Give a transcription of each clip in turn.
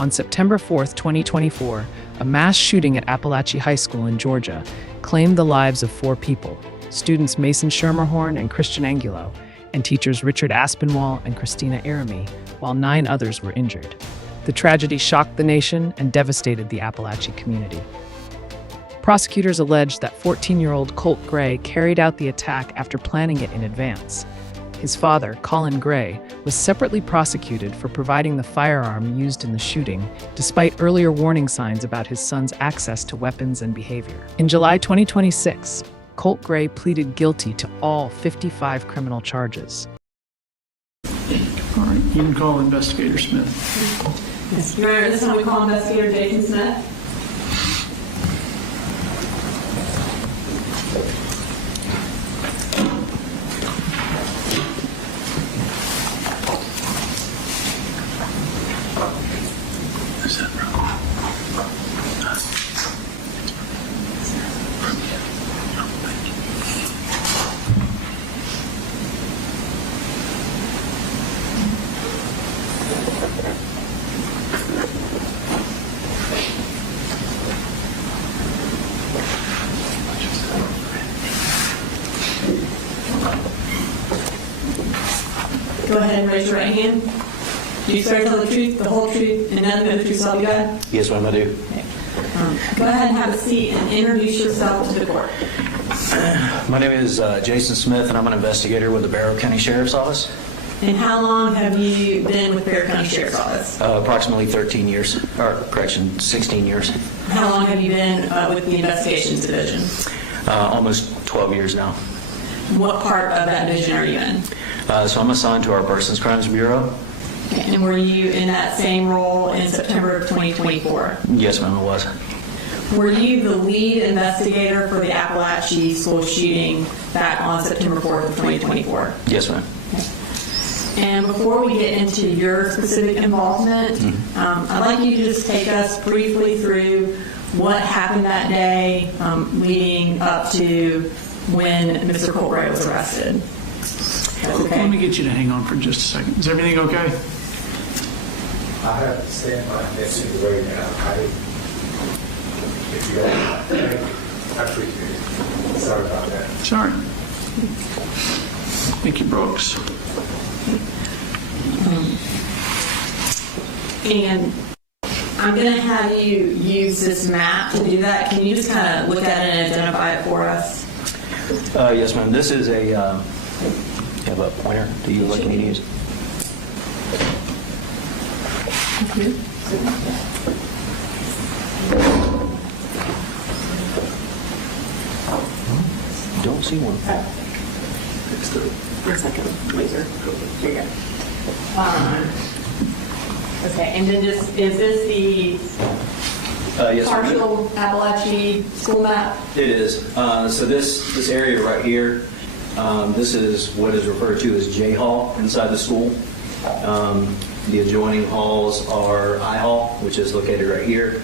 On September 4th, 2024, a mass shooting at Apalachee High School in Georgia claimed the lives of 4 people, students Mason Schermerhorn and Christian Angulo, and teachers Richard Aspinwall and Christina Aramy, while 9 others were injured. The tragedy shocked the nation and devastated the Apalachee community. Prosecutors alleged that 14-year-old Colt Gray carried out the attack after planning it in advance. His father, Colt Gray, was separately prosecuted for providing the firearm used in the shooting, despite earlier warning signs about his son's access to weapons and behavior. In July 2026, Colt Gray pleaded guilty to all 55 criminal charges. All right, you can call Investigator Smith. Yes, Your Honor, this time we call Investigator Jason Smith. Is that wrong? Go ahead and raise your right hand. Do you swear to tell the truth, the whole truth, and nothing but the truth, so help you God? Yes, ma'am, I do. Okay. Go ahead and have a seat and introduce yourself to the court. My name is Jason Smith, and I'm an investigator with the Barrow County Sheriff's Office. And how long have you been with Barrow County Sheriff's Office? Approximately 13 years, or correction, 16 years. How long have you been with the Investigations Division? Almost 12 years now. What part of that division are you in? So I'm assigned to our Persons Crimes Bureau. Okay. And were you in that same role in September of 2024? Yes, ma'am, I was. Were you the lead investigator for the Apalachee school shooting back on September 4th of 2024? Yes, ma'am. And before we get into your specific involvement, I'd like you to just take us briefly through what happened that day leading up to when Mr. Colt Gray was arrested. Okay. Let me get you to hang on for just a second. Is everything okay? I have to stand by next to the way now. If you don't, I appreciate it. Sorry about that. Sorry. Thank you, Brooks. And I'm going to have you use this map to do that. Can you just kind of look at it and identify it for us? Yes, ma'am. This is a, you have a pointer? Do you like me to use? Don't see one. One second, laser. Here you go. Okay, and then just, is this the Yes, ma'am. partial Apalachee school map? It is. So this area right here, this is what is referred to as J Hall inside the school. The adjoining halls are I Hall, which is located right here.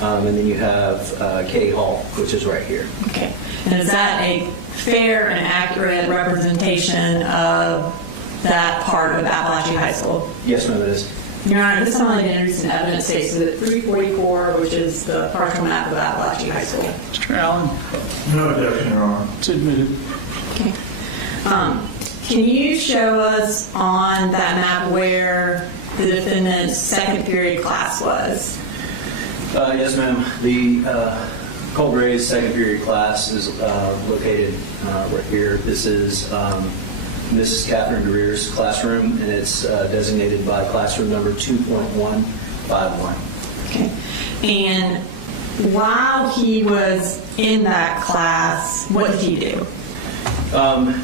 And then you have K Hall, which is right here. Okay. And is that a fair and accurate representation of that part of Apalachee High School? Yes, ma'am, it is. Your Honor, this time I introduced an evidence case that 344, which is the partial map of Apalachee High School. Mr. Allen, No objection, Your Honor. it's admitted. Okay. Can you show us on that map where the defendant's second period class was? Yes, ma'am. The Colt Gray's second period class is located right here. This is Mrs. Catherine Greer's classroom, and it's designated by classroom number 2.151. Okay. And while he was in that class, what did he do?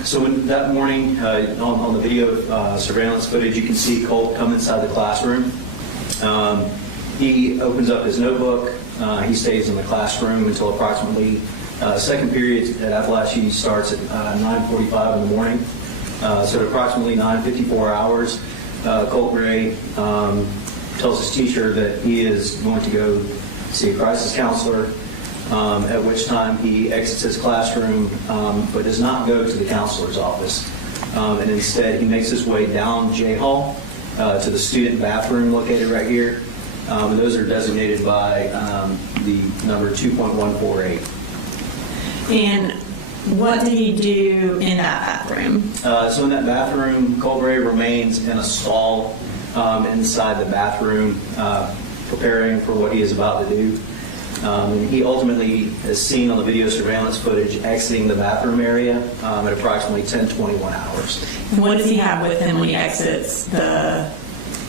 So that morning, on the video surveillance footage, you can see Colt come inside the classroom. He opens up his notebook. He stays in the classroom until approximately second period at Apalachee starts at 9:45 in the morning. So at approximately 9:54 hours, Colt Gray tells his teacher that he is going to go see a crisis counselor, at which time he exits his classroom but does not go to the counselor's office. And instead he makes his way down J Hall to the student bathroom located right here. and those are designated by the number 2.148. And what did he do in that bathroom? So in that bathroom, Colt Gray remains in a stall inside the bathroom, preparing for what he is about to do. And he ultimately is seen on the video surveillance footage exiting the bathroom area at approximately 10:21 hours. What does he have with him when he exits the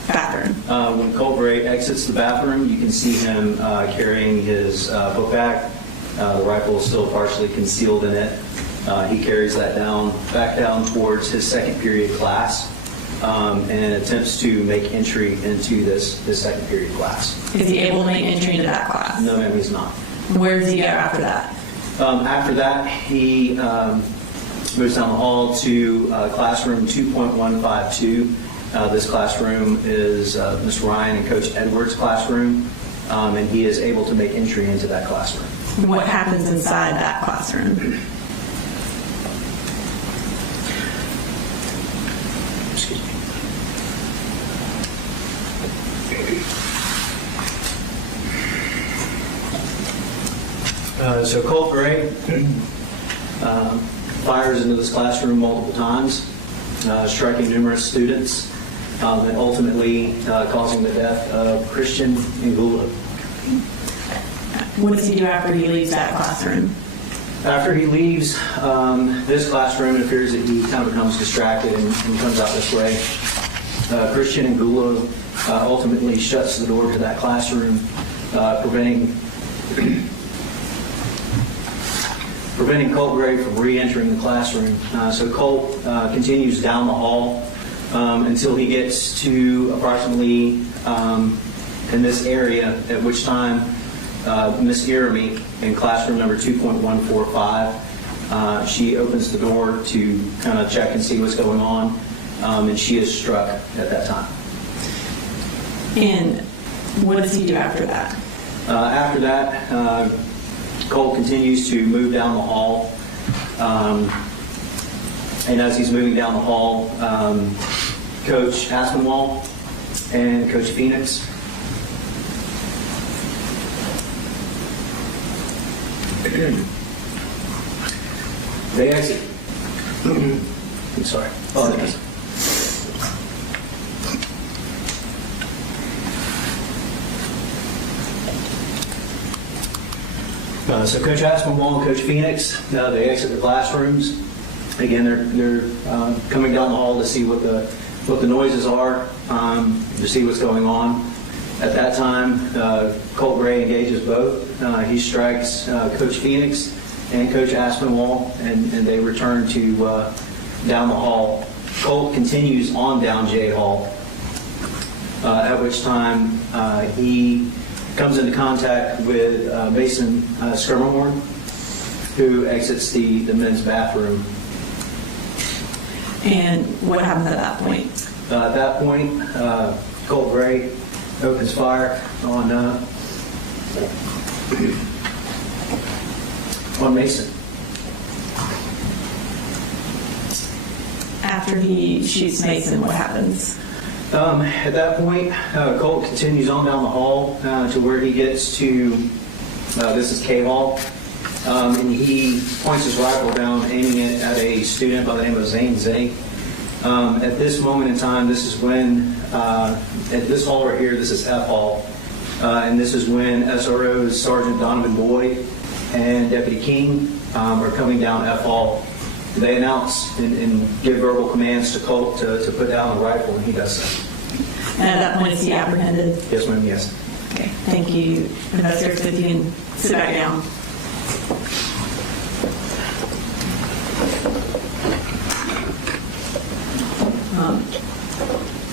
bathroom? When Colt Gray exits the bathroom, you can see him carrying his book bag. The rifle is still partially concealed in it. He carries that back down towards his second period class, and attempts to make entry into this second period class. Is he able to make entry into that class? No, ma'am, he's not. Where does he go after that? After that, he moves down the hall to classroom 2.152. This classroom is Ms. Ryan and Coach Edwards' classroom, and he is able to make entry into that classroom. What happens inside that classroom? Excuse me. So Colt Gray fires into this classroom multiple times, striking numerous students, and ultimately causing the death of Christian Ngula. What does he do after he leaves that classroom? After he leaves this classroom, it appears that he kind of becomes distracted and comes out this way. Christian Ngula ultimately shuts the door to that classroom, preventing Colt Gray from re-entering the classroom. So Colt continues down the hall until he gets to approximately in this area, at which time Miss Irami in classroom number 2.145, she opens the door to kind of check and see what's going on, and she is struck at that time. And what does he do after that? After that, Colt continues to move down the hall, and as he's moving down the hall, Coach Aspinwall and Coach Phoenix they exit. I'm sorry. Oh, okay. So Coach Aspinwall and Coach Phoenix, they exit the classrooms. Again, they're coming down the hall to see what the noises are, to see what's going on. At that time, Colt Gray engages both. He strikes Coach Phoenix and Coach Aspinwall, and they return to down the hall. Colt continues on down J Hall, at which time he comes into contact with Mason Skirmerhorn, who exits the men's bathroom. And what happens at that point? At that point, Colt Gray opens fire on Mason. After he shoots Mason, what happens? At that point, Colt continues on down the hall to where he gets to, this is K Hall, and he points his rifle down, aiming it at a student by the name of Zane Zay. At this moment in time, this is when, at this hall right here, this is F Hall, and this is when SROs Sergeant Donovan Boyd and Deputy King are coming down F Hall. They announce and give verbal commands to Colt to put down the rifle, and he does so. And at that point, is he apprehended? Yes, ma'am, yes. Okay, thank you. Investigators, if you can sit back down.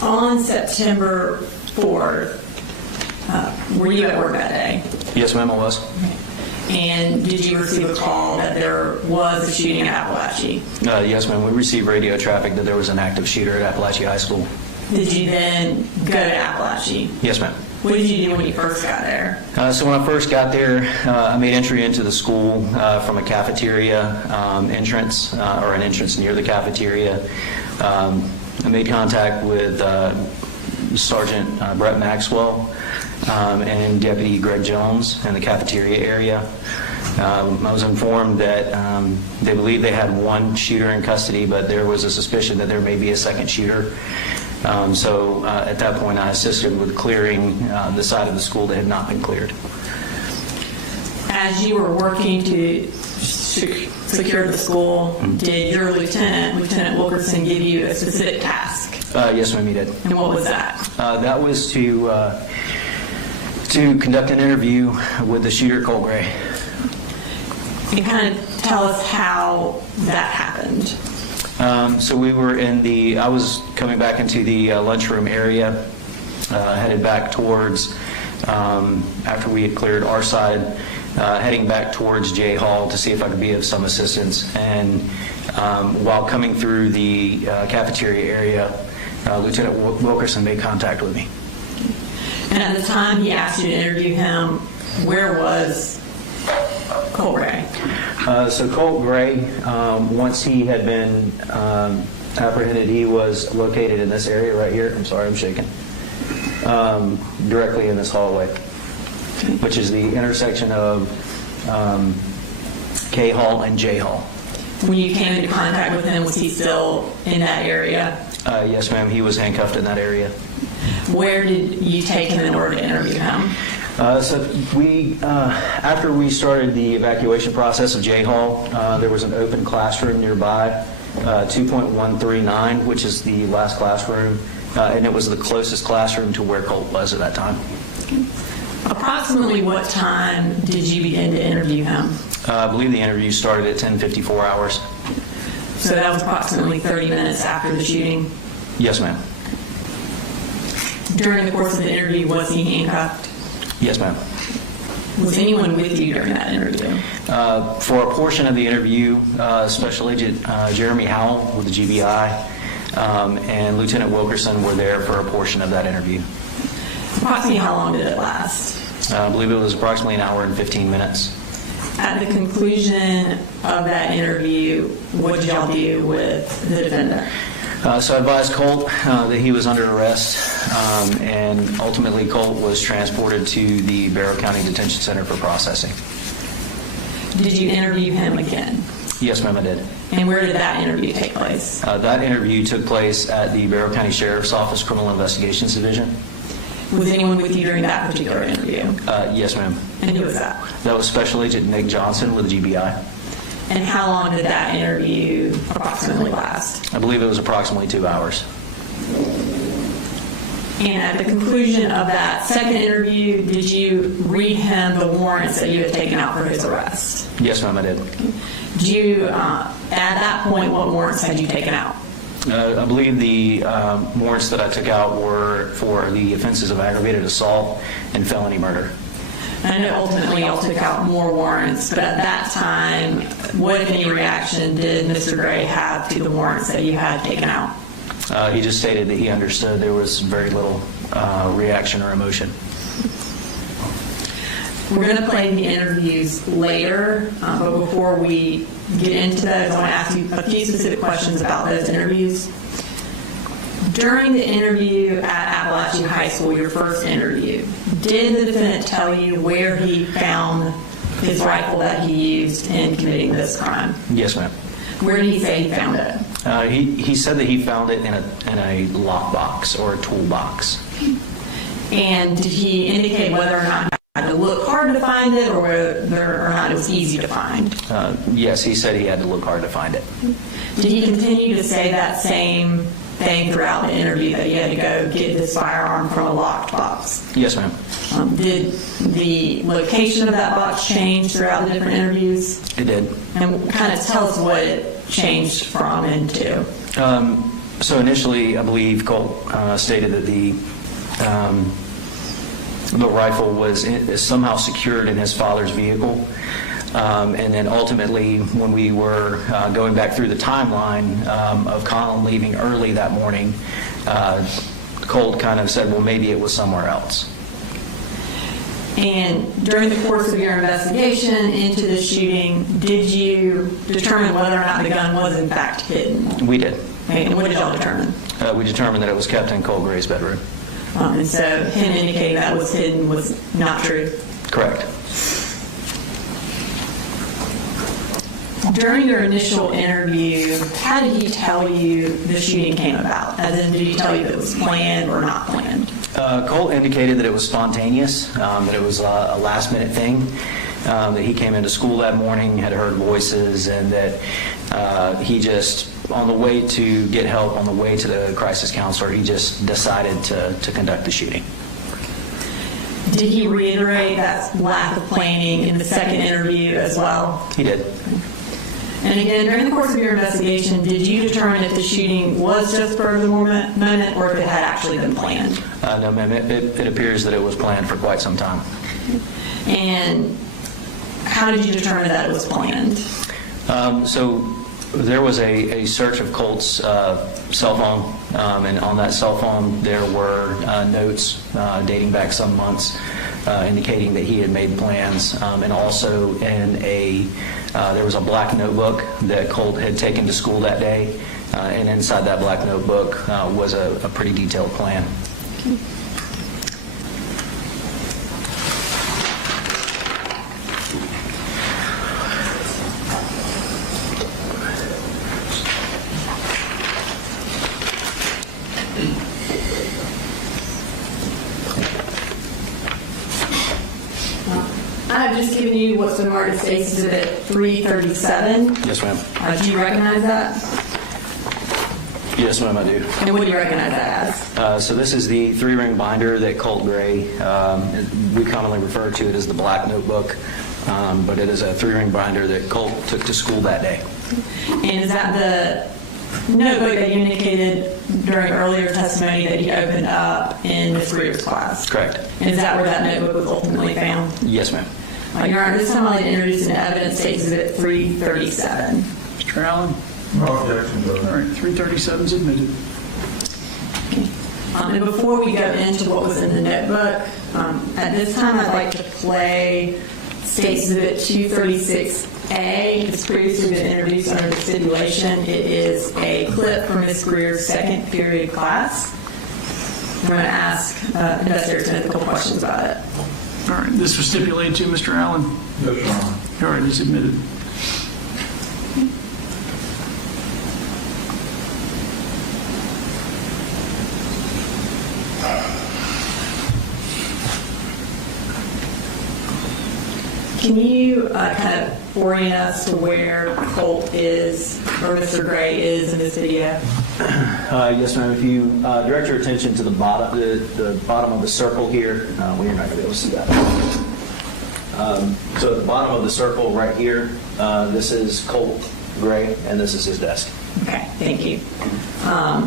On September 4th, were you at work that day? Yes, ma'am, I was. And did you receive a call that there was a shooting at Apalachee? Yes, ma'am. We received radio traffic that there was an active shooter at Apalachee High School. Did you then go to Apalachee? Yes, ma'am. What did you do when you first got there? So when I first got there, I made entry into the school from a cafeteria entrance, or an entrance near the cafeteria. I made contact with Sergeant Brett Maxwell and Deputy Greg Jones in the cafeteria area. I was informed that they believe they had one shooter in custody, but there was a suspicion that there may be a second shooter. So at that point, I assisted with clearing the side of the school that had not been cleared. As you were working to secure the school, did your Lieutenant Wilkerson, give you a specific task? Yes, ma'am, he did. And what was that? That was to conduct an interview with the shooter, Colt Gray. And kind of tell us how that happened. So we were I was coming back into the lunchroom area, headed back towards, after we had cleared our side, heading back towards J Hall to see if I could be of some assistance. And while coming through the cafeteria area, Lieutenant Wilkerson made contact with me. And at the time he asked you to interview him, where was Colt Gray? So Colt Gray, once he had been apprehended, he was located in this area right here. I'm sorry, I'm shaking. Directly in this hallway, which is the intersection of K Hall and J Hall. When you came into contact with him, was he still in that area? Yes, ma'am. He was handcuffed in that area. Where did you take him in order to interview him? So we, after we started the evacuation process of J Hall, there was an open classroom nearby, 2.139, which is the last classroom, and it was the closest classroom to where Colt was at that time. Approximately what time did you begin to interview him? I believe the interview started at 10:54 hours. So that was approximately 30 minutes after the shooting? Yes, ma'am. During the course of the interview, was he handcuffed? Yes, ma'am. Was anyone with you during that interview? For a portion of the interview, Special Agent Jeremy Howell with the GBI and Lieutenant Wilkerson were there for a portion of that interview. Approximately how long did it last? I believe it was approximately an hour and 15 minutes. At the conclusion of that interview, what did y'all do with the defendant? So I advised Colt that he was under arrest, and ultimately Colt was transported to the Barrow County Detention Center for processing. Did you interview him again? Yes, ma'am, I did. And where did that interview take place? That interview took place at the Barrow County Sheriff's Office Criminal Investigations Division. Was anyone with you during that particular interview? Yes, ma'am. And who was that? That was Special Agent Nick Johnson with the GBI. And how long did that interview approximately last? I believe it was approximately 2 hours. And at the conclusion of that second interview, did you read him the warrants that you had taken out for his arrest? Yes, ma'am, I did. Did you, at that point, what warrants had you taken out? I believe the warrants that I took out were for the offenses of aggravated assault and felony murder. I know ultimately y'all took out more warrants, but at that time, what, if any, reaction did Mr. Gray have to the warrants that you had taken out? He just stated that he understood. There was very little reaction or emotion. We're going to play the interviews later, but before we get into those, I want to ask you a few specific questions about those interviews. During the interview at Apalachee High School, your first interview, did the defendant tell you where he found his rifle that he used in committing this crime? Yes, ma'am. Where did he say he found it? He said that he found it in a lockbox or a toolbox. And did he indicate whether or not he had to look hard to find it or whether or not it was easy to find? Yes, he said he had to look hard to find it. Did he continue to say that same thing throughout the interview, that he had to go get this firearm from a locked box? Yes, ma'am. Did the location of that box change throughout the different interviews? It did. And kind of tell us what it changed from and to. So initially, I believe Colt stated that the rifle was somehow secured in his father's vehicle. And then ultimately, when we were going back through the timeline of Colin leaving early that morning, Colt kind of said, well, maybe it was somewhere else. And during the course of your investigation into the shooting, did you determine whether or not the gun was in fact hidden? We did. Okay, and what did y'all determine? We determined that it was kept in Colt Gray's bedroom. And so him indicating that was hidden was not true. Correct. During your initial interview, how did he tell you the shooting came about? As in, did he tell you that it was planned or not planned? Colt indicated that it was spontaneous, that it was a last-minute thing, that he came into school that morning, had heard voices, and that he just, on the way to get help, on the way to the crisis counselor, he just decided to conduct the shooting. Did he reiterate that lack of planning in the second interview as well? He did. And again, during the course of your investigation, did you determine if the shooting was just spur of the moment or if it had actually been planned? No, ma'am, it appears that it was planned for quite some time. And how did you determine that it was planned? So there was a search of Colt's cell phone, and on that cell phone there were notes dating back some months indicating that he had made plans, and also in there was a black notebook that Colt had taken to school that day, and inside that black notebook was a pretty detailed plan. I've just given you what's been marked as State's Exhibit 337. Yes, ma'am. Do you recognize that? Yes, ma'am, I do. And what do you recognize that as? So this is the 3-ring binder that Colt Gray, we commonly refer to it as the black notebook, but it is a 3-ring binder that Colt took to school that day. And is that the notebook that you indicated during earlier testimony that he opened up in Ms. Greer's class? Correct. And is that where that notebook was ultimately found? Yes, ma'am. Your Honor, this time I'd like to introduce into evidence State Exhibit 337. Mr. Allen? No objection, Judge. All right, 337 is admitted. And before we go into what was in the notebook, at this time I'd like to play State Exhibit 236A. It's previously been introduced under the stipulation. It is a clip from Ms. Greer's second period class. I'm going to ask investigators a couple questions about it. All right, this was stipulated to Mr. Allen. Yes, Your Honor. All right, it's admitted. Can you kind of orient us to where Colt is, or Mr. Gray is in this video? Yes, ma'am. If you direct your attention to the bottom of the circle here, well, you're not going to be able to see that. So at the bottom of the circle right here, this is Colt Gray, and this is his desk. Okay, thank you. All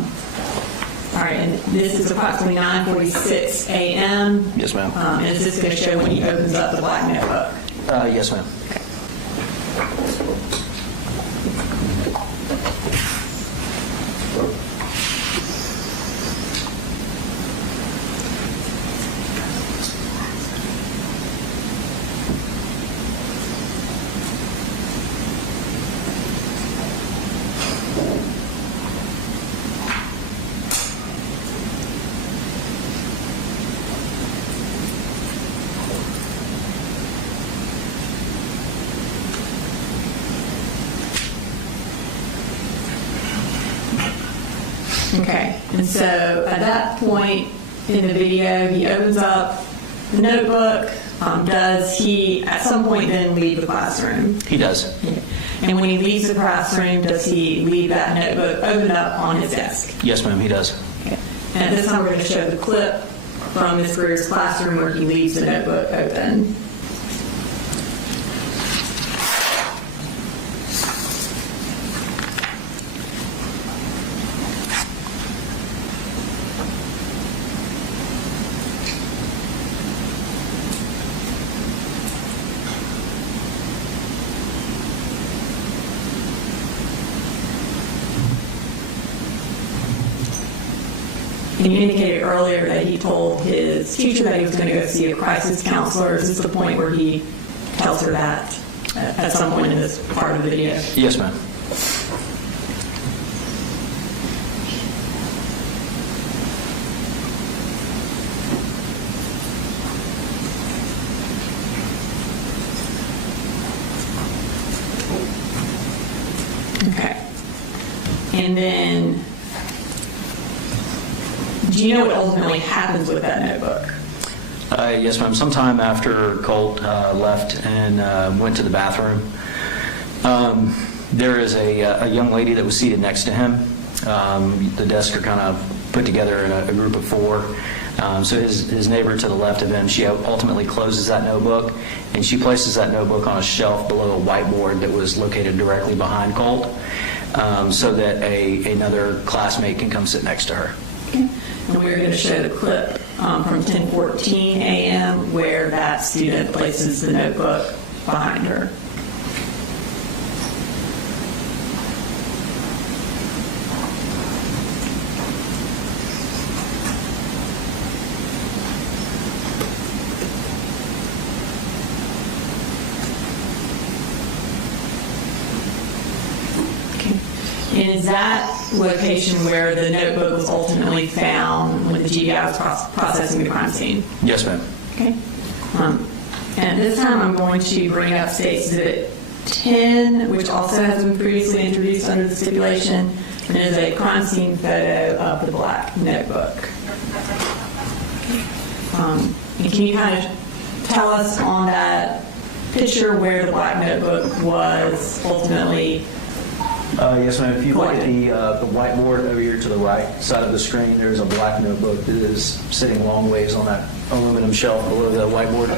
right, and this is approximately 9:46 a.m. Yes, ma'am. And is this going to show when he opens up the black notebook? Yes, ma'am. Okay, and so at that point in the video, he opens up the notebook. Does he, at some point, then leave the classroom? He does. And when he leaves the classroom, does he leave that notebook open up on his desk? Yes, ma'am, he does. Okay. And at this time, we're going to show the clip from Ms. Greer's classroom where he leaves the notebook open. And you indicated earlier that he told his teacher that he was going to go see a crisis counselor. Is this the point where he tells her that at some point in this part of the video? Yes, ma'am. And then, do you know what ultimately happens with that notebook? Yes, ma'am. Sometime after Colt left and went to the bathroom, there is a young lady that was seated next to him. The desks are kind of put together in a group of four. So his neighbor to the left of him, she ultimately closes that notebook, and she places that notebook on a shelf below a whiteboard that was located directly behind Colt, so that another classmate can come sit next to her. Okay. And we're going to show the clip from 10:14 a.m. where that student places the notebook behind her. And is that location where the notebook was ultimately found when the GBI was processing the crime scene? Yes, ma'am. Okay. And this time I'm going to bring up State Exhibit 10, which also has been previously introduced under the stipulation, and it is a crime scene photo of the black notebook. And can you kind of tell us on that picture where the black notebook was ultimately? Yes, ma'am. If you look at the whiteboard over here to the right side of the screen, there's a black notebook that is sitting long ways on that aluminum shelf below the whiteboard.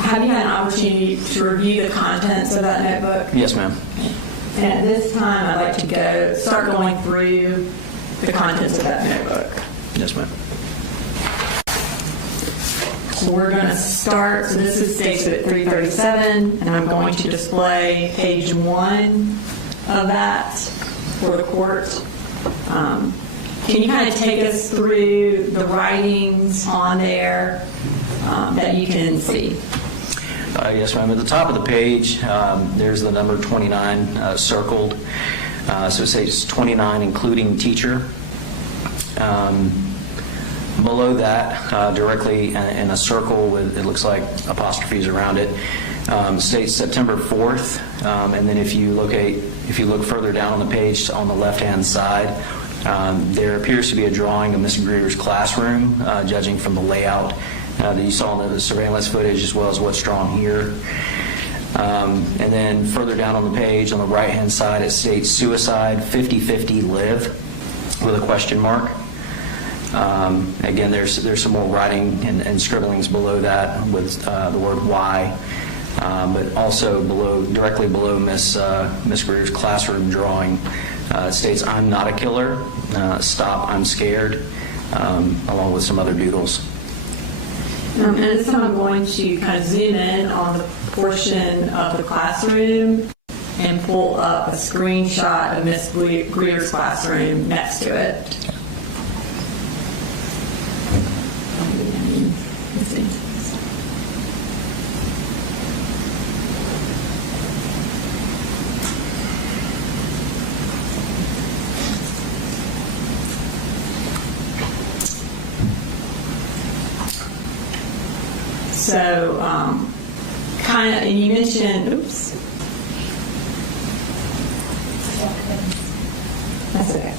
Have you had an opportunity to review the contents of that notebook? Yes, ma'am. And at this time, I'd like to start going through the contents of that notebook. Yes, ma'am. So we're going to start, so this is State Exhibit 337, and I'm going to display page 1 of that for the court. Can you kind of take us through the writings on there that you can see? Yes, ma'am. At the top of the page, there's the number 29 circled. So it says 29, including teacher. Below that, directly in a circle with, it looks like apostrophes around it, states September 4th. And then if you look further down on the page on the left-hand side, there appears to be a drawing of Ms. Greer's classroom, judging from the layout that you saw in the surveillance footage as well as what's drawn here. And then further down on the page on the right-hand side, it states suicide 50-50 live with a question mark. Again, there's some more writing and scribblings below that with the word why, but also directly below Miss Greer's classroom drawing, it states I'm not a killer, stop, I'm scared, along with some other doodles. And this time I'm going to kind of zoom in on the portion of the classroom and pull up a screenshot of Miss Greer's classroom next to it. So, kind of, and you mentioned, oops. That's okay.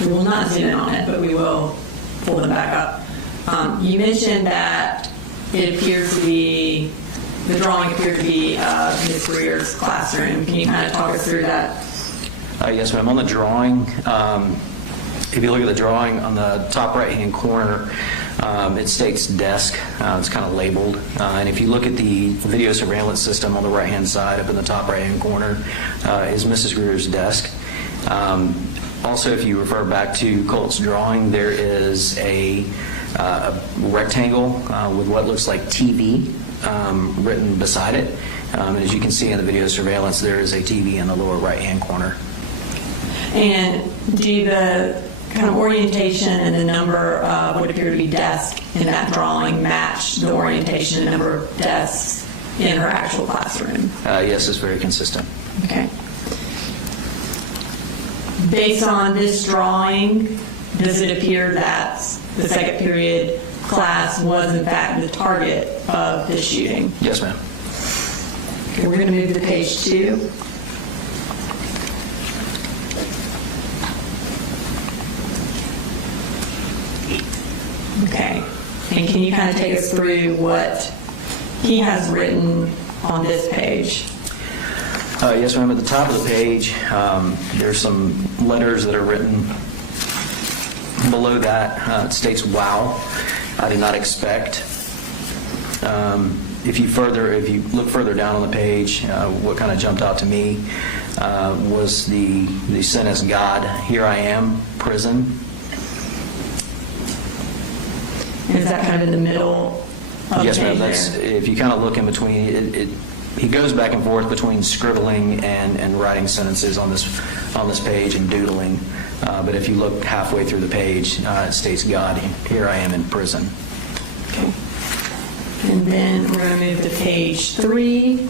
We will not zoom in on it, but we will pull them back up. You mentioned that it appears to be, the drawing appeared to be Ms. Greer's classroom. Can you kind of talk us through that? Yes, ma'am. On the drawing, if you look at the drawing on the top right-hand corner, it states desk. It's kind of labeled. And if you look at the video surveillance system on the right-hand side, up in the top right-hand corner, is Mrs. Greer's desk. Also, if you refer back to Colt's drawing, there is a rectangle with what looks like TV written beside it. And as you can see in the video surveillance, there is a TV in the lower right-hand corner. And do the kind of orientation and the number of what appear to be desks in that drawing match the orientation and number of desks in her actual classroom? Yes, it's very consistent. Okay. Based on this drawing, does it appear that the second period class was in fact the target of this shooting? Yes, ma'am. Okay, we're going to move to page 2. Okay. And can you kind of take us through what he has written on this page? Yes, ma'am. At the top of the page, there's some letters that are written. Below that, it states, "Wow, I did not expect." If you look further down on the page, what kind of jumped out to me was the sentence, "God, here I am, prison." And is that kind of in the middle of Yes, the ma'am. page That's, there? if you kind of look in between, he goes back and forth between scribbling and writing sentences on this page and doodling. But if you look halfway through the page, it states, "God, here I am in prison." Okay. And then we're going to move to page 3.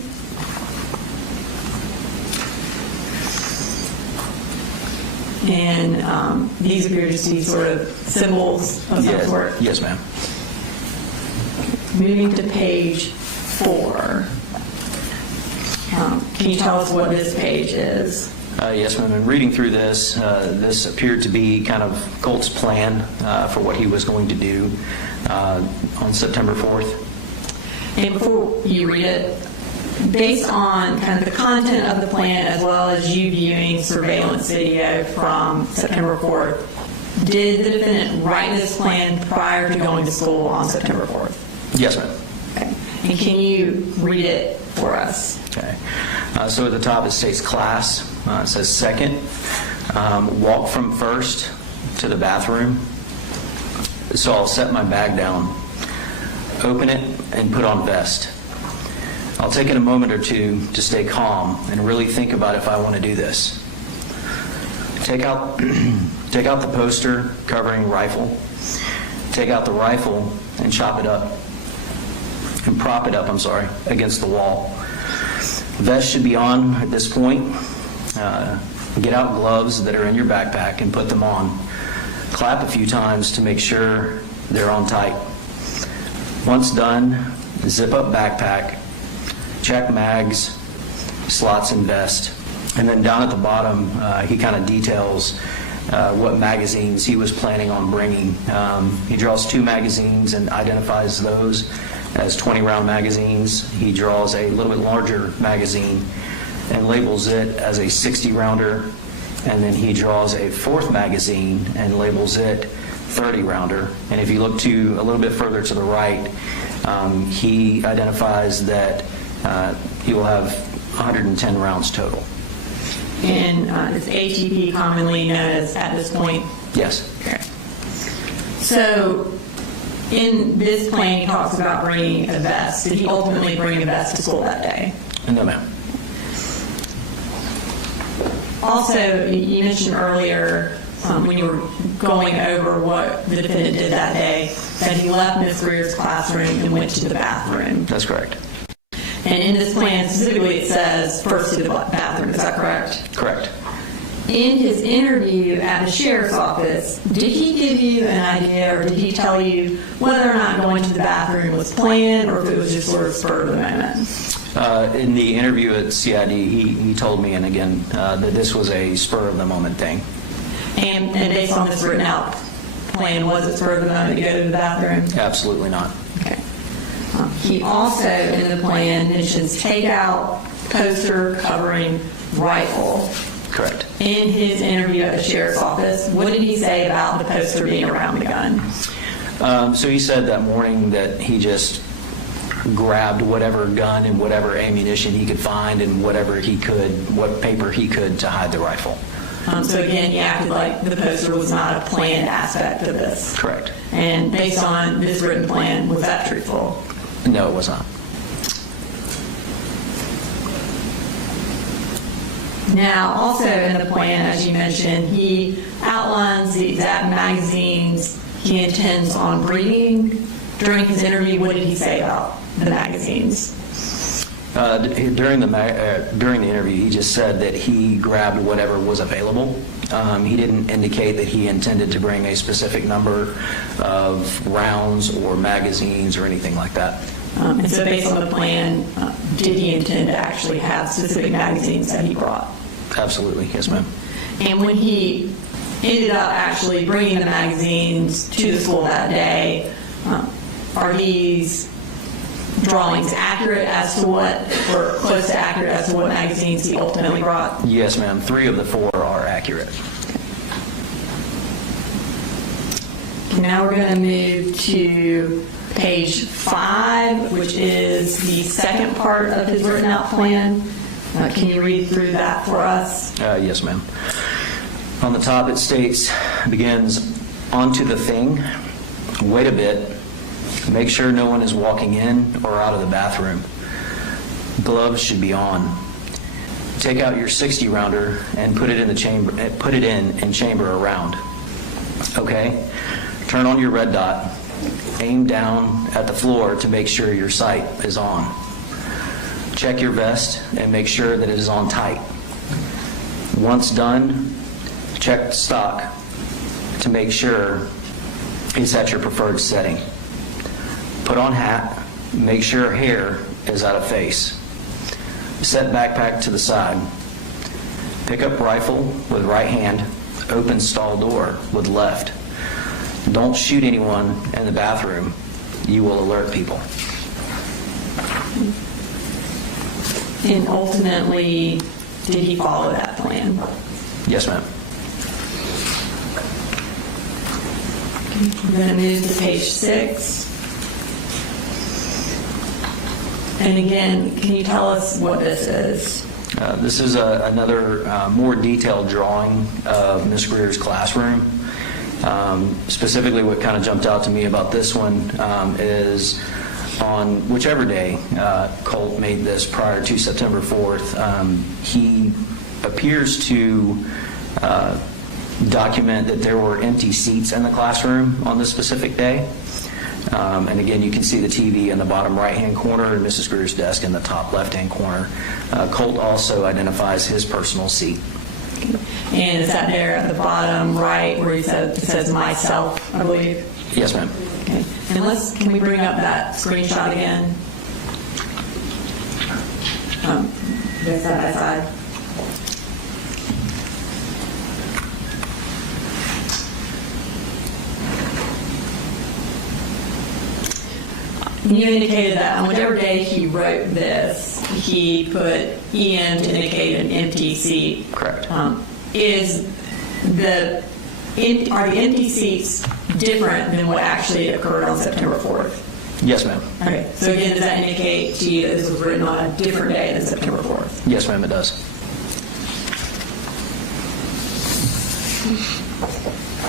And these appear to be sort of symbols of some sort. Yes, ma'am. Moving to page 4. Can you tell us what this page is? Yes, ma'am. And reading through this, this appeared to be kind of Colt's plan for what he was going to do on September 4th. And before you read it, based on kind of the content of the plan as well as you viewing surveillance video from September 4th, did the defendant write this plan prior to going to school on September 4th? Yes, ma'am. Okay. And can you read it for us? Okay. So at the top it states class. It says second, walk from first to the bathroom. So I'll set my bag down, open it, and put on vest. I'll take it a moment or two to stay calm and really think about if I want to do this. Take out the poster covering rifle. Take out the rifle and chop it up. And prop it up, against the wall. Vest should be on at this point. Get out gloves that are in your backpack and put them on. Clap a few times to make sure they're on tight. Once done, zip up backpack, check mags, slots, and vest. And then down at the bottom, he kind of details what magazines he was planning on bringing. He draws 2 magazines and identifies those as 20-round magazines. He draws a little bit larger magazine and labels it as a 60-rounder. And then he draws a 4th magazine and labels it 30-rounder. And if you look a little bit further to the right, he identifies that he will have 110 rounds total. And is ATP commonly known as at this point? Yes. Okay. So in this plan, he talks about bringing a vest. Did he ultimately bring a vest to school that day? No, ma'am. Also, you mentioned earlier when you were going over what the defendant did that day, that he left Ms. Greer's classroom and went to the bathroom. That's correct. And in this plan, specifically, it says first to the bathroom. Is that correct? Correct. In his interview at the sheriff's office, did he give you an idea or did he tell you whether or not going to the bathroom was planned or if it was just sort of spur of the moment? In the interview at CID, he told me, and again, that this was a spur of the moment thing. And based on this written out plan, was it spur of the moment to go to the bathroom? Absolutely not. Okay. He also, in the plan, mentions takeout, poster covering rifle. Correct. In his interview at the sheriff's office, what did he say about the poster being around the gun? So he said that morning that he just grabbed whatever gun and whatever ammunition he could find and whatever he could, what paper he could to hide the rifle. So again, he acted like the poster was not a planned aspect of this. Correct. And based on this written plan, was that truthful? No, it was not. Now, also in the plan, as you mentioned, he outlines the exact magazines he intends on bringing. During his interview, what did he say about the magazines? During the interview, he just said that he grabbed whatever was available. He didn't indicate that he intended to bring a specific number of rounds or magazines or anything like that. And so based on the plan, did he intend to actually have specific magazines that he brought? Absolutely, yes, ma'am. And when he ended up actually bringing the magazines to the school that day. Are these drawings accurate as to what, or close to accurate as to what magazines he ultimately brought? Yes, ma'am. 3 of the 4 are accurate. Now we're going to move to page 5, which is the second part of his written out plan. Can you read through that for us? Yes, ma'am. On the top it states, begins, onto the thing, wait a bit, make sure no one is walking in or out of the bathroom. Gloves should be on. Take out your 60 rounder and put it in the chamber, put it in and chamber around. Okay? Turn on your red dot, aim down at the floor to make sure your sight is on. Check your vest and make sure that it is on tight. Once done, check stock to make sure it's at your preferred setting. Put on hat, make sure hair is out of face. Set backpack to the side. Pick up rifle with right hand, open stall door with left. Don't shoot anyone in the bathroom. You will alert people. And ultimately, did he follow that plan? Yes, ma'am. We're going to move to page 6. And again, can you tell us what this is? This is another more detailed drawing of Ms. Greer's classroom. Specifically, what kind of jumped out to me about this one is on whichever day Colt made this prior to September 4th, he appears to document that there were empty seats in the classroom on this specific day. And again, you can see the TV in the bottom right-hand corner and Mrs. Greer's desk in the top left-hand corner. Colt also identifies his personal seat. And is that there at the bottom right where it says myself, I believe? Yes, ma'am. Okay. And can we bring up that screenshot again? Side by side. You indicated that on whichever day he wrote this, he put EM to indicate an empty seat. Correct. Are the empty seats different than what actually occurred on September 4th? Yes, ma'am. Okay. So again, does that indicate to you that this was written on a different day than September 4th? Yes, ma'am, it does.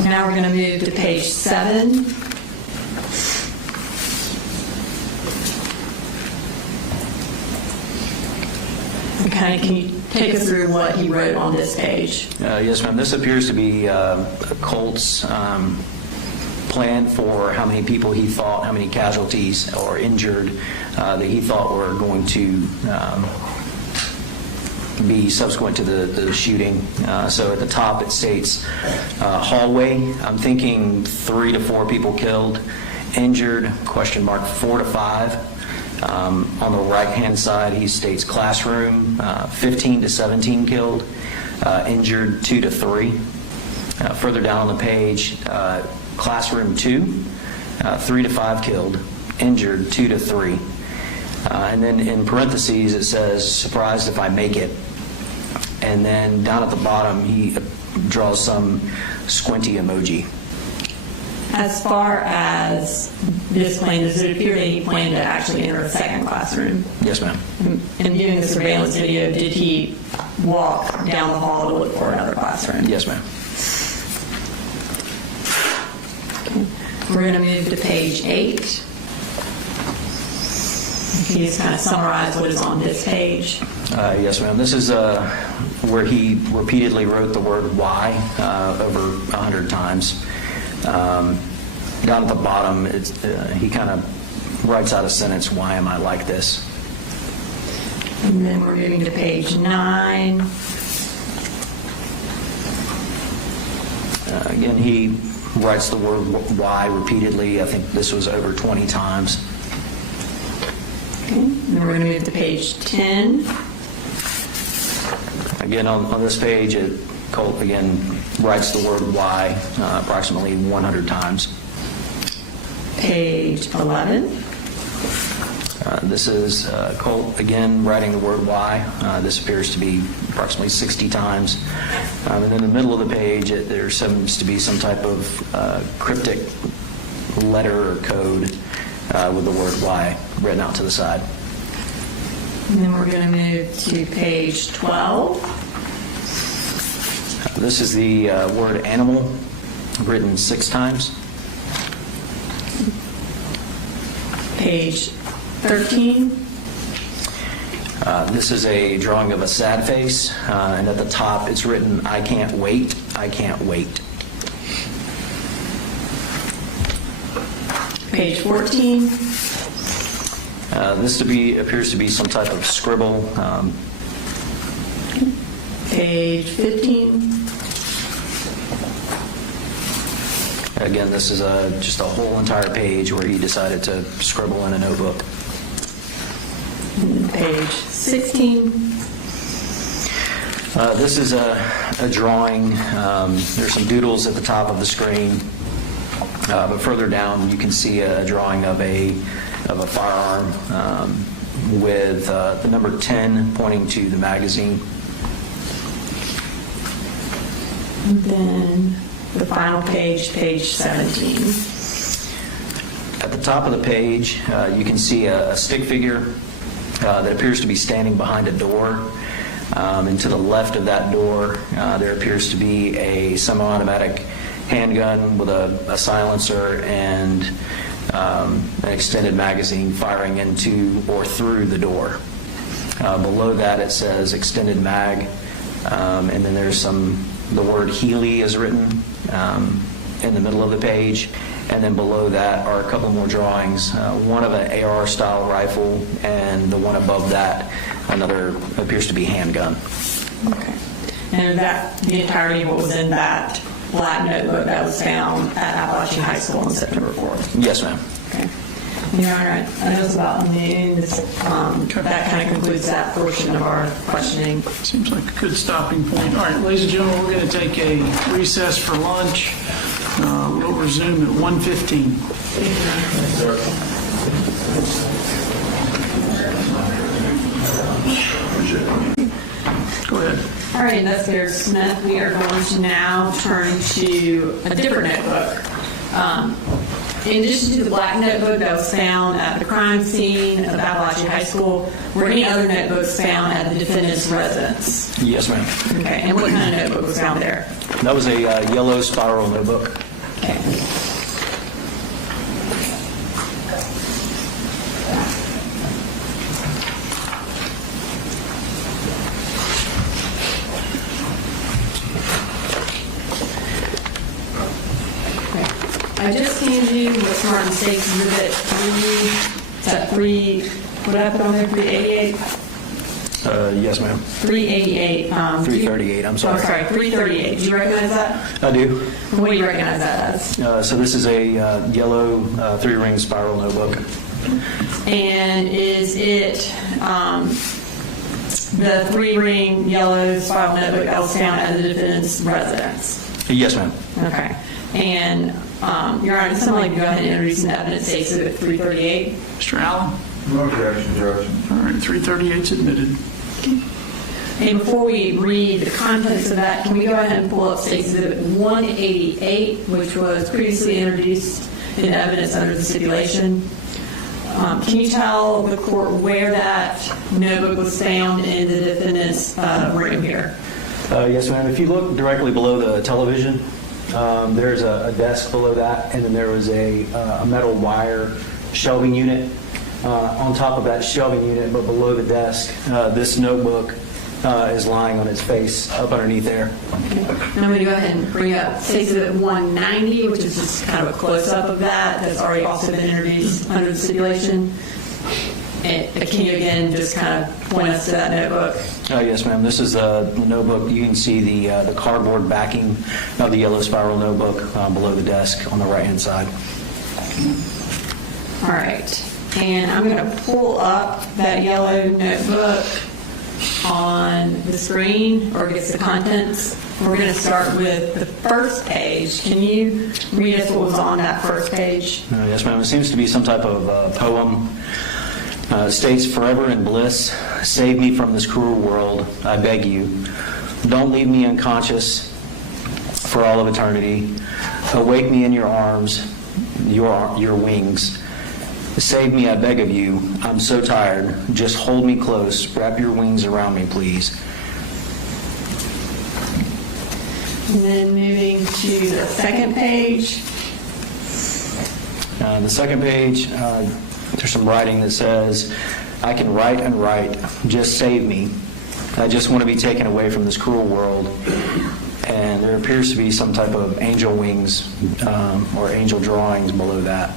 Now we're going to move to page 7. Okay, can you take us through what he wrote on this page? Yes, ma'am. This appears to be Colt's plan for how many people he thought, how many casualties or injured that he thought were going to be subsequent to the shooting. So at the top it states hallway. I'm thinking 3 to 4 people killed, injured, question mark, 4 to 5. On the right-hand side, he states classroom, 15 to 17 killed, injured 2 to 3. Further down on the page, classroom 2, 3 to 5 killed, injured 2 to 3. And then in parentheses, it says, surprised if I make it. And then down at the bottom, he draws some squinty emoji. As far as this plane, does it appear that he planned to actually enter a second classroom? Yes, ma'am. And viewing the surveillance video, did he walk down the hall to look for another classroom? Yes, ma'am. We're going to move to page 8. Can you just kind of summarize what is on this page? Yes, ma'am. This is where he repeatedly wrote the word why over 100 times. Down at the bottom, he kind of writes out a sentence, why am I like this? And then we're moving to page 9. Again, he writes the word why repeatedly. I think this was over 20 times. Okay. And then we're going to move to page 10. Again, on this page, Colt, again, writes the word why approximately 100 times. Page 11. This is Colt, again, writing the word why. This appears to be approximately 60 times. And in the middle of the page, there seems to be some type of cryptic letter or code with the word why written out to the side. And then we're going to move to page 12. This is the word animal written 6 times. Page 13. This is a drawing of a sad face, and at the top it's written, "I can't wait, I can't wait." Page 14. This appears to be some type of scribble. Page 15. Again, this is just a whole entire page where he decided to scribble in a notebook. Page 16. This is a drawing. There's some doodles at the top of the screen, but further down you can see a drawing of a firearm with the number 10 pointing to the magazine. And then the final page, page 17. At the top of the page, you can see a stick figure that appears to be standing behind a door. And to the left of that door, there appears to be a semi-automatic handgun with a silencer and an extended magazine firing into or through the door. Below that, it says extended mag, and then there's the word Healy is written in the middle of the page, and then below that are a couple more drawings, one of an AR-style rifle, and the one above that, another appears to be handgun. Okay. And that, the entirety of what was in that black notebook that was found at Apalachee High School on September 4th? Yes, ma'am. Okay. Your Honor, I know it's about noon. That kind of concludes that portion of our questioning. Seems like a good stopping point. All right, ladies and gentlemen, we're going to take a recess for lunch. We'll resume at 1:15. Go ahead. All right, Investigator Smith, we are going to now turn to a different notebook. In addition to the black notebook that was found at the crime scene of Apalachee High School, were any other notebooks found at the defendant's residence? Yes, ma'am. Okay, and what kind of notebook was found there? That was a yellow spiral notebook. Okay. I just handed you what's marked in State Exhibit 3. Is that 3? What did I put on there? 388? Yes, ma'am. 388. 338, I'm sorry. Oh, sorry, 338. Do you recognize that? I do. What do you recognize that as? So this is a yellow 3-ring spiral notebook. And is it the 3-ring yellow spiral notebook that was found at the defendant's residence? Yes, ma'am. Okay. And, Your Honor, someone like to go ahead and introduce an evidence State Exhibit 338? Mr. Allen? No objection, Judge. All right, 338's admitted. And before we read the contents of that, can we go ahead and pull up State Exhibit 188, which was previously introduced in evidence under the stipulation? Can you tell the court where that notebook was found in the defendant's room here? Yes, ma'am. If you look directly below the television, there's a desk below that, and then there was a metal wire shelving unit on top of that shelving unit, but below the desk, this notebook is lying on its face up underneath there. Okay. And I'm going to go ahead and bring up State Exhibit 190, which is just kind of a close-up of that. That's already also been introduced under the stipulation. And can you again just kind of point us to that notebook? Yes, ma'am. This is the notebook. You can see the cardboard backing of the yellow spiral notebook below the desk on the right-hand side. All right. And I'm going to pull up that yellow notebook on the screen, or I guess the contents. We're going to start with the first page. Can you read us what was on that first page? Yes, ma'am. It seems to be some type of poem. States, forever in bliss, save me from this cruel world, I beg you. Don't leave me unconscious for all of eternity. Awake me in your arms, your wings. Save me, I beg of you. I'm so tired. Just hold me close. Wrap your wings around me, please. And then moving to the second page. The second page, there's some writing that says, I can write and write. Just save me. I just want to be taken away from this cruel world. And there appears to be some type of angel wings or angel drawings below that.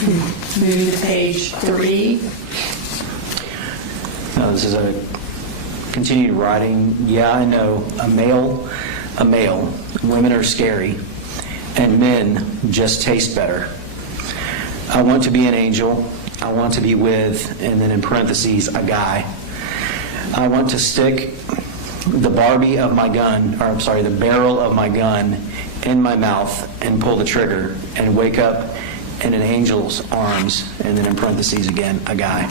Moving to page 3. This is a continued writing. Yeah, I know. A male. Women are scary. And men just taste better. I want to be an angel. I want to be with, and then in parentheses, a guy. I want to stick the Barbie of my gun, or I'm sorry, the barrel of my gun in my mouth and pull the trigger and wake up in an angel's arms, and then in parentheses again, a guy.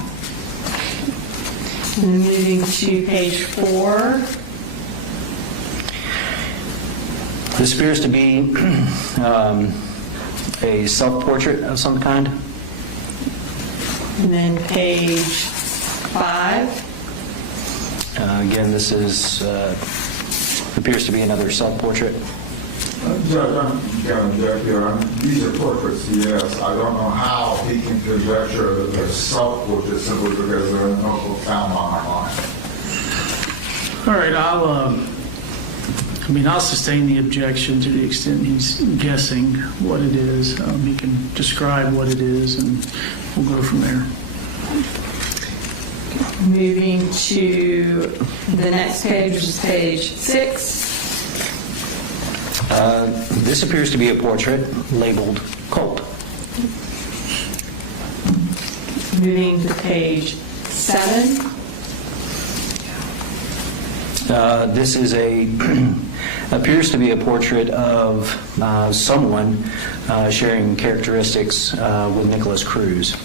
And moving to page 4. This appears to be a self-portrait of some kind. And then page 5. Again, this is appears to be another self-portrait. Judge, I'm going to object here. These are portraits, yes. I don't know how he can conjecture that they're self-portraits simply because they're in no found on my mind. All right, I'll sustain the objection to the extent he's guessing what it is. He can describe what it is, and we'll go from there. Moving to the next page, which is page 6. This appears to be a portrait labeled Colt. Moving to page 7. This is appears to be a portrait of someone sharing characteristics with Nicholas Cruz.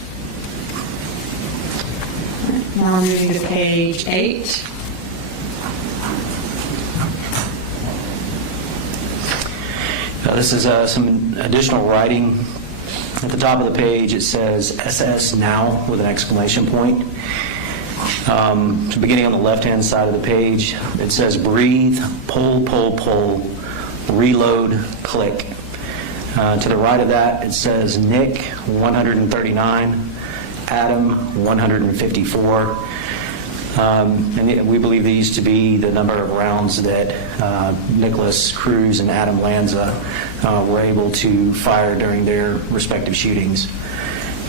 Now moving to page 8. This is some additional writing. At the top of the page, it says SS now with an exclamation point. Beginning on the left-hand side of the page, it says breathe, pull, reload, click. To the right of that, it says Nick 139, Adam 154. And we believe these to be the number of rounds that Nicholas Cruz and Adam Lanza were able to fire during their respective shootings.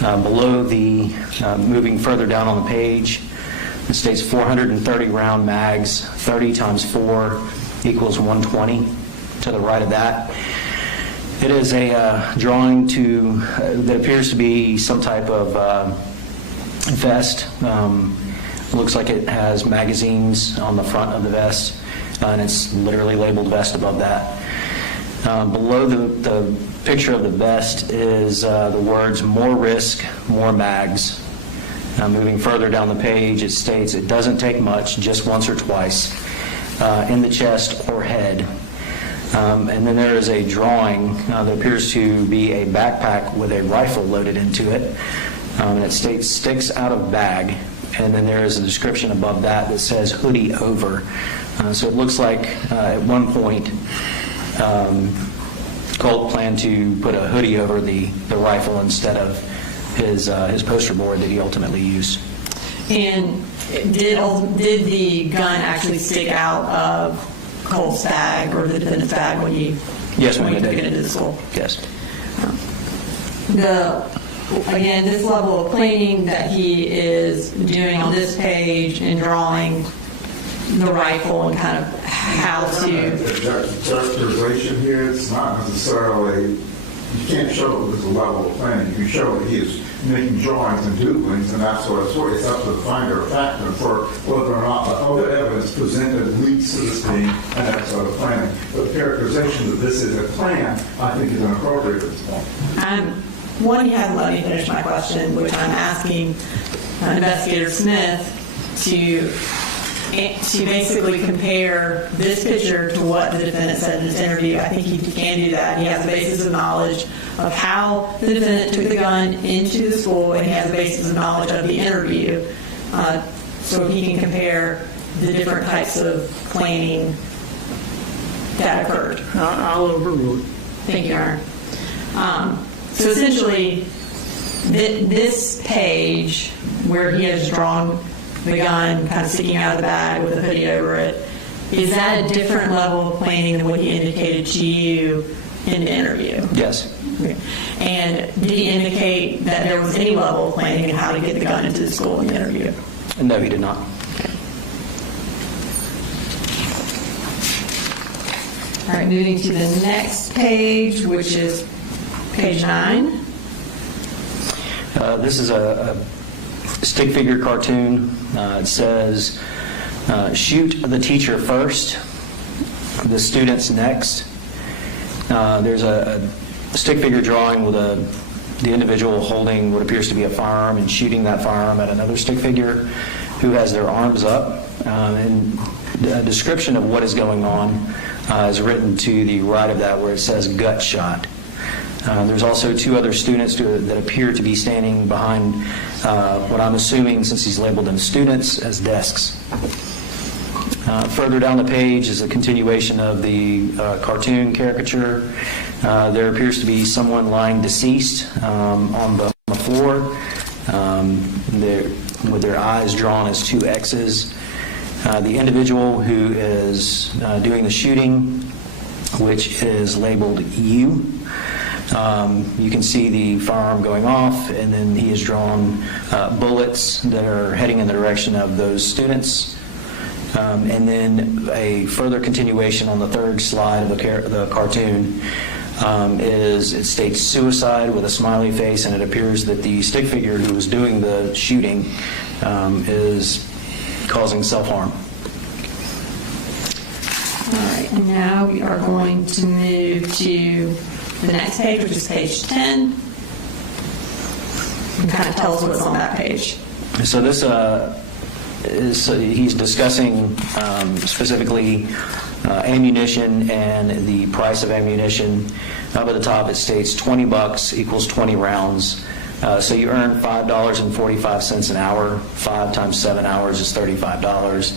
Below moving further down on the page, it states 430 round mags, 30 times 4 equals 120. To the right of that, it is a drawing that appears to be some type of vest. Looks like it has magazines on the front of the vest, and it's literally labeled vest above that. Below the picture of the vest is the words more risk, more mags. Moving further down the page, it states it doesn't take much, just once or twice, in the chest or head. And then there is a drawing that appears to be a backpack with a rifle loaded into it, and it states sticks out of bag. And then there is a description above that says hoodie over. So it looks like at one point Colt planned to put a hoodie over the rifle instead of his poster board that he ultimately used. And did the gun actually stick out of Colt's bag or the defendant's bag when you Yes, took ma'am, it it did. into the school? Yes. Again, this level of cleaning that he is doing on this page and drawing the rifle and kind of how to... The characterization here, it's not necessarily You can't show that there's a level of planning. You can show that he is making drawings and doodlings and that sort of story. It's up to the finder of fact and for whether or not the other evidence presented leads to this being an episode of planning. But the characterization that this is a plan, I think, is inappropriate at this point. One, you haven't let me finish my question, which I'm asking Investigator Smith to basically compare this picture to what the defendant said in his interview. I think he can do that. He has a basis of knowledge of how the defendant took the gun into the school, and he has a basis of knowledge of the interview. So he can compare the different types of planning that occurred. I'll overrule it. Thank you, Your Honor. So essentially, this page where he has drawn the gun kind of sticking out of the bag with a hoodie over it, is that a different level of planning than what he indicated to you in the interview? Yes. Okay. And did he indicate that there was any level of planning in how to get the gun into the school in the interview? No, he did not. All right, moving to the next page, which is page 9. This is a stick figure cartoon. It says, shoot the teacher first, the students next. There's a stick figure drawing with the individual holding what appears to be a firearm and shooting that firearm at another stick figure who has their arms up. And a description of what is going on is written to the right of that, where it says gut shot. There's also 2 other students that appear to be standing behind what I'm assuming, since he's labeled them students, as desks. Further down the page is a continuation of the cartoon caricature. There appears to be someone lying deceased on the floor, with their eyes drawn as 2 X's. The individual who is doing the shooting, which is labeled U. You can see the firearm going off, and then he has drawn bullets that are heading in the direction of those students. And then a further continuation on the 3rd slide of the cartoon is it states suicide with a smiley face, and it appears that the stick figure who was doing the shooting is causing self-harm. All right, and now we are going to move to the next page, which is page 10. And kind of tell us what's on that page. So this he's discussing specifically ammunition and the price of ammunition. Up at the top it states $20 equals 20 rounds. So you earn $5.45 an hour. 5 times 7 hours is $35.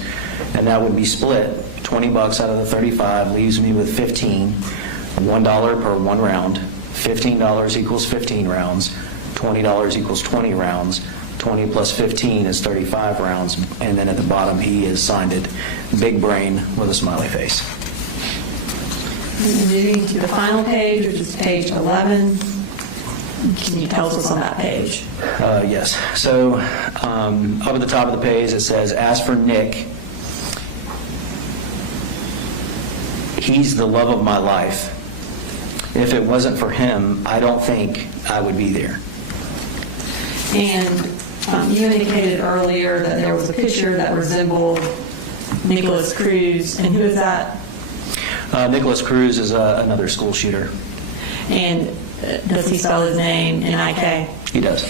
And that would be split. $20 out of the 35 leaves me with 15. $1 per 1 round. $15 equals 15 rounds. $20 equals 20 rounds. 20 plus 15 is 35 rounds. And then at the bottom he has signed it big brain with a smiley face. And moving to the final page, which is page 11. Can you tell us what's on that page? Yes. So up at the top of the page it says, as for Nick, he's the love of my life. If it wasn't for him, I don't think I would be there. And you indicated earlier that there was a picture that resembled Nicholas Cruz. And who is that? Nicholas Cruz is another school shooter. And does he spell his name N-I-K? He does.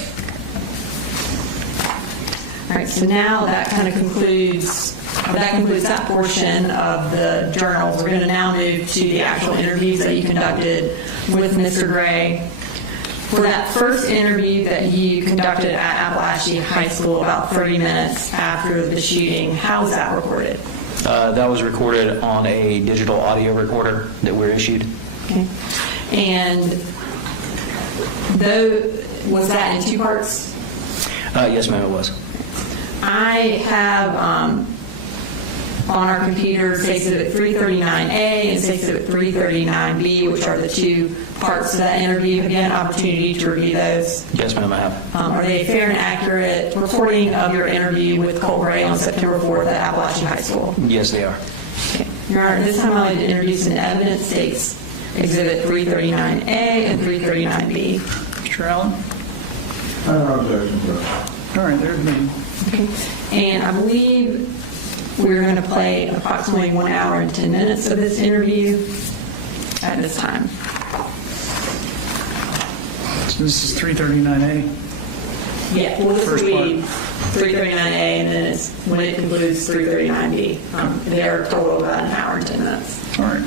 All right, so now that kind of concludes that portion of the journals. We're going to now move to the actual interviews that you conducted with Mr. Gray. For that first interview that you conducted at Apalachee High School about 30 minutes after the shooting, how was that recorded? That was recorded on a digital audio recorder that we're issued. Okay. And was that in 2 parts? Yes, ma'am, it was. I have on our computer State Exhibit 339A and State Exhibit 339B, which are the 2 parts of that interview. Again, opportunity to review those. Yes, ma'am, I have. Are they a fair and accurate reporting of your interview with Colt Gray on September 4th at Apalachee High School? Yes, they are. Okay. Your Honor, this time I'd like to introduce an evidence states Exhibit 339A and 339B. Mr. Allen? No objection, Judge. All right, there's me. Okay. And I believe we're going to play approximately 1 hour and 10 minutes of this interview at this time. So this is 339A. Yeah, well, this First will be 339A, and then it's, when it concludes, 339B. They're a total of about 1 hour and 10 minutes. All right.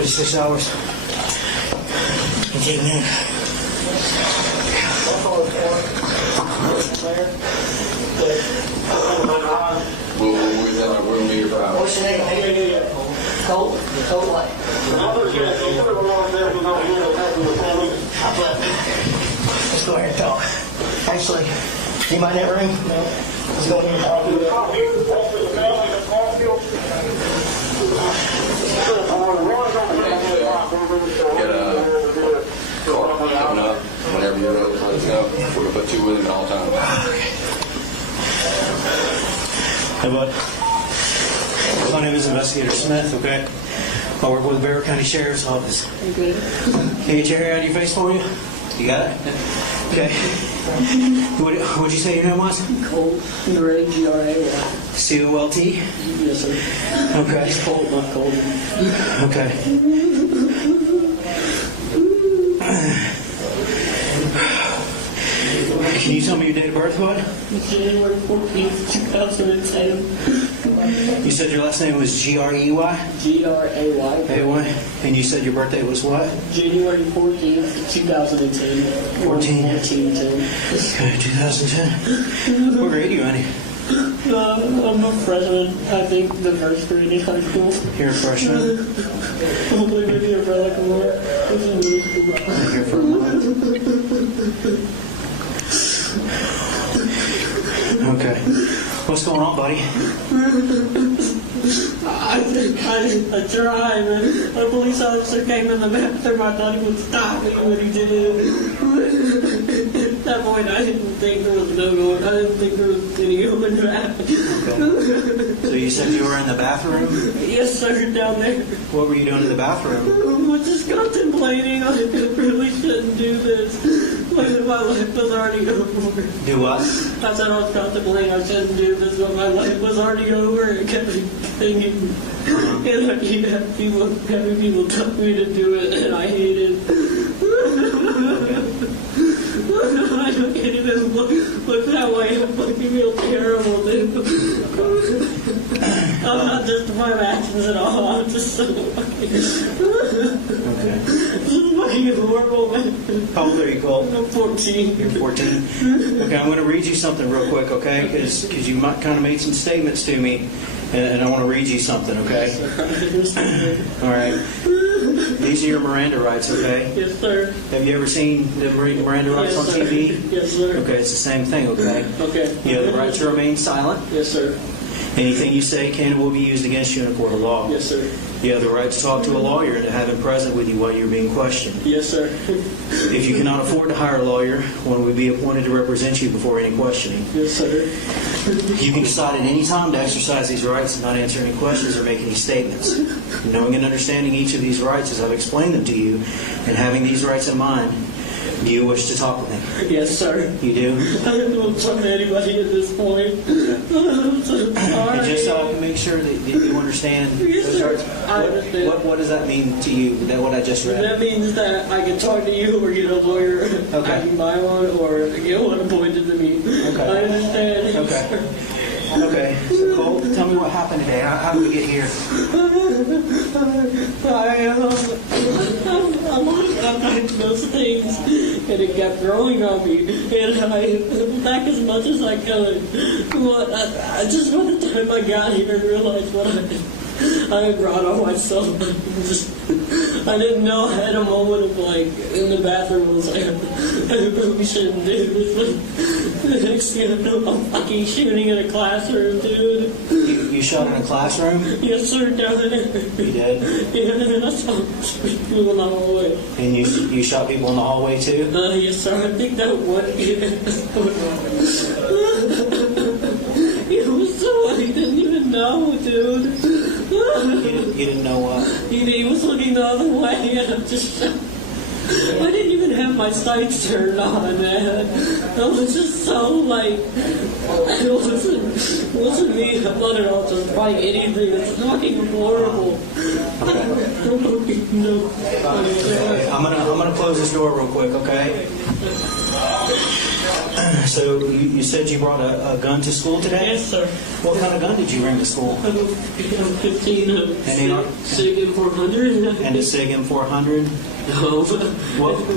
$6 hours. Continue. What's your name? Colt. Colt what? Let's go ahead and talk. Actually, do you mind that room? No. Let's go ahead and talk. Get a car coming up. Whenever you're ready, let us know. We're going to put 2 with him at all times. Hey, bud. My name is Investigator Smith, okay? I work with the Barrow County Sheriff's Office. Okay. Can you get your hair out of your face for you? You got it? Okay. What'd you say your name was? Colt Gray, Gray. Colt? Yes, sir. Okay. It's Colt, not Colt. Okay. Can you tell me your date of birth, bud? January 14th, 2010. You said your last name was Grey? Gray. A-Y? And you said your birthday was what? January 14th, 2010. 14. 1410. Okay, 2010. What grade are you in? I'm a freshman. I think the first grade in high school. You're a freshman? Hopefully maybe a relic more. It's in middle school. Here for a month. Okay. What's going on, buddy? I was kind of driving. A police officer came in the bathroom. I thought he would stop me when he did. At that point, I didn't think there was no going. I didn't think there was any human traffic. Okay. So you said you were in the bathroom? Yes, sir, down there. What were you doing in the bathroom? I was just contemplating. I really shouldn't do this. Like, my life was already over. Do what? I said I was contemplating I shouldn't do this, but my life was already over. And kept thinking, and I keep having people tell me to do it, and I hate it. I can't even look that way. I fucking feel terrible, dude. I'm not justifying my actions at all. I'm just so fucking... Okay. This is fucking horrible, man. How old are you, Colt? I'm 14. You're 14? Okay, I'm going to read you something real quick, okay? Because you might kind of made some statements to me, and I want to read you something, okay? All right. These are your Miranda rights, okay? Yes, sir. Have you ever seen the Miranda rights on Yes, sir. TV? Yes, sir. Okay, it's the same thing, okay? Okay. You have the right to remain silent. Yes, sir. Anything you say can and will be used against you in a court of law. Yes, sir. You have the right to talk to a lawyer and to have him present with you while you're being questioned. Yes, sir. If you cannot afford to hire a lawyer, one will be appointed to represent you before any questioning. Yes, sir. You can decide at any time to exercise these rights and not answer any questions or make any statements. Knowing and understanding each of these rights as I've explained them to you, and having these rights in mind, do you wish to talk with me? Yes, sir. You do? I didn't want to talk to anybody at this point. I'm so sorry. And just so I can make sure that you understand Yes, those sir. rights, I understand. what does that mean to you, that what I just read? That means that I can talk to you or get a lawyer. Okay. I can buy one or get one appointed to me. Okay. I understand. Okay. Okay. So, Colt, tell me what happened today. How did we get here? I lost those things, and it kept growing on me, and I pulled back as much as I could. But I just by the time I got here and realized what I had brought on myself, I didn't know. I had a moment of like in the bathroom. I was like, I really shouldn't do this. The next thing I know, I'm fucking shooting in a classroom, dude. You shot in a classroom? Yes, sir, down there. You did? Yeah, and then I saw people in the hallway. And you shot people in the hallway too? Yes, sir. I think that one. It was so. I didn't even No, dude. You didn't know what? He was looking the other way, and I'm just. I didn't even have my sights turned on, man. I was just so like, it wasn't me. I'm not at all just buying anything. It's fucking horrible. No. I'm gonna close this door real quick, okay? So you said you brought a gun to school today? Yes, sir. What kind of gun did you bring to school? I'm 15 SIG M400. And a SIG M400? No.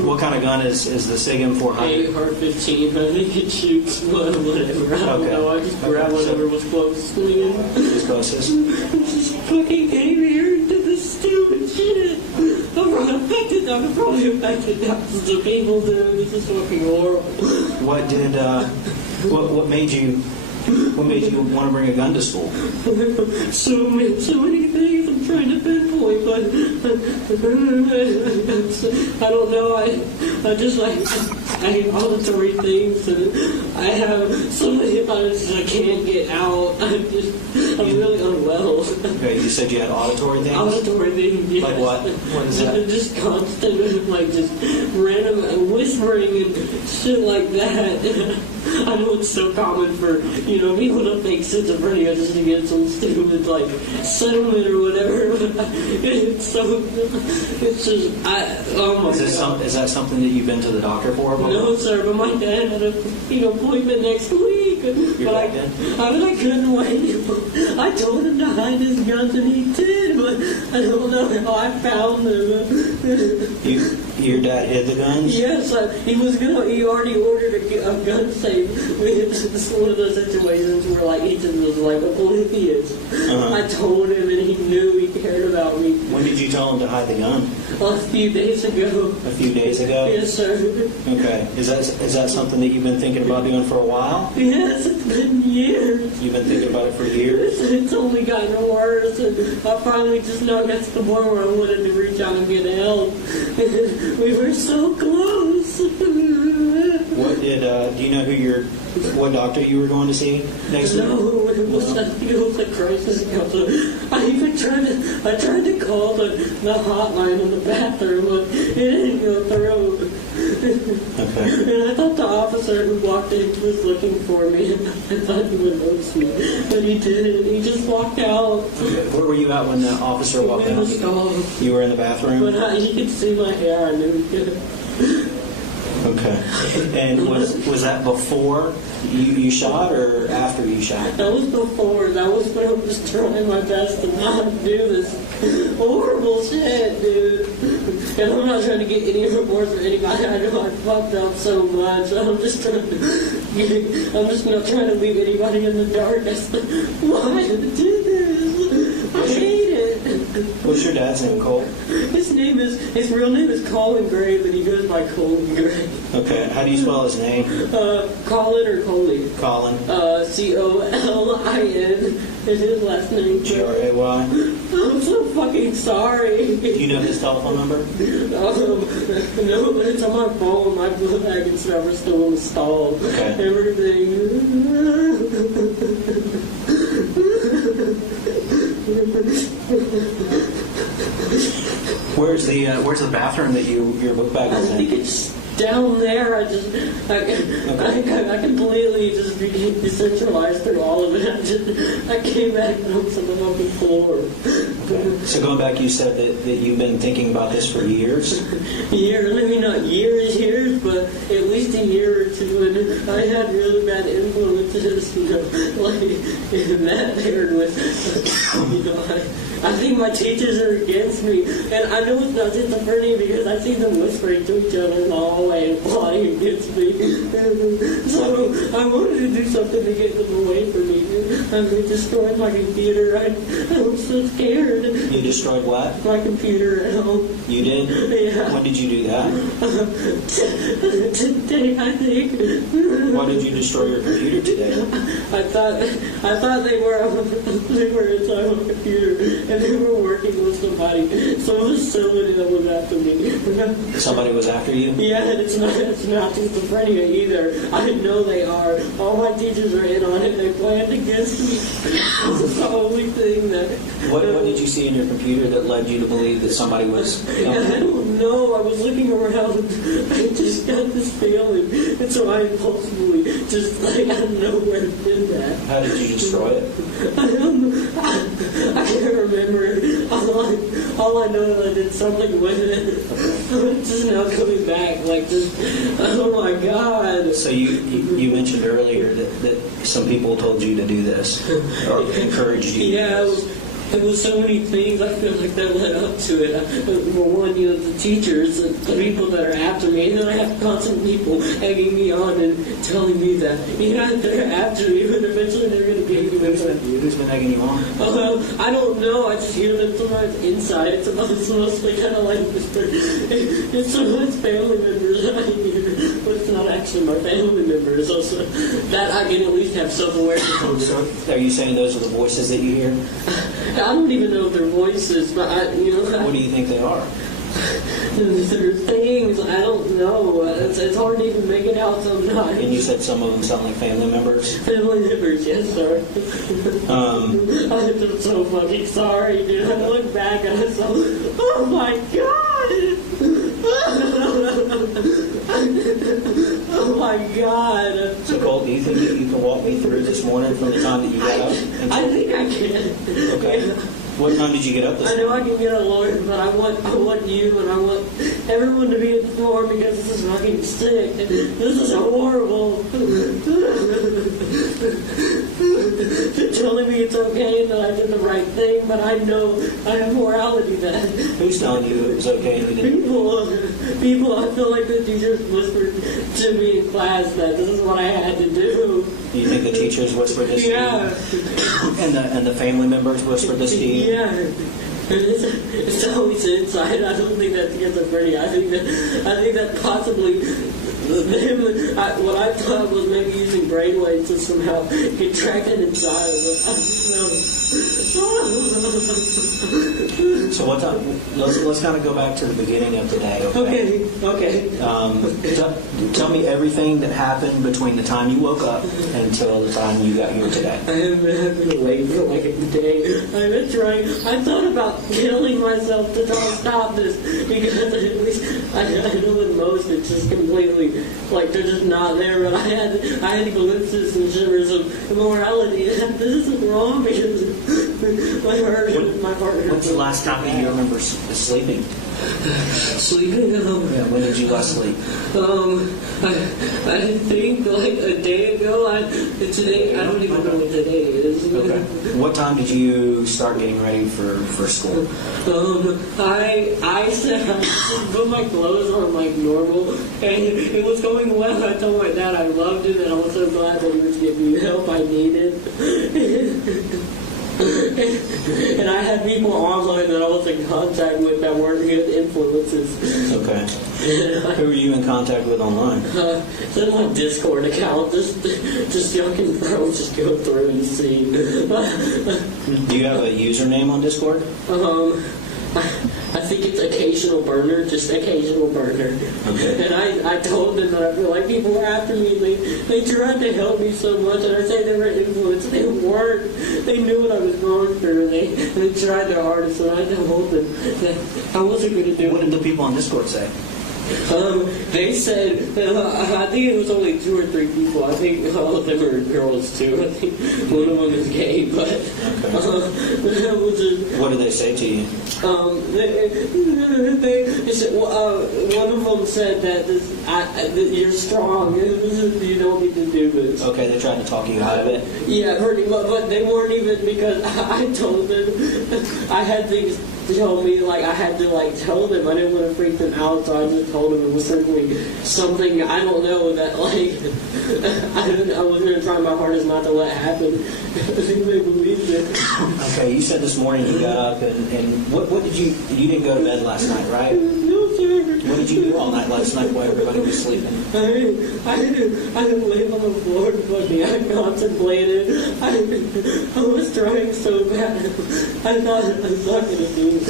What kind of gun is the SIG M400? AR-15. I think it shoots whatever. I don't know. I just grabbed whatever was closest to me. Who's closest? Just fucking came here and did this stupid shit. I'm probably affected thousands of people, dude. This is fucking horrible. What made you want to bring a gun to school? So many things I'm trying to pinpoint, but I don't know. I just like I hate auditory things, and I have so many thoughts I can't get out. I'm really unwell. Okay, you said you had auditory things? Auditory things, yes. Like what? What is that? Just constant, like just random whispering and shit like that. I know it's so common for, people to fake schizophrenia just to get some stupid, like, settlement or whatever. It's just, oh my God. Is that something that you've been to the doctor for? No, sir, but my dad had an appointment next week. But I couldn't wait. I told him to hide his guns, and he did, but I don't know how I found them. Your dad hid the guns? Yes, he already ordered a gun safe. It's one of those situations where, like, he just was, like, oblivious. I told him, and he knew he cared about me. When did you tell him to hide the gun? A few days ago. A few days ago? Yes, sir. Okay. Is that something that you've been thinking about doing for a while? Yes, it's been years. You've been thinking about it for years? It's only gotten worse, and I finally just now got to the point where I wanted to reach out and get help. We were so close. What do you know what doctor you were going to see next week? No, it was a crisis counselor. I tried to call the hotline in the bathroom, but it didn't go through. Okay. And I thought the officer who walked in was looking for me, and I thought he would notice me, but he didn't. He just walked out. Okay. Where were you at when the officer walked out? You were in the bathroom? But he could see my hair. I knew he could. Okay. And was that before you shot or after you shot? That was before. That was when I was trying my best to not do this horrible shit, dude. And I'm not trying to get any remorse for anybody. I know I fucked up so much. I'm just not trying to leave anybody in the dark. Why did I do this? I hate it. What's your dad's name, Colt? His real name is Colt Gray, but he goes by Colt Gray. Okay. How do you spell his name? Colin or Coley? Colin. Colin is his last name. Gray? I'm so fucking sorry. Do you know his telephone number? No, but it's on my phone. My blue bag and stuff are still installed. Okay. Everything. Where's the bathroom that your book bag is in? I think it's down there. I completely just decentralized through all of it. I came back and I'm on the floor. Okay. So going back, you said that you've been thinking about this for years? Years, maybe not years, but at least a year or two. And I had really bad influences, like that paired with, I think my teachers are against me. And I know it's not schizophrenia because I see them whispering to each other in the hallway and plotting against me. So I wanted to do something to get them away from me. I destroyed my computer. I was so scared. You destroyed what? My computer at home. You did? Yeah. When did you do that? Today, I think. Why did you destroy your computer today? I thought they were inside my computer and they were working with somebody. So it was somebody that was after me. Somebody was after you? Yeah, it's not schizophrenia either. I know they are. All my teachers are in on it. They planned against This is the only thing that... What did you see in your computer that led you to believe that somebody was... I don't know. I was looking around and I just got this feeling. And so I impulsively just like out of nowhere did that. How did you destroy it? I don't know. I can't remember. All I know is I did something with it. It's just now coming back. Like just, oh my God. So you mentioned earlier that some people told you to do this, or encouraged you. Yeah, it was so many things. I feel like that led up to it. For one, the teachers, the people that are after me, and then I have constant people egging me on and telling me that, they're after me, but eventually they're going to get you. Who's been egging you on? I don't know. I just hear them sometimes inside. It's mostly kind of like whisper. It's sometimes family members that I hear, but it's not actually my family members. Also, that I can at least have self-awareness. So are you saying those are the voices that you hear? I don't even know if they're voices, but What do you think they are? There are things I don't know. It's hard to even make it out sometimes. And you said some of them sound like family members? Family members, yes, sir. I'm so fucking sorry, dude. I look back and I saw, oh my God! Oh my God! So Colt, do you think that you can walk me through this morning from the time that you got up? I think I can. Okay. Yeah. What time did you get up this I know morning? I can get a lawyer, but I want you and I want everyone to be at the floor because this is fucking sick. This is horrible. Telling me it's okay and that I did the right thing, but I know I have morality then. Who's telling you it was okay and you didn't? People, I feel like the teachers whispered to me in class that this is what I had to do. Do you think the teachers whispered this to you? Yeah. And the family members whispered this to you? Yeah. It's always inside. I don't think that schizophrenia. I think that possibly what I thought was maybe using brainwaves to somehow get tracked inside of it. I don't know. So what time? Let's kind of go back to the beginning of today. Okay. Okay. Tell me everything that happened between the time you woke up until the time you got here today. I've been awake for like a day. I've been trying. I thought about killing myself to try to stop this because at least I know with most it's just completely like they're just not there. But I had glimpses and shivers of immorality. This isn't wrong because my heart hurts. When's the last time that you remember sleeping? Sleeping? Yeah, when did you last sleep? I think like a day ago. Today, I don't even know what today is. Okay. What time did you start getting ready for school? I said I just put my clothes on like normal, and it was going well. I told my dad I loved him, and I was so glad that he was giving me the help I needed. And I had people online that I was in contact with that weren't good influences. Okay. Who were you in contact with online? It's in my Discord account. Just y'all can probably just go through and see. Do you have a username on Discord? I think it's occasional burner, just occasional burner. Okay. And I told them that I feel like people were after me. They tried to help me so much, and I say they were influenced. They weren't. They knew what I was going through, and they tried their hardest, and I told them that I wasn't going to do it. What did the people on Discord say? They said, I think it was only 2 or 3 people. I think all of them are girls too. I think one of them is gay, but What did they say to you? They said, one of them said that that you're strong. You don't need to do this. Okay, they tried to talk you out of it. Yeah, pretty much, but they weren't even because I told them I had things to tell me, like I had to tell them. I didn't want to freak them out, so I just told them it was simply something I don't know that I was going to try my hardest not to let happen. I think they believed it. Okay, you said this morning you got up and what did you didn't go to bed last night, right? No, sir. What did you do all night last night while everybody was sleeping? I laid on the floor and I contemplated. I was trying so bad. I thought I was not going to do it.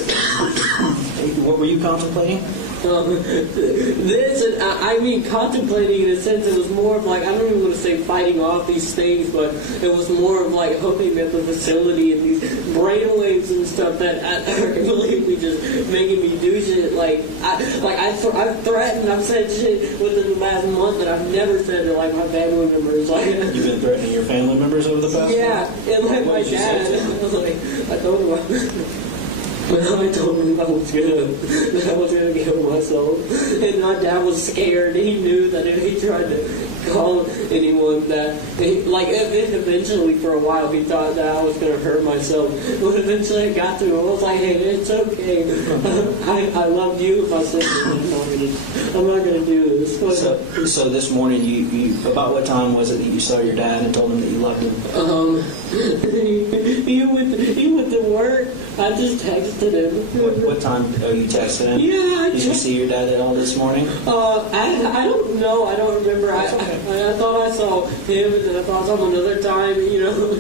What were you contemplating? this, and I mean, contemplating in a sense, it was more of like, I don't even want to say fighting off these things, but it was more of like hoping that the facility and these brainwaves and stuff that are completely just making me do shit. I've threatened, I've said shit within the last month that I've never said to like my family members. Like, You've been threatening your family members over the past yeah, and like my dad, I told him I told him that I was gonna kill myself, and my dad was scared. He knew that if he tried to call anyone, that eventually for a while he thought that I was gonna hurt myself. But eventually I got to him. I was like, hey, it's okay. I love you, my sister. I'm not gonna do this. So this morning, you about what time was it that you saw your dad and told him that you loved him? He went to work. I just texted him. What time? Oh, you texted him? Yeah. Did you see your dad at all this morning? I don't know. I don't remember. I thought I saw him, and then I thought I saw him another time. You know.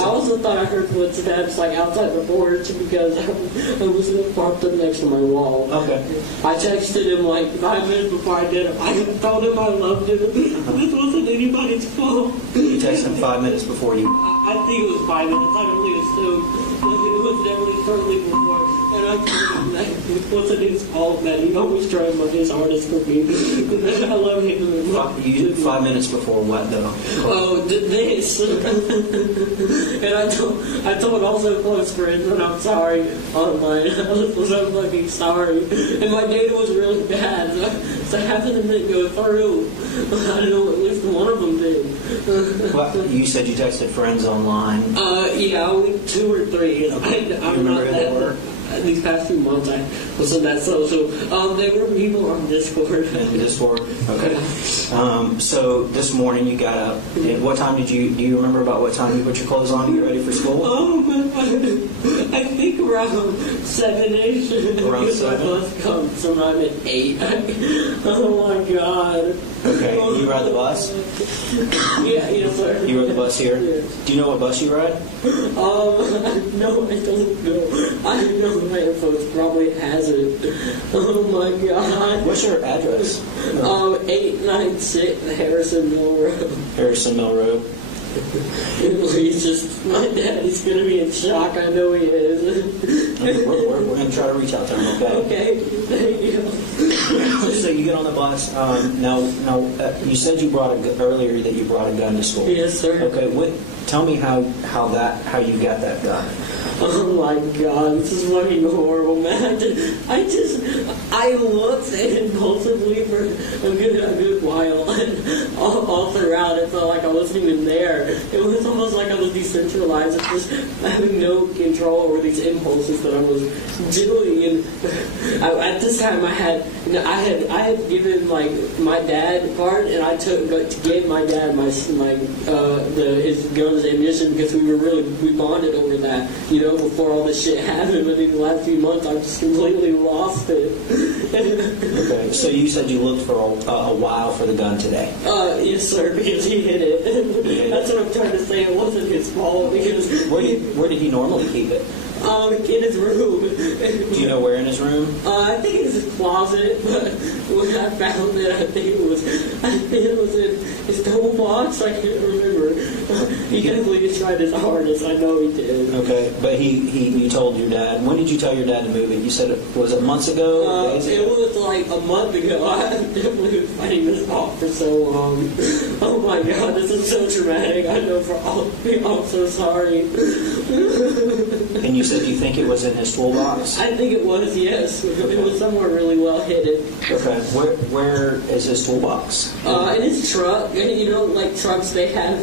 I also thought I heard footsteps like outside the porch because I was parked up next to my wall. Okay. I texted him like 5 minutes before I did it. I told him I loved him. This wasn't anybody's fault. You texted him 5 minutes before you. I think it was 5 minutes. I only assumed. It was definitely certainly before. And I told him that it wasn't his fault, that he always tried his hardest for me. I love him. You 5 minutes before what, though? Oh, this. And I told also close friends that I'm sorry online. I was so fucking sorry. And my data was really bad. So half of them didn't go through. I don't know, at least one of them did. Well, you said you texted friends online. Yeah, only 2 or 3. I'm remember not who they were? These past few months, I was on that social. They were people on Discord. Discord. Okay. So this morning you got up. What time do you remember about what time you put your clothes on to get ready for school? Oh my God. I think around 7-ish. Around 7? My bus comes around at 8. Oh my God. Okay. You ride the bus? Yeah, yes sir. You ride the bus here? Yeah. Do you know what bus you ride? No, I don't know. I know my folks probably has it. Oh my God. What's your address? 896 Harrison Mill Road. Harrison Mill Road. He's just, my daddy's going to be in shock. I know he is. Okay, we're going to try to reach out to him, okay? Okay, thank you. So you get on the bus. Now, you said earlier that you brought a gun to school. Yes, sir. Okay, tell me how you got that gun. Oh my God, this is fucking horrible, man. I looked impulsively for a good while, and all throughout it felt like I wasn't even there. It was almost like I was decentralized, just having no control over these impulses that I was doing. And at this time, I had given like my dad part, and I gave my dad his guns and ammunition because we bonded over that. You know, before all this shit happened, but in the last few months, I've just completely lost it. Okay, so you said you looked for a while for the gun today. Yes, sir, because he hid it. That's what I'm trying to say. It wasn't his fault because. Where did he normally keep it? In his room. Do you know where in his room? I think it's his closet, but when I found it, I think it was in his toolbox. I can't remember. He definitely tried his hardest. I know he did. Okay, but you told your dad. When did you tell your dad to move it? You said was it months ago? Days ago? It was like a month ago. I definitely was fighting this off for so long. Oh my God, this is so traumatic. I know for all of you, I'm so sorry. And you said you think it was in his toolbox? I think it was, yes. It was somewhere really well hidden. Okay. Where is his toolbox? In his truck. You know, like trucks they have.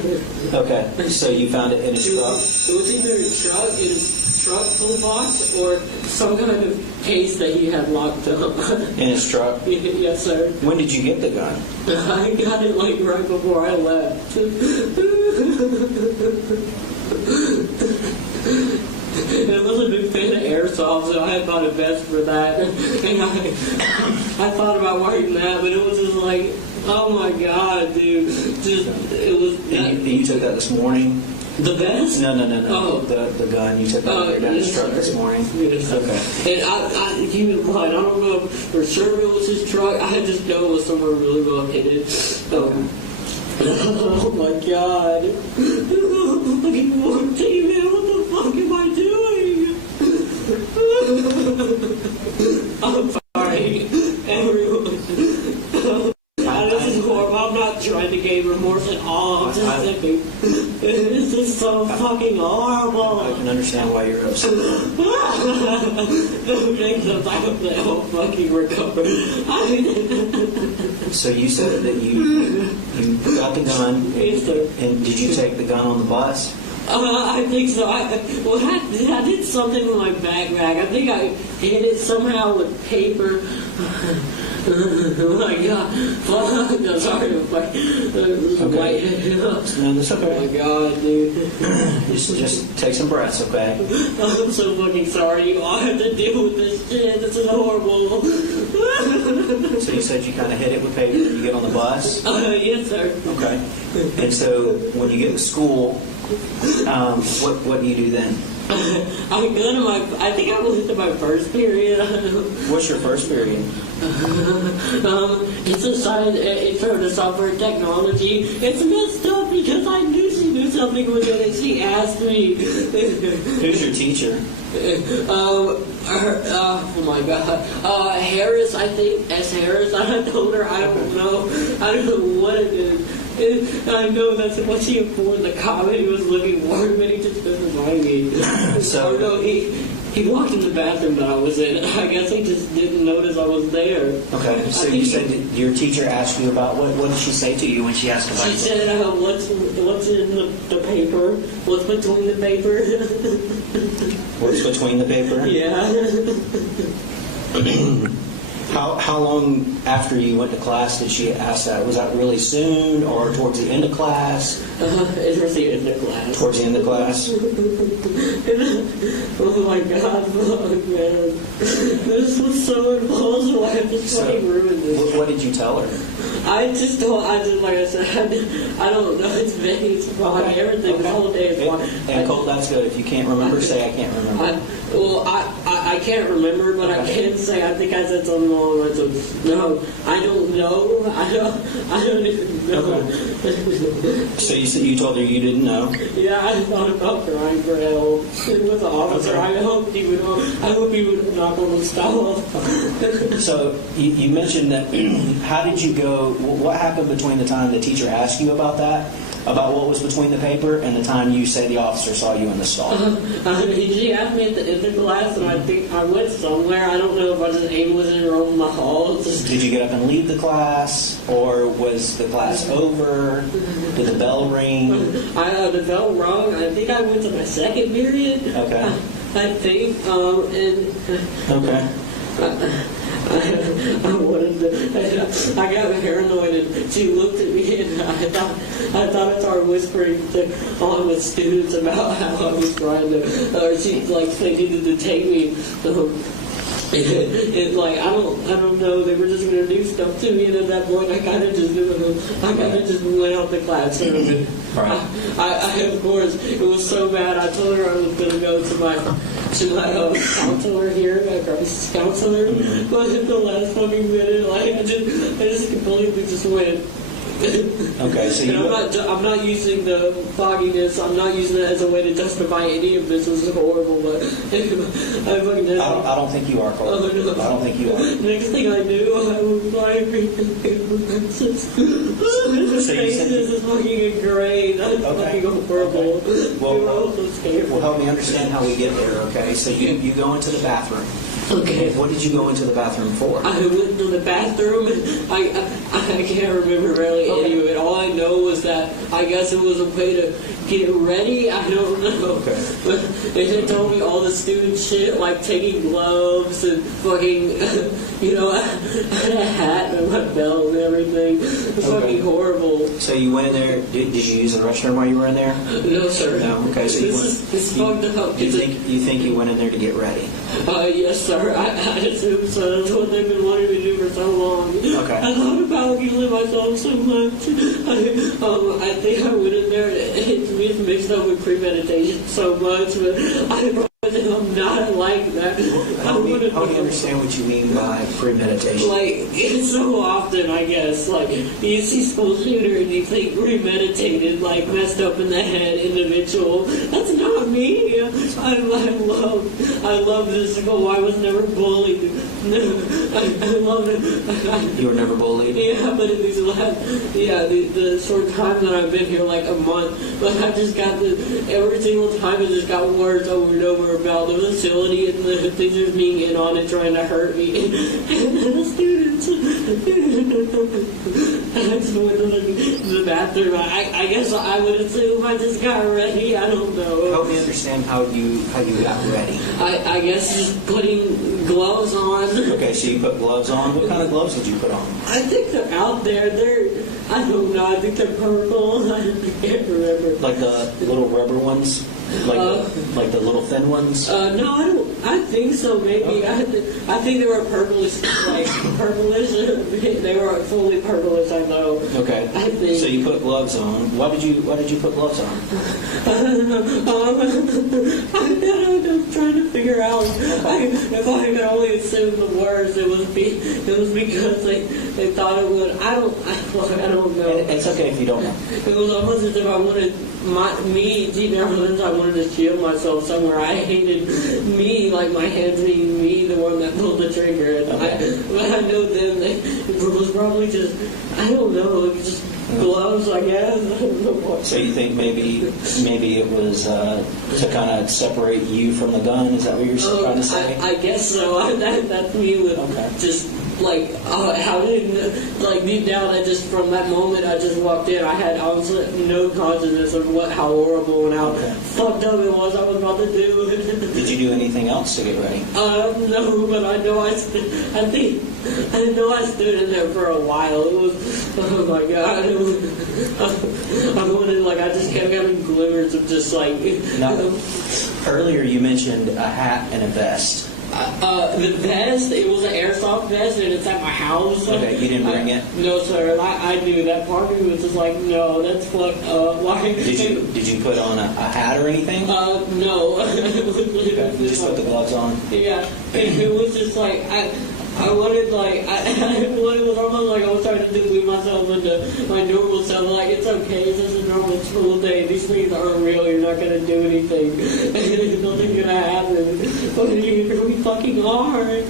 Okay. So you found it in his truck? It was either his truck toolbox or some kind of case that he had locked up. In his truck? Yes, sir. When did you get the gun? I got it like right before I left. I was a big fan of airsoft, so I had bought a vest for that. And I thought about wearing that, but it was just like, oh my God, dude. It was. And you took that this morning? The vest? No. Oh. The gun you took out of your dad's truck this morning. Yes, sir. Okay. And keep in mind, I don't know for sure it was his truck. I just know it was somewhere really well hidden. Oh my God. Fucking Marty, man, what the fuck am I doing? I'm sorry, everyone. This is horrible. I'm not trying to gain remorse at all. I'm just thinking, this is so fucking horrible. I can understand why you're upset. The victims, I hope they all fucking recover. So you said that you got the gun. Yes, sir. And did you take the gun on the bus? I think so. I did something with my backpack. I think I hid it somehow with paper. Oh my God. No, sorry. No, that's okay. Oh my God, dude. Just take some breaths, okay? I'm so fucking sorry. You all have to deal with this shit. This is horrible. So you said you kind of hit it with paper when you get on the bus? Yes, sir. Okay. And so when you get to school, what do you do then? I go to I think I was into my first period. What's your first period? It's a science, it's for the software technology. It's messed up because I knew she knew something was in it. She asked me. Who's your teacher? Oh my God. Harris, I think. S. Harris. I told her I don't know. I don't know what it is. I know that's what she informed the cop he was looking for, but he just doesn't mind me. So, no, he walked in the bathroom that I was in. I guess he just didn't notice I was there. okay, so you said that your teacher asked you about, what did she say to you when she asked about She you? said, what's in the paper? What's between the paper? What's between the paper? Yeah. How long after you went to class did she ask that? Was that really soon or towards the end of class? It was the end of class. Towards the end of class? Oh my God, fuck, man. This was so impossible. I just fucking ruined this. What did you tell her? Like I said, I don't know. It's vague. It's fine. Everything. The whole day is fine. And Colt, that's good. If you can't remember, say I can't remember. I can't remember, but I can say I think I said something along the lines of, no, I don't know. I don't even know. So you told her you didn't know? Yeah, I thought about crying for help with the officer. I hope he would knock on the stall. So you mentioned that. How did you go? What happened between the time the teacher asked you about that, about what was between the paper, and the time you say the officer saw you in the stall? She asked me at the end of class, and I think I went somewhere. I don't know if I was able to enroll in the hall. Did you get up and leave the class, or was the class over? Did the bell ring? The bell rung. I think I went to my second period. Okay. I think. Okay. I got paranoid, and she looked at me, and I thought I started whispering on with students about how I was trying to, or she thinking to detain me. It's like I don't know. They were just gonna do stuff to me, and at that point, I kind of just went out the classroom. And I of course, it was so bad. I told her I was gonna go to my counselor here, my crisis counselor, but at the last fucking minute, I just completely just went. Okay, so I'm not using the fogginess. I'm not using it as a way to justify any of this. This is horrible, but I fucking did. I don't think you are, Cole. Oh, no. I don't think you are. Next thing I knew, I was flying. This is fucking great. I'm fucking horrible. Well, I'm so scared. Well, help me understand how we get there. Okay, so you go into the bathroom. Okay. What did you go into the bathroom for? I went to the bathroom, and I can't remember really any of it. All I know was that I guess it was a way to get ready. I don't know. Okay. But they told me all the student shit, like taking gloves and fucking, I had a hat and my belt and everything. It was fucking horrible. So you went in there. Did you use the restroom while you were in there? No, sir. No. Okay. So It's fucked up. You think you went in there to get ready? Yes, sir. I assume so. That's what they've been wanting me to do for so long. Okay. I thought about killing myself so much. I think I went in there and it hit me gets mixed up with premeditation so much, but I promise I'm not like that. Help me understand what you mean by premeditation. Like, it's so often, I guess, like, you see school shooter and you think premeditated, like, messed up in the head individual. That's not me. I love this school. I was never bullied. I love it. You were never bullied? Yeah, but in these the short time that I've been here, like a month, but I just got every single time it just got worse over and over about the facility and the teachers being in on it, trying to hurt me, and the students. I just went to the bathroom. I guess I would assume I just got ready. I don't know. Help me understand how you got ready. I guess just putting gloves on. Okay, so you put gloves on. What kind of gloves did you put on? I think they're out there. I don't know. I think they're purple. I can't remember. Like the little rubber ones? Like the little thin ones? No, I don't. I think so. Maybe. Okay. I think they were purplish, like purplish. They were fully purplish. I know. Okay. I think. So you put gloves on. Why did you put gloves on? I'm trying to figure out. If I could only assume the worst, it was because they thought it would. I don't know. It's okay if you don't know. It was almost as if I wanted deep down within, I wanted to shield myself somewhere. I hated me, like my hands being me, the one that pulled the trigger. And but I know then it was probably just, I don't know, just gloves, I guess. I don't know what. So you think maybe it was to kind of separate you from the gun? Is that what you're trying to say? I guess so. That's me with just like how did like deep down. I just from that moment I just walked in. I had honestly no consciousness of how horrible and how fucked up it was I was about to do. Did you do anything else to get ready? No, but I know I stood in there for a while. It was, oh my god, I just kept having glimmers of just like. Earlier you mentioned a hat and a vest. The vest, it was an airsoft vest, and it's at my house. Okay, you didn't bring it? No, sir. I knew that part of me was just like, no, that's fucked up. Why? Did you put on a hat or anything? No. Okay, you just put the gloves on? Yeah, it was just like, I wanted, like, it was almost like I was trying to delude myself into my normal self. Like, it's okay, it's just a normal school day. These things aren't real, you're not going to do anything. Nothing's going to happen. But we fucking are.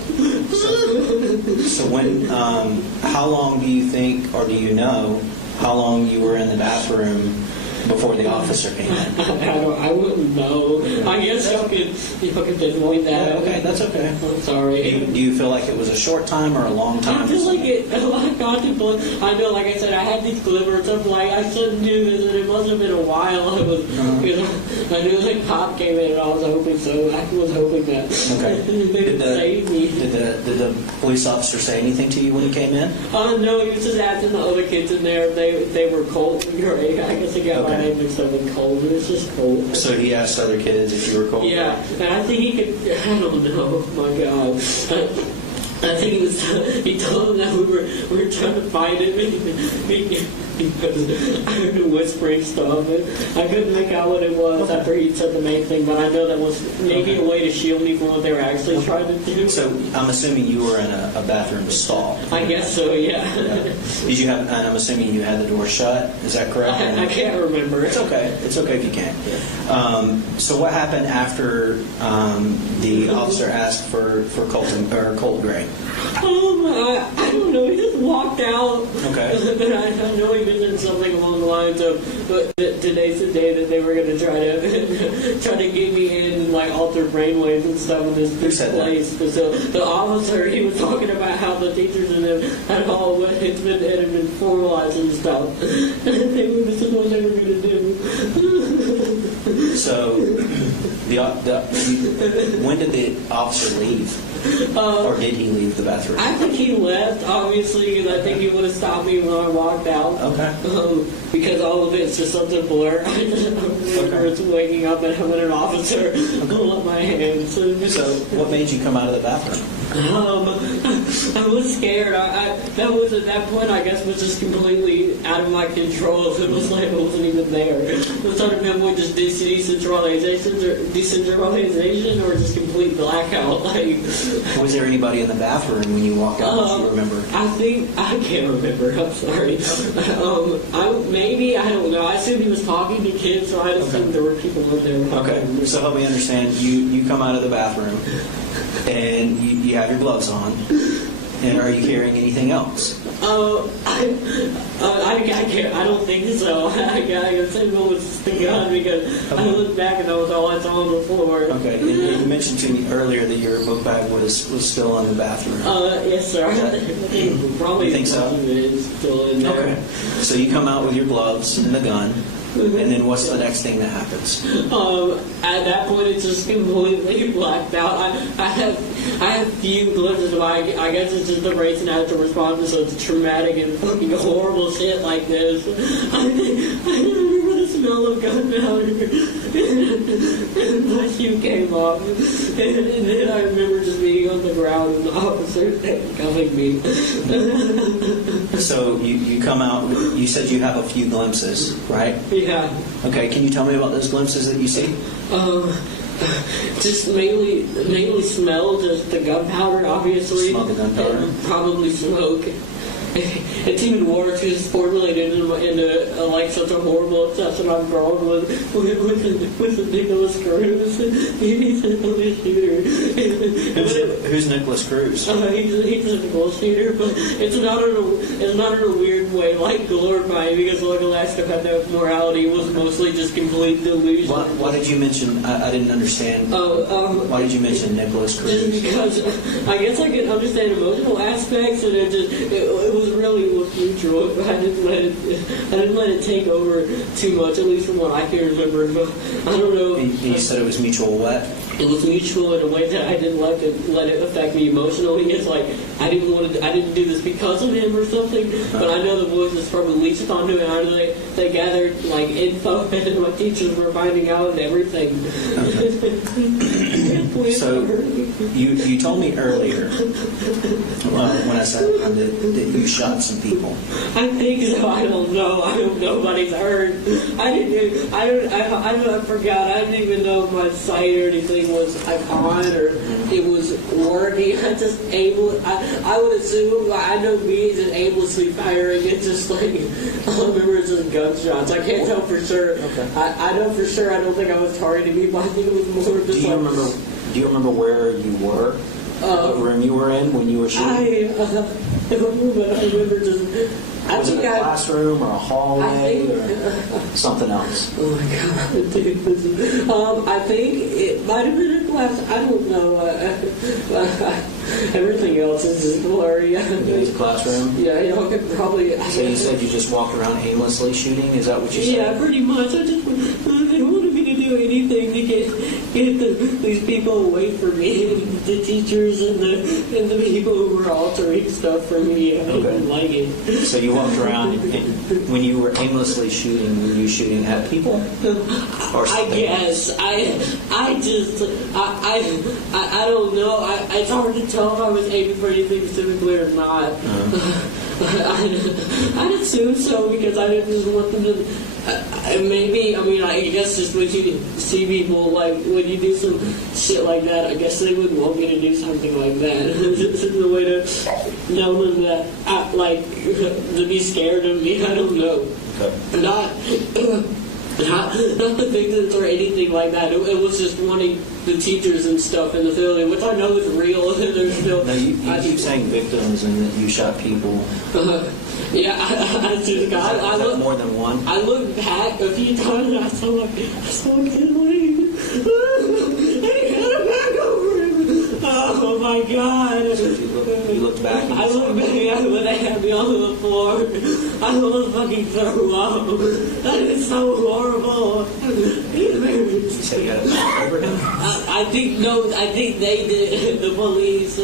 So when, how long do you think, or do you know, how long you were in the bathroom before the officer came in? I wouldn't know. I guess y'all could pinpoint that. Yeah, okay, that's okay. I'm sorry. Do you feel like it was a short time or a long time? I feel like I know, like I said, I had these glimmers of like, I shouldn't do this, and it must have been a while. I knew like Pop came in, and I was hoping so. I was hoping that they would save me. Did the police officer say anything to you when he came in? No, he was just asking the other kids in there if they were Colt Gray. I guess he got my name mixed up with Colt. It was just Colt. So he asked other kids if you were Colt? Yeah, and I think he could, I don't know, my God. I think he told them that we were trying to find him because I heard him whispering stuff. I couldn't make out what it was after he said the main thing, but I know that was maybe a way to shield me from what they were actually trying to do. So I'm assuming you were in a bathroom stall. I guess so, yeah. Did you have? And I'm assuming you had the door shut. Is that correct? I can't remember. It's okay. It's okay if you can't. So what happened after the officer asked for Colt Gray? I don't know. He just walked out. Okay. But I know he mentioned something along the lines of, but today's the day that they were going to try to get me in and like alter brainwaves and stuff in this place. But so the officer, he was talking about how the teachers and them had all it had been formalized and stuff. This is what they were going to do. So when did the officer leave? Or did he leave the bathroom? I think he left, obviously, because I think he would have stopped me when I walked out. Okay. Because all of it's just such a blur. I remember it's waking up and having an officer pull up my hand. So what made you come out of the bathroom? I was scared. That was at that point, I guess, was just completely out of my control. It was like I wasn't even there. It was sort of pinpoint just decentralization or just complete blackout. Like, Was there anybody in the bathroom when you walked out that you remember? I can't remember. I'm sorry. I don't know. I assumed he was talking to kids, so I assumed there were people in there. Okay, so help me understand. You come out of the bathroom and you have your gloves on, and are you carrying anything else? I can't. I don't think so. I guess it was the gun because I looked back and that was all I saw on the floor. Okay, and you mentioned to me earlier that your book bag was still in the bathroom. Yes, sir. Probably. You think so? It is still in there. Okay, so you come out with your gloves and the gun. And then what's the next thing that happens? At that point, it's just completely blacked out. I have few glimpses of I guess it's just the race and I have to respond to such traumatic and fucking horrible shit like this. I remember the smell of gunpowder and my shoe came off. And then I remember just being on the ground and the officer handcuffing me. So you come out, you said you have a few glimpses, right? Yeah. Okay, can you tell me about those glimpses that you see? Just mainly smell, just the gunpowder, obviously. Smell the gunpowder? And probably smoke. It's even worse because it's formulated into like such a horrible obsession I've grown with Nicholas Cruz. He's a police shooter. Who's Nicholas Cruz? He's a Nicholas shooter, but it's not in a weird way like glorifying because like Alaska had no morality. It was mostly just complete delusion. Why did you mention? I didn't understand. Why did you mention Nicholas Cruz? Just because I guess I can understand emotional aspects, and it was really mutual. I didn't let it take over too much, at least from what I can remember. But I don't know. You said it was mutual what? It was mutual in a way that I didn't let it affect me emotionally. It's like I didn't do this because of him or something. But I know the voices probably leached onto it. I know they gathered like info, and my teachers were finding out and everything. So you told me earlier when I said that you shot some people. I think so. I don't know. I hope nobody's heard. I forgot. I didn't even know if my sight or anything was on or it was working. I would assume. I know me just aimlessly firing. It's just like I remember it's just gunshots. I can't tell for sure. Okay. I know for sure. I don't think I was targeting people. I think it was more just Do you remember where you were? What room you were in when you were shooting? I remember just. Was it a classroom or a hallway or something else? Oh my god, dude. I think it might have been a class. I don't know. Everything else is just blurry. It was a classroom? Yeah, I could probably. So you said you just walked around aimlessly shooting? Is that what you said? Yeah, pretty much. They wanted me to do anything to get these people away from me, the teachers and the people who were altering stuff for me. I didn't like it. So you walked around, and when you were aimlessly shooting, were you shooting at people? Or I guess. I don't know. It's hard to tell if I was aiming for anything specifically or not. I'd assume so because I didn't just want them to. I guess just when you see people, like, when you do some shit like that, I guess they would want me to do something like that. This is the way to know them that, to be scared of me, I don't know. Okay. Not the victims or anything like that. It was just wanting the teachers and stuff in the building, which I know is real. There's still. No, you keep saying victims and that you shot people. Yeah, I looked more than one. I looked back a few times and I saw a kid leave. He had a back over him. Oh my god! So you looked back. I looked back when they had me on the floor. I almost fucking threw up. That is so horrible. You said you had a back over him? I think they did. The police.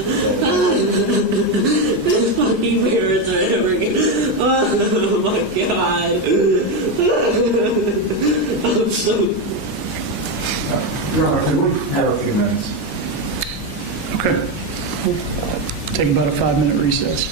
This fucking parents are ever again. Oh my god. I'm so. Your Honor, can we have a few minutes? Okay. Take about a 5-minute recess.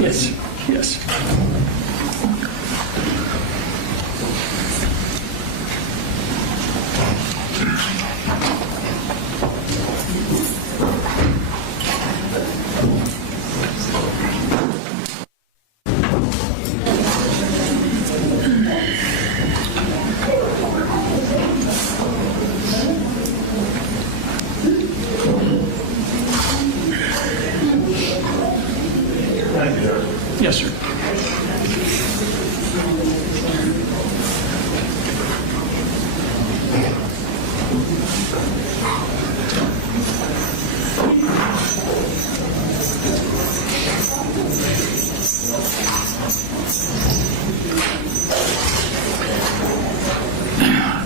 Yes, yes. Yes, sir.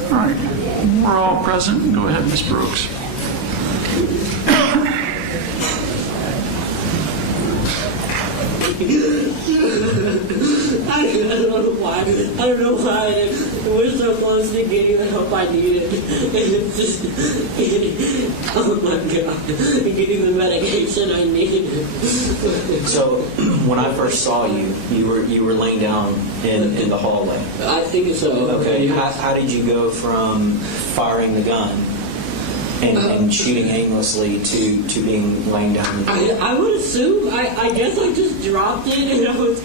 All right, we're all present. Go ahead, Ms. Brooks. I don't know why. I don't know why. We're so close to getting the help I needed. It's just, oh my God, getting the medication I needed. So, when I first saw you, you were laying down in the hallway. I think so. Okay. How did you go from firing the gun and shooting aimlessly to being laying down? I would assume. I guess I just dropped it and I was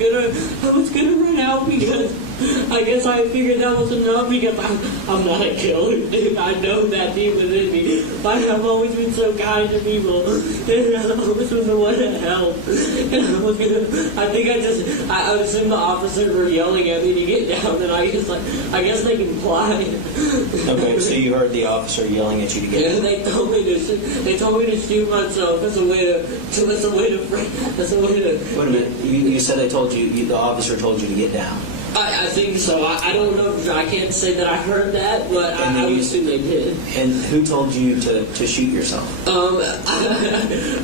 gonna run out because I guess I figured that was enough because I'm not a killer, dude. I know that deep within me. I've always been so kind to people, and I always was the one that helped. And I assume the officers were yelling at me to get down, and I guess they complied. Okay, so you heard the officer yelling at you to get down. They told me to shoot myself. That's a way to. Wait a minute. You said they told you, the officer told you to get down. I think so. I don't know. I can't say that I heard that, but I would assume they did. And who told you to shoot yourself?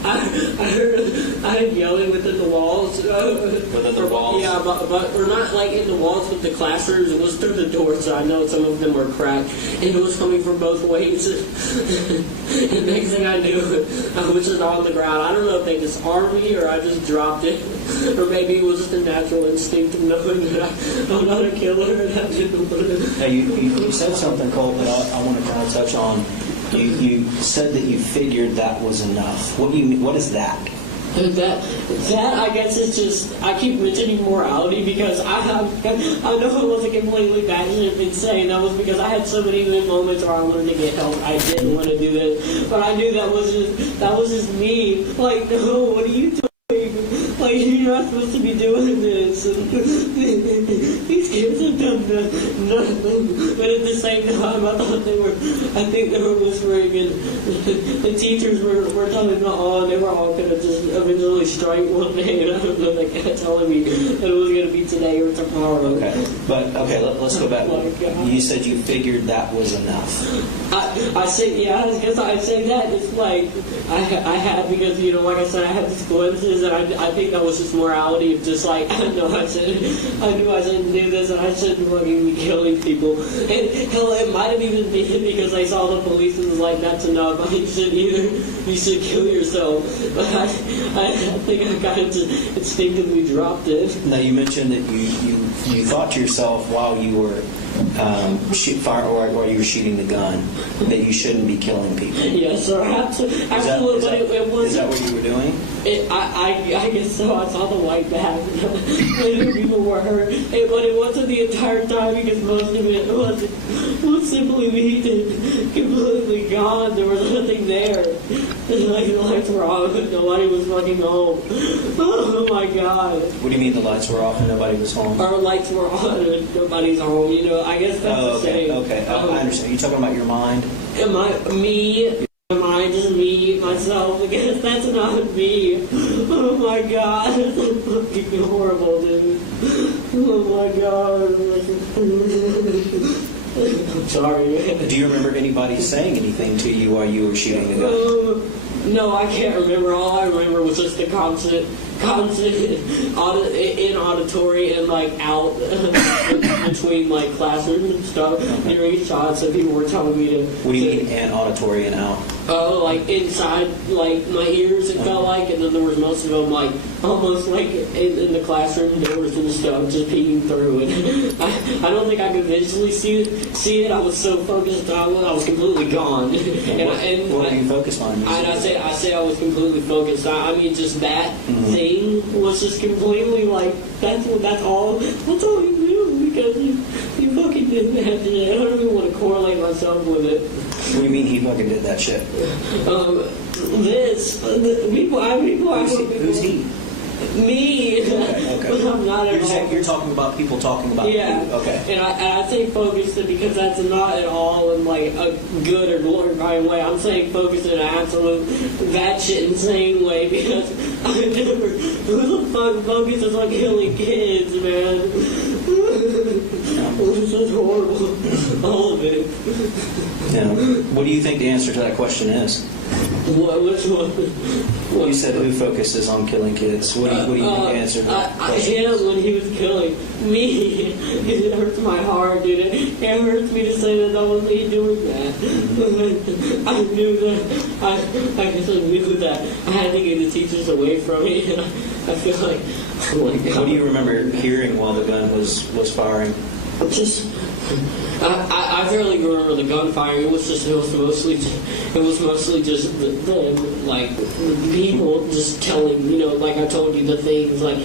I heard yelling within the walls. Within the walls? Yeah, but we're not like in the walls with the classrooms. It was through the door, so I know some of them were cracked, and it was coming from both ways. And next thing I knew, I was just on the ground. I don't know if they disarmed me or I just dropped it, or maybe it was just a natural instinct of knowing that I'm not a killer, and I didn't want to. Now, you said something, Colt, that I want to kind of touch on. You said that you figured that was enough. What is that? That I guess is just, I keep mentioning morality because I know it wasn't completely batshit insane. That was because I had so many good moments where I wanted to get help. I didn't want to do this, but I knew that was just me. Like, no, what are you doing? Like, you're not supposed to be doing this. These kids have done nothing. But at the same time, I think they were whispering, and the teachers were telling them, oh, they were all going to just eventually strike one day, and I don't know, they kept telling me that it was going to be today or tomorrow. Okay, let's go back. You said you figured that was enough. I say, yeah, I guess I'd say that. It's like, I had, because, like I said, I had these glimpses, and I think that was just morality of just like, I knew I shouldn't do this, and I shouldn't fucking be killing people. And hell, it might have even been because I saw the police and was like, that's enough. You should kill yourself. But I think I kind of just instinctively dropped it. Now, you mentioned that you thought to yourself while you were while you were shooting the gun that you shouldn't be killing people. Yes, sir. Absolutely. Is that what you were doing? I guess so. I saw the white bag. People were hurt. But it wasn't the entire time because most of it was simply me completely gone. There was nothing there. Like, the lights were off and nobody was fucking home. Oh my God. What do you mean the lights were off and nobody was home? Our lights were on and nobody's home. I guess that's the same. Okay. I understand. You're talking about your mind? My mind is me, myself because that's not me. Oh my God, that's fucking horrible, dude. Oh my God. I'm sorry. Do you remember anybody saying anything to you while you were shooting the gun? No, I can't remember. All I remember was just the constant in auditory and like out between like classrooms and stuff during shots that people were telling me to. What do you mean in auditory and out? Oh, like inside, like my ears, it felt like, and then there was most of them like almost like in the classroom doors and stuff, just peeking through it. I don't think I could visually see it. I was so focused, I was completely gone. What were you focused on? I say I was completely focused. I mean, just that thing was just completely like that's all you knew because you fucking didn't have to. I don't even want to correlate myself with it. What do you mean he fucking did that shit? Who's he? Me. Okay. I'm not at all. You're talking about people talking about you. Okay. And I say focused because that's not at all in like a good or glorifying way. I'm saying focused in an absolute batshit insane way because I never. Who the fuck focuses on killing kids, man? This is horrible. All of it. Yeah. What do you think the answer to that question is? Which one? You said who focuses on killing kids. What do you think the answer to that question is? Him when he was killing me. It hurts my heart, dude. It hurts me to say that was me doing that. I knew that. I guess I knew that. I had to get the teachers away from me. And I feel like, oh my God. What do you remember hearing while the gun was firing? I barely remember the gunfire. It was mostly just the people just telling, like I told you, the things like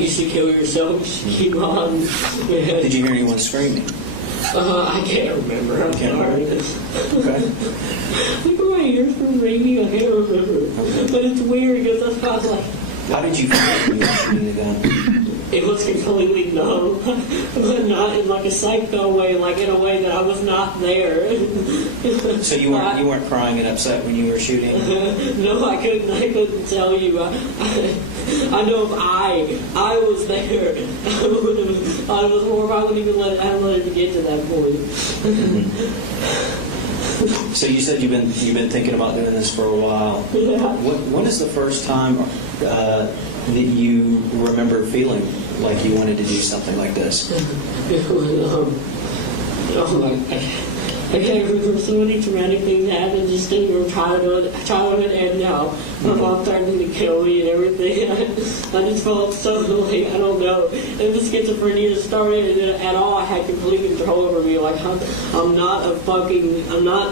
you should kill yourself, you should keep on. Did you hear anyone screaming? I can't remember. I'm sorry. Okay. Like my ears were ringing. I can't remember. Okay. But it's weird because I was like. How did you feel when you were shooting the gun? It was completely numb, but not in like a psycho way, like in a way that I was not there. So you weren't crying and upset when you were shooting? No, I couldn't tell you. I know if I was there, I was horrible. I wouldn't even let it get to that point. So you said you've been thinking about doing this for a while. Yeah. When is the first time that you remember feeling like you wanted to do something like this? It was, I can't remember so many traumatic things happened just in your childhood and now. My mom threatened to kill me and everything. I just felt so like, I don't know. And the schizophrenia started at all. I had complete control over me. Like, I'm not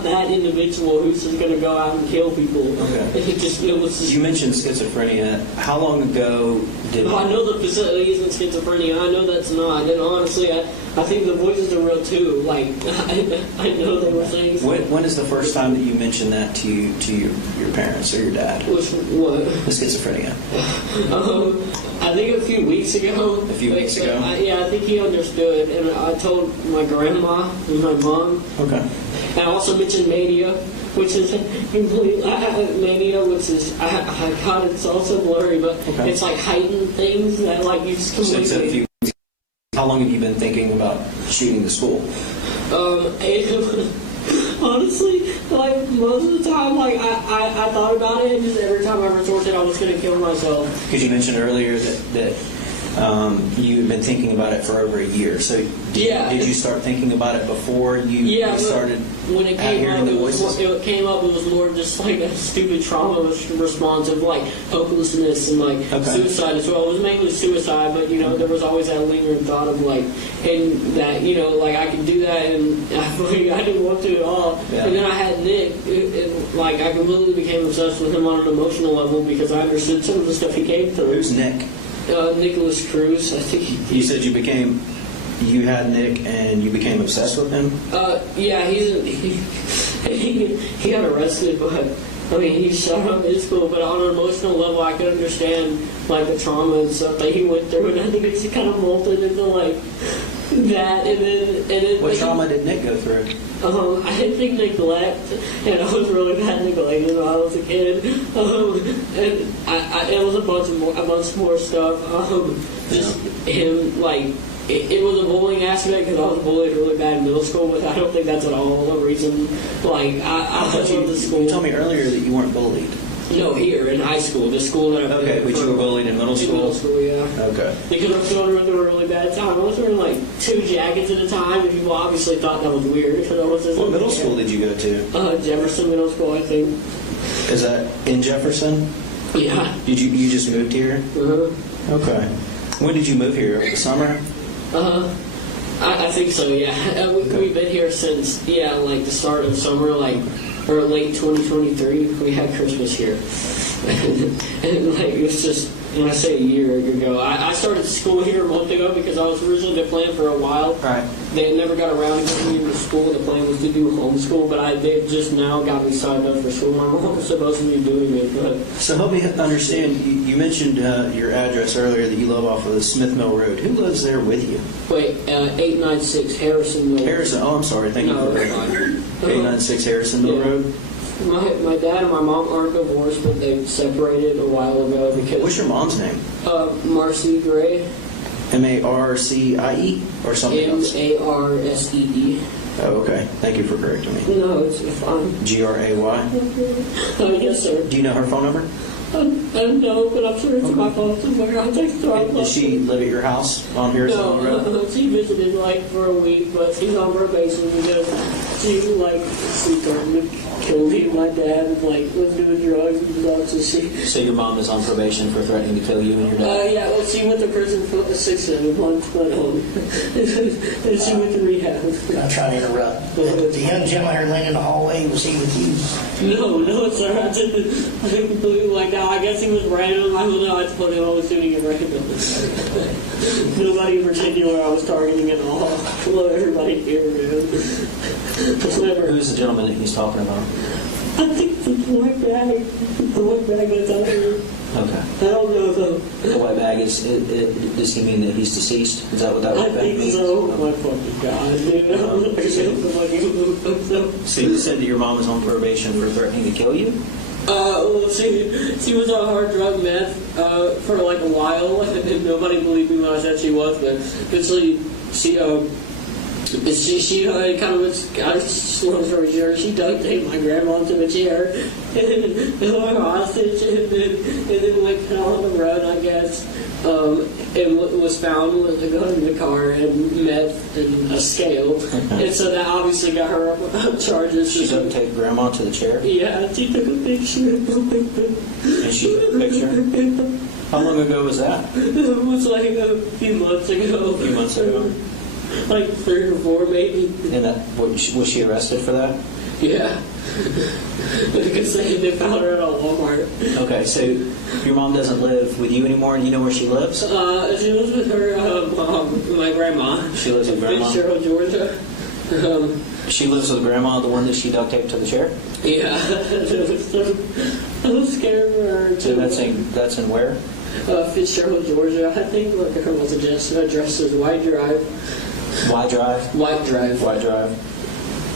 that individual who's just going to go out and kill people. Okay. It was just. You mentioned schizophrenia. How long ago did... I know the facility isn't schizophrenia. I know that's not. And honestly, I think the voices are real too. Like, I know they were saying something. When is the first time that you mentioned that to your parents or your dad? What? The schizophrenia. I think a few weeks ago. A few weeks ago? I think he understood. And I told my grandma and my mom. Okay. And I also mentioned mania, which is complete mania, which is God, it's also blurry, but okay. It's like heightened things that like you just completely. How long have you been thinking about shooting the school? Honestly, like most of the time, like I thought about it, and just every time I resorted, I was going to kill myself. Because you mentioned earlier that you had been thinking about it for over a year. So did you start thinking about it before you started when it came hearing up, the voices? It was more just like a stupid trauma response of like hopelessness and like suicide as well. It was mainly suicide, but there was always that lingering thought of like, and that like I could do that, and I didn't want to at all. Yeah. And then I had Nick, like I completely became obsessed with him on an emotional level because I understood some of the stuff he came through. Who's Nick? Nicholas Cruz, I think. You said you had Nick and you became obsessed with him? Yeah, he got arrested, but I mean, he shot up his school, but on an emotional level, I could understand like the trauma and stuff that he went through, and I think it's kind of molded into like That and then What trauma did Nick go through? I think neglect, and I was really bad neglected when I was a kid. And it was a bunch more stuff. Just him, like, it was a bullying aspect because I was bullied really bad in middle school, but I don't think that's at all a reason. Like, I just went to school. You told me earlier that you weren't bullied. No, here in high school, the school that I went Okay, but you were bullied in middle school? In middle school, yeah. Okay. Because I was going through a really bad time. I was wearing like 2 jackets at a time, and people obviously thought that was weird. Because I was just What middle school did you go to? Jefferson Middle School, I think. Is that in Jefferson? Yeah. Did you just moved here? Uh-huh. Okay. When did you move here? Summer? I think so, yeah. We've been here since, like the start of summer, like, or late 2023. We had Christmas here. And like, it was just, when I say a year ago, I started school here a month ago because I was originally the plan for a while. Right. They never got around to getting me into school. The plan was to do homeschool, but they just now got me signed up for school. My mom was supposed to be doing it, but... So help me understand, you mentioned your address earlier that you live off of the Smith Mill Road. Who lives there with you? Wait, 896 Harrison Mill. Harrison, I'm sorry, thank you for correcting me. 896 Harrison Mill Road? My dad and my mom aren't divorced, but they separated a while ago because... What's your mom's name? Marcy Gray. M-A-R-C-I-E or something else? M-A-R-S-E-E. Oh, okay. Thank you for correcting me. No, it's fine. G-R-A-Y? Yes, sir. Do you know her phone number? I don't know, but I'm sure it's in my phone somewhere. I'll text her. Does she live at your house on Harrison Mill Road? No, she visited like for a week, but she's on probation because she threatened to kill me and my dad and like was doing drugs and stuff. So your mom is on probation for threatening to kill you and your dad? Yeah, well, she went to prison for 6 months, but and she went to rehab. I'll try to interrupt. The young gentleman here laying in the hallway, was he with you? No, sir. I didn't believe like that. I guess he was random. I don't know. I just put him. I was shooting at random. Nobody in particular I was targeting at all. Well, everybody here, man. Who's the gentleman that he's talking about? I think the white bag. The white bag that's out here. Okay. I don't know though. The white bag is, does he mean that he's deceased? Is that what that white I bag think means? so. My fucking God, So you said that your mom is on probation for threatening to kill you? Well, she was on hard drug meth for like a while, and nobody believed me when I said she was, but eventually she kind of was, long story short, she duct taped my grandma into a chair and held her hostage, and then like fell on the road, I guess. And was found with a gun in the car and meth and a scale, and so that obviously got her up on charges. She duct taped grandma to the chair? Yeah, she took a picture. And she took a picture? How long ago was that? It was like a few months ago. A few months ago? Like 3 or 4, maybe. And was she arrested for that? Yeah. Because they found her at a Walmart. Okay, so your mom doesn't live with you anymore, and you know where she lives? She lives with her mom, my grandma. She lives with grandma? In Cheryl, Georgia. She lives with grandma, the one that she duct taped to the chair? Yeah. I was scared for her too. So that's in where? Fitzgerald, Georgia. I think like her was addressed as White Drive. White Drive? White Drive. White Drive.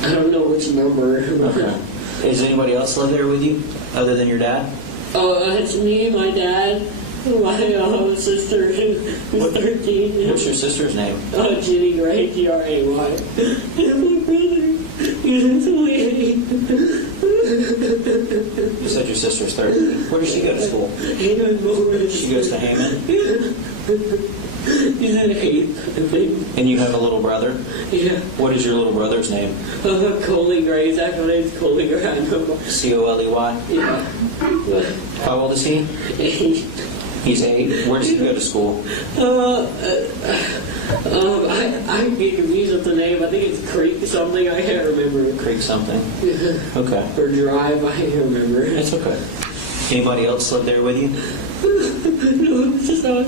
I don't know which number. Okay. Does anybody else live there with you, other than your dad? It's me, my dad, my sister, who's 13. What's your sister's name? Jenny Gray, Gray. And my brother, he's away. You said your sister's 13. Where does she go to school? She goes to Hammond? He's in 8th, I think. And you have a little brother? Yeah. What is your little brother's name? Colt Gray. His actual name is Colt Gray. C-O-L-E-Y? Yeah. How old is he? 8. He's 8. Where does he go to school? I get confused with the name. I think it's Creek something. I can't remember. Creek something? Okay. Or Drive. I can't remember. That's okay. Anybody else live there with you? No, it's just us.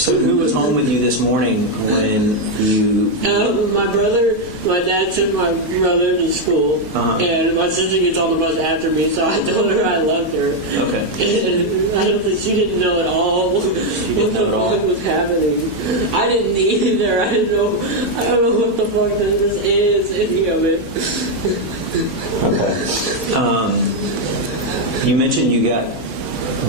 So who was home with you this morning when you... My brother, my dad took my brother to school, and my sister gets on the bus after me, so I told her I loved her. Okay. And I don't think she didn't know at all what the fuck was happening. I didn't either. I don't know what the fuck this is, any of it. Okay. You mentioned you got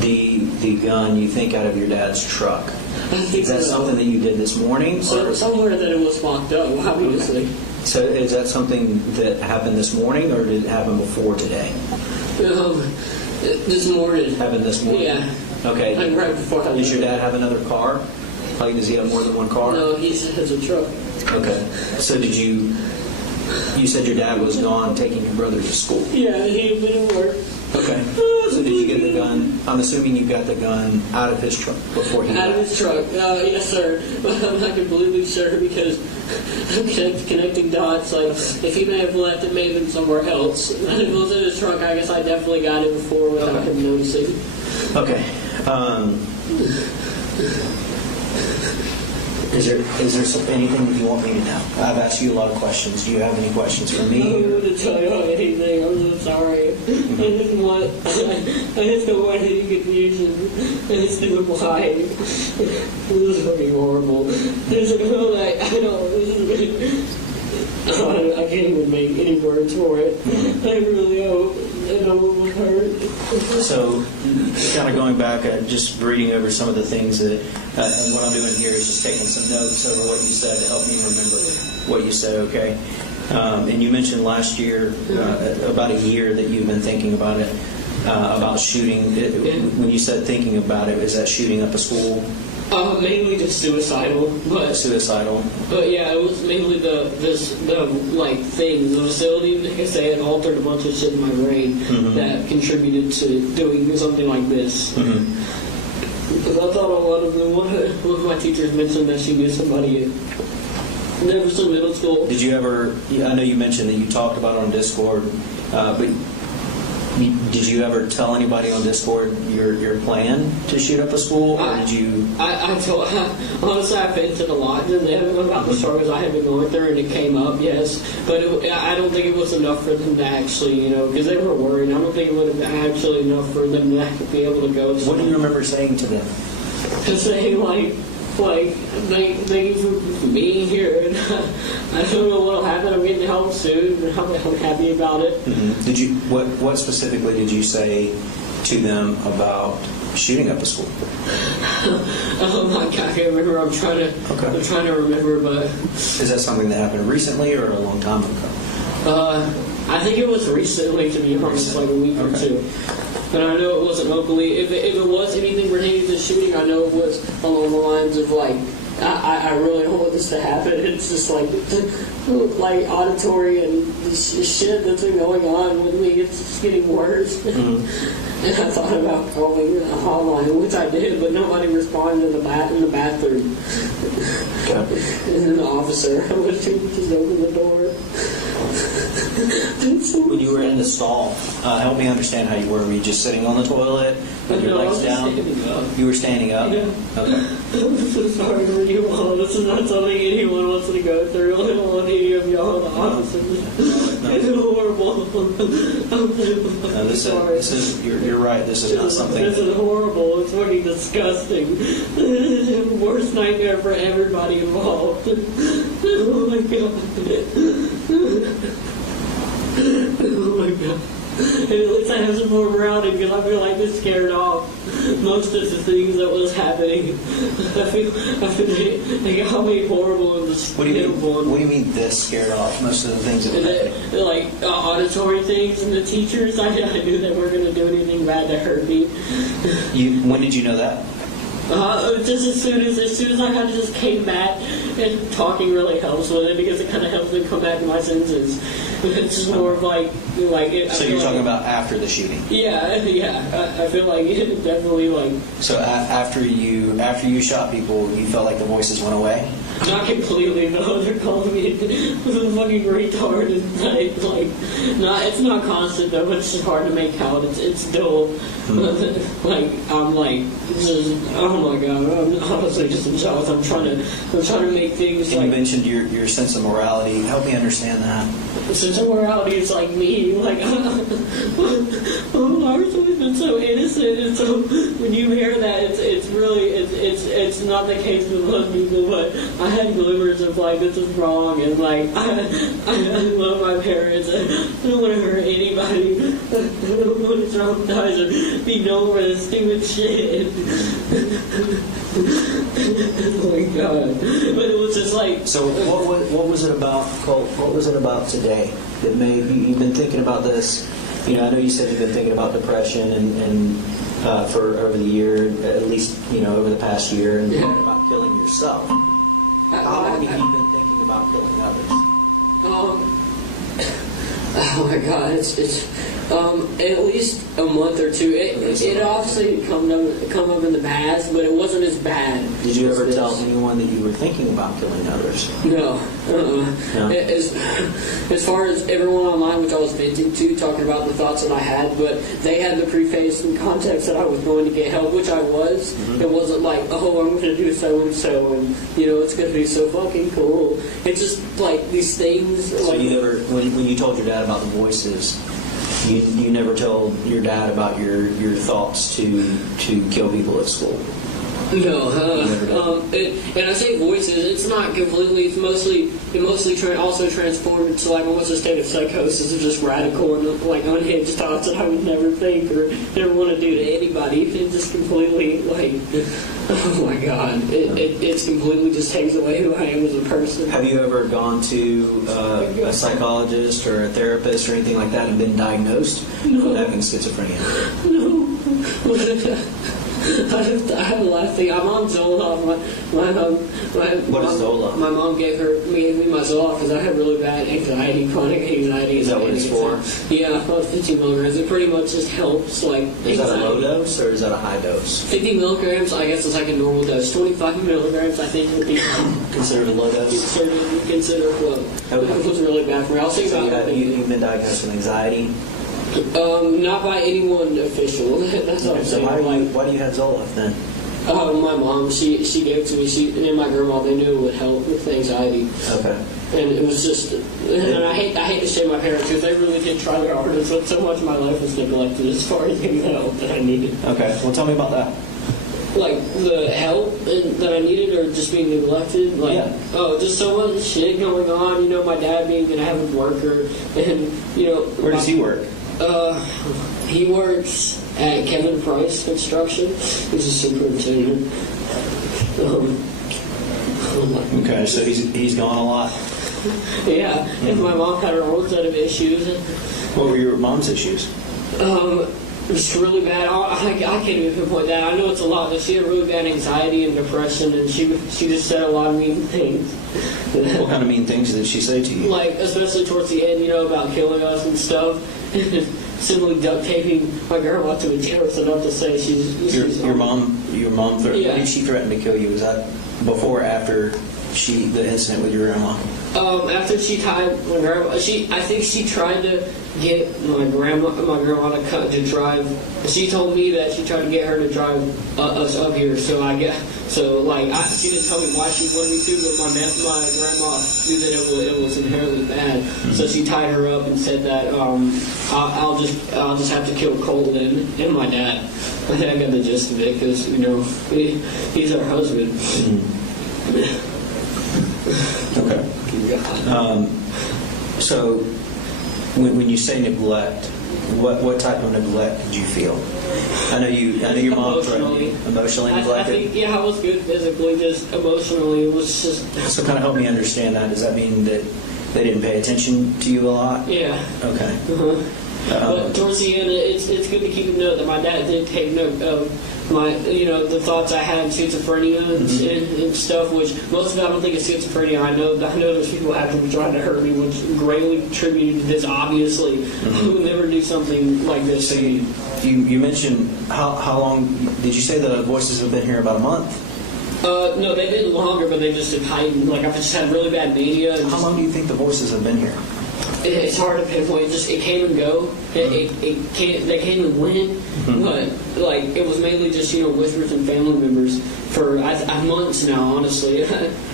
the gun, you think, out of your dad's truck. Is that something that you did this morning? Somewhere that it was locked up, obviously. So is that something that happened this morning, or did it happen before today? This morning. Happened this morning? Yeah. Okay. Like right before I Does your dad have another car? Like, does he have more than one car? No, he has a truck. Okay. So did you said your dad was gone taking your brother to school? Yeah, he went to work. Okay. So did you get the gun? I'm assuming you got the gun out of his truck before he Out of left. his truck. Yes, sir. But I'm not completely sure because I'm connecting dots. Like, if he may have left, it may have been somewhere else. If it was in his trunk, I guess I definitely got it before without him noticing. Okay. Is there anything that you want me to know? I've asked you a lot of questions. Do you have any questions for I me? don't want to tell you anything. I'm so sorry. I just don't want any confusion. I just don't know why. This is fucking horrible. I can't even make any words for it. I really hope it will hurt. So, kind of going back, just reading over some of the things that, and what I'm doing here is just taking some notes over what you said to help me remember what you said, okay? And you mentioned last year, about a year, that you've been thinking about it, about shooting. When you said thinking about it, is that shooting up a school? Mainly just suicidal, but yeah, it was mainly the facility. I guess they had altered a bunch of shit in my brain that contributed to doing something like this. Because I thought one of my teachers mentioned that she knew somebody at Neverson Middle School. Did you ever? I know you mentioned that you talked about it on Discord, but. Did you ever tell anybody on Discord your plan to shoot up a school, or did you? Honestly, I vented a lot to them about the struggles I had been going through, and it came up, yes. But I don't think it was enough for them to actually, because they were worried. I don't think it would have been actually enough for them to be able to go. What do you remember saying to them? To say, thank you for being here, and I don't know what'll happen. I'm getting help soon, and I'm happy about it. Did you? What specifically did you say to them about shooting up a school? Oh my God, I can't remember. I'm trying to remember, but is that something that happened recently or a long time ago? I think it was recently, to be honest, like a week or two. But I know it wasn't locally. If it was anything related to shooting, I know it was along the lines of I really don't want this to happen. It's just like auditory and this shit that's been going on with me. It's just getting worse. And I thought about calling a hotline, which I did, but nobody responded in the bathroom. And then the officer, I wish he would just open the door. When you were in the stall, help me understand how you were. Were you just sitting on the toilet with your legs down? You were standing up? Yeah. Okay. I'm so sorry for you all. This is not something anyone wants to go through. I don't want any of y'all in the office. It's horrible. No, this is you're right. This is not something. This is horrible. It's fucking disgusting. This is the worst nightmare for everybody involved. Oh my God. Oh my God. And at least I have some more grounding because I feel like this scared off most of the things that was happening. I feel they got me horrible and just What do you mean this scared off most of the things that were happening? Like auditory things and the teachers. I knew they weren't going to do anything bad to hurt me. When did you know that? Just as soon as I kind of just came back, and talking really helps with it because it kind of helps me come back to my senses. It's just more of like it. So you're talking about after the shooting? Yeah. I feel like it definitely like. So after you shot people, you felt like the voices went away? Not completely, no. They're calling me a fucking retard. And it's not constant though. It's just hard to make out. It's still I'm just, oh my God. I'm honestly just in shock. I'm trying to make things. And you mentioned your sense of morality. Help me understand that. So moralities like me. Like, ours always been so innocent, and so when you hear that, it's really it's not the case with most people. But I had glimmers of like, this is wrong, and like I love my parents. I don't want to hurt anybody. I don't want to traumatize or be known for this stupid shit. Oh my God! But it was just like. So what was it about, Colt? What was it about today that made you've been thinking about this? I know you said you've been thinking about depression and for over the year, at least over the past year, and thinking about killing yourself. How long have you been thinking about killing others? Oh my God, it's at least a month or two. It obviously come up in the past, but it wasn't as bad. Did you ever tell anyone that you were thinking about killing others? No. No. As far as everyone online, which I was venting to, talking about the thoughts that I had, but they had the preface and context that I was going to get help, which I was. Mm-hmm. It wasn't like, oh, I'm going to do so and so, and it's going to be so fucking cool. It's just like these things. So you never, when you told your dad about the voices, you never told your dad about your thoughts to kill people at school? No, and I say voices. It's not completely. It mostly also transformed into like almost a state of psychosis of just radical and like unhinged thoughts that I would never think or never want to do to anybody. It just completely like, oh my God, it's completely just takes away who I am as a person. Have you ever gone to a psychologist or a therapist or anything like that and been diagnosed with having schizophrenia? No. I have a lot of things. I'm on Zoloft. What is Zoloft? My mom gave me my Zoloft because I had really bad anxiety, chronic anxiety. Is that what it's for? Yeah, about 50 milligrams. It pretty much just helps like anxiety. Is that a low dose or is that a high dose? 50 milligrams, I guess, is like a normal dose. 25 milligrams, I think, would be considered a low dose. Considered low. Okay. It was really bad for me. I'll think about it. You've been diagnosed with anxiety? Not by anyone official. That's what I'm saying. Why do you have Zoloft then? My mom, she gave it to me. She and my grandma, they knew it would help with anxiety. Okay. And it was just, and I hate to shame my parents because they really did try their hardest, but so much of my life was neglected as far as getting the help that I needed. Okay. Well, tell me about that. Like the help that I needed, or just being neglected. Like, yeah. Oh, just so much shit going on. My dad being an avid worker, and Where does he work? He works at Kevin Price Construction. He's a superintendent. Okay, so he's gone a lot. Yeah, and my mom had her own set of issues. What were your mom's issues? It's really bad. I can't even pinpoint that. I know it's a lot, but she had really bad anxiety and depression, and she just said a lot of mean things. What kind of mean things did she say to you? Like, especially towards the end, about killing us and stuff. Simply duct taping my grandma to a chair was enough to say she's your mom. Yeah. When did she threaten to kill you? Was that before or after the incident with your grandma? After she tied my grandma, I think she tried to get my grandma to drive. She told me that she tried to get her to drive us up here. So she didn't tell me why she wanted me to, but my grandma knew that it was inherently bad. Mm-hmm. So she tied her up and said that I'll just have to kill Colt and my dad. I think I got the gist of it because he's our husband. Mm-hmm. Okay. So, when you say neglect, what type of neglect did you feel? I know your mom threatened you. Emotionally neglected? I was good physically, just emotionally. It was just. So, kind of help me understand that. Does that mean that they didn't pay attention to you a lot? Yeah. Okay. Uh-huh. But towards the end, it's good to keep a note that my dad did take note of my, the thoughts I had, schizophrenia and stuff, which most of it I don't think is schizophrenia. I know there's people actively trying to hurt me, which greatly contributed to this, obviously. I would never do something like this. So you mentioned, how long, did you say the voices have been here about a month? No, they've been longer, but they just have heightened. Like, I've just had really bad mania. How long do you think the voices have been here? it's hard to pinpoint. It came and go. They came and went, but like it was mainly just whispers and family members for months now. Honestly, I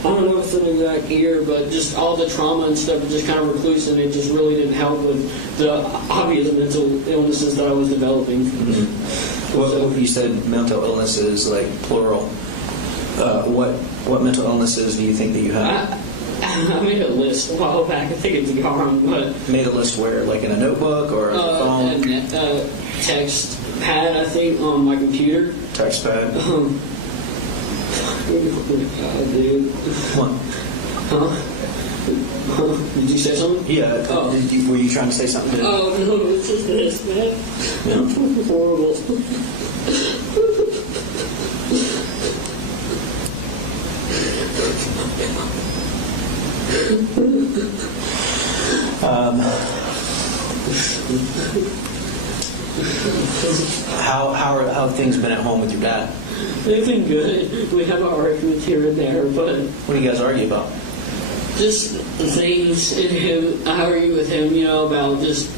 don't know if it's an exact year, but just all the trauma and stuff just kind of recluse, and it just really didn't help with the obvious mental illnesses that I was developing. Well, you said mental illnesses, like plural. What mental illnesses do you think that you have? I made a list a while back. I think it's gone, but Made a list where, like in a notebook or a phone? Text pad, I think, on my computer. Text pad. Oh God, dude. What? Huh? Did you say something? Yeah. Oh. Were you trying to say something? Oh no, it's just this, man. Yeah. It's horrible. How have things been at home with your dad? They've been good. We have arguments here and there, but What do you guys argue about? just things in him. I argue with him, about just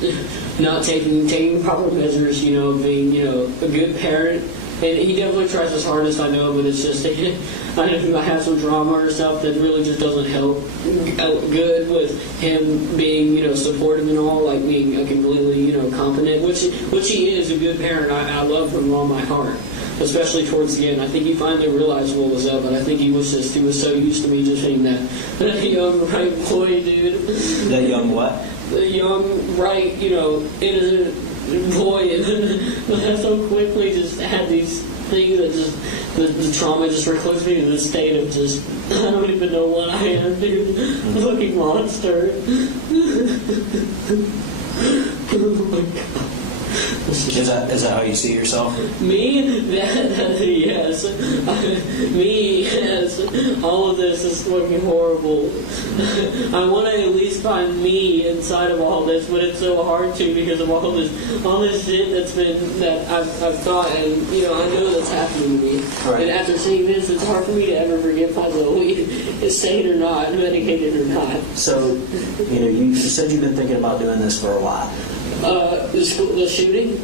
not taking proper measures, being, a good parent. And he definitely tries his hardest, I know, but it's just, I have some drama or stuff that really just doesn't help good with him being, supportive and all, like being completely, competent, which he is a good parent. I love him with all my heart, especially towards the end. I think he finally realized what was up, and I think he was so used to me just being that young, right boy, dude. That young what? The young, right, innocent boy, and so quickly just had these things that just the trauma just recludes me to the state of just I don't even know what I am, dude. Fucking monster. Oh my God. Is that how you see yourself? Me? Yes. Me, yes. All of this is fucking horrible. I want to at least find me inside of all this, but it's so hard to because of all this shit that I've thought, and I know that's happening to me. Right. And after seeing this, it's hard for me to ever forgive myself, sane or not, medicated or not. So, you said you've been thinking about doing this for a while. The shooting,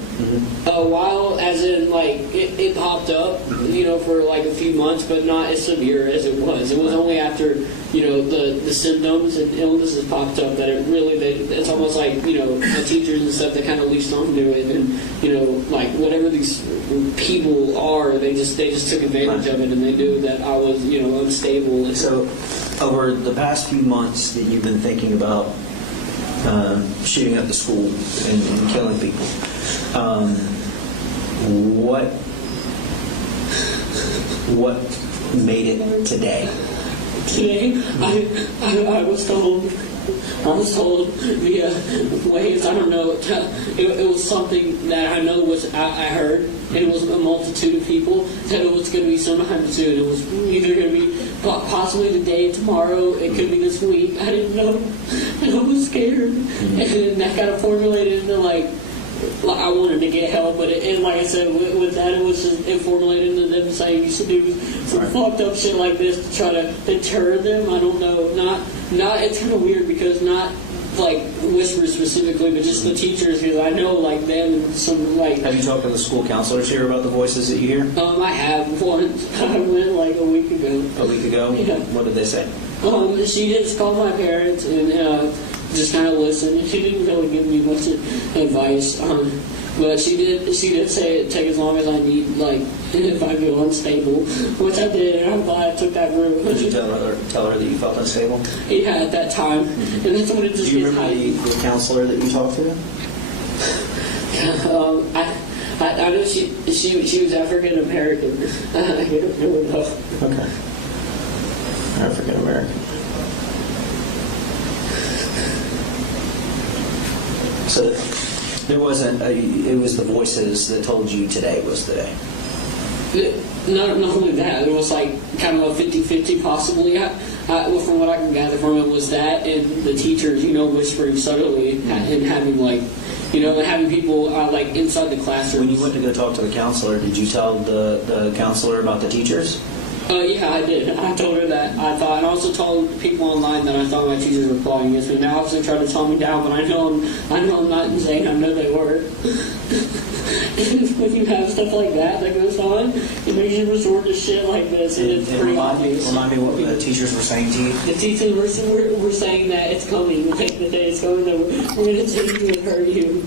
a while, as in like it popped up, for like a few months, but not as severe as it was. It was only after the symptoms and illnesses popped up that it's almost like the teachers and stuff that kind of leased onto it, and like whatever these people are, they just took advantage of it, and they knew that I was unstable. And So, over the past few months that you've been thinking about shooting up the school and killing people, what made it today? Today, I was told via waves, I don't know, it was something that I know I heard, and it was a multitude of people, that it was going to be sometime soon. It was either going to be possibly today, tomorrow, it could be this week. I didn't know, and I was scared. And that kind of formulated into like I wanted to get help, but and like I said, with that, it formulated into them saying you should do some fucked up shit like this to try to deter them. I don't know, not. It's kind of weird because not like whispers specifically, but just the teachers, because I know like them and some like. Have you talked to the school counselors here about the voices that you hear? I have once. I went like a week ago. A week ago? Yeah. What did they say? She just called my parents and just kind of listened. She didn't really give me much advice, but she did say it take as long as I need, like if I feel unstable, which I did, and I'm glad I took that route. Did you tell her that you felt unstable? Yeah, at that time, and that's when it just Do you gets remember the counselor that you talked to? I know she was African American. I don't know. Okay. African American. So there wasn't it was the voices that told you today was the day. Not only that, it was like kind of a 50-50 possibly. From what I can gather from it was that and the teachers, whispering subtly and having like, and having people like inside the classroom. When you went to go talk to the counselor, did you tell the counselor about the teachers? Yeah, I did. I told her that. I thought, and I also told people online that I thought my teachers were plotting against me. Now, obviously, trying to calm me down, but I know I'm not insane. I know they were. When you have stuff like that goes on, it makes you resort to shit like this, and it's pretty obvious. Remind me what the teachers were saying to you. The teachers were saying that it's coming. Like the day is coming, that we're going to take you and hurt you.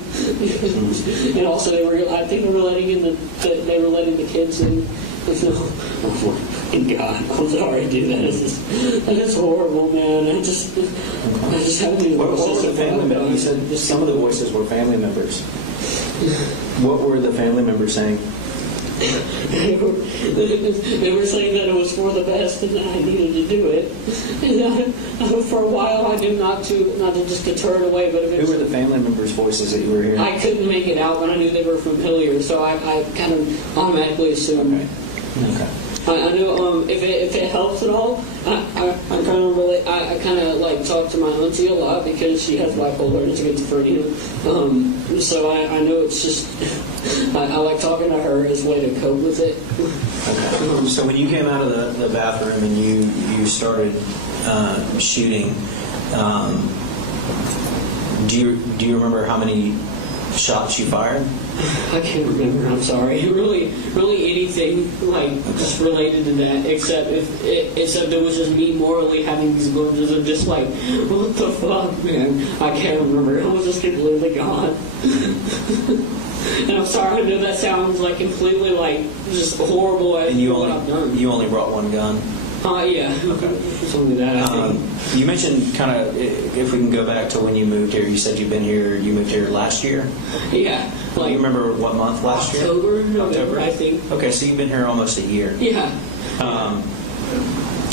And also, I think they were letting the kids in. Like, no, oh my God, I'm sorry, dude. That is horrible, man. I just have to. What was the family member? You said some of the voices were family members. What were the family members saying? They were saying that it was for the best and that I needed to do it. And for a while, I knew not to just deter it away. But who were the family members' voices that you were hearing? I couldn't make it out, but I knew they were familiar, so I kind of automatically assumed. Okay. I know if it helps at all, I kind of like talk to my auntie a lot because she has bipolar and schizophrenia. So I know it's just I like talking to her as a way to cope with it. Okay. So when you came out of the bathroom and you started shooting, do you remember how many shots you fired? I can't remember. I'm sorry. Really anything like just related to that, except it was just me morally having these glimpses of just like, what the fuck, man? I can't remember. I was just completely gone. And I'm sorry. I know that sounds like completely like just horrible. And you only brought one gun. Yeah. Okay. Something like that. I think. You mentioned kind of, if we can go back to when you moved here, you said you moved here last year? Yeah. Do you remember what month last year? October, I think. Okay, so you've been here almost a year. Yeah.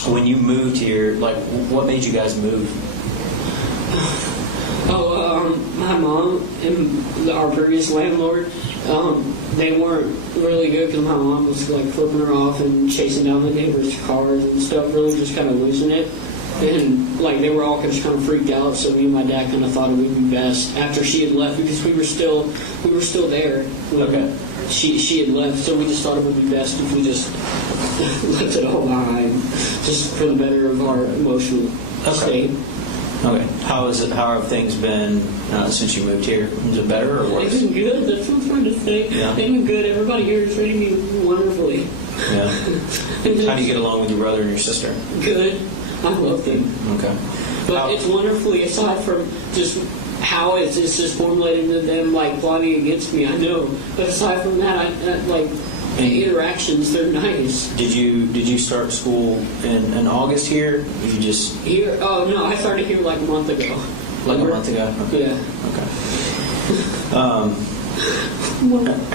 When you moved here, like, what made you guys move? My mom and our previous landlord, they weren't really good because my mom was like flipping her off and chasing down the neighbors' cars and stuff, really just kind of losing it. And like they were all just kind of freaked out, so me and my dad kind of thought it would be best after she had left because we were still there. Okay. She had left, so we just thought it would be best if we just left it all behind, just for the better of our emotional state. Okay. How have things been since you moved here? Is it better or worse? It's been good. That's what I'm trying to say. Yeah. It's been good. Everybody here is treating me wonderfully. Yeah. How do you get along with your brother and your sister? Good. I love them. Okay. But it's wonderfully, aside from just how it's just formulated into them, like, plotting against me, I know. But aside from that, I like, the interactions, they're nice. Did you start school in August here? You just... Here? Oh, no, I started here like a month ago. Like a month ago? Okay. Yeah. Okay.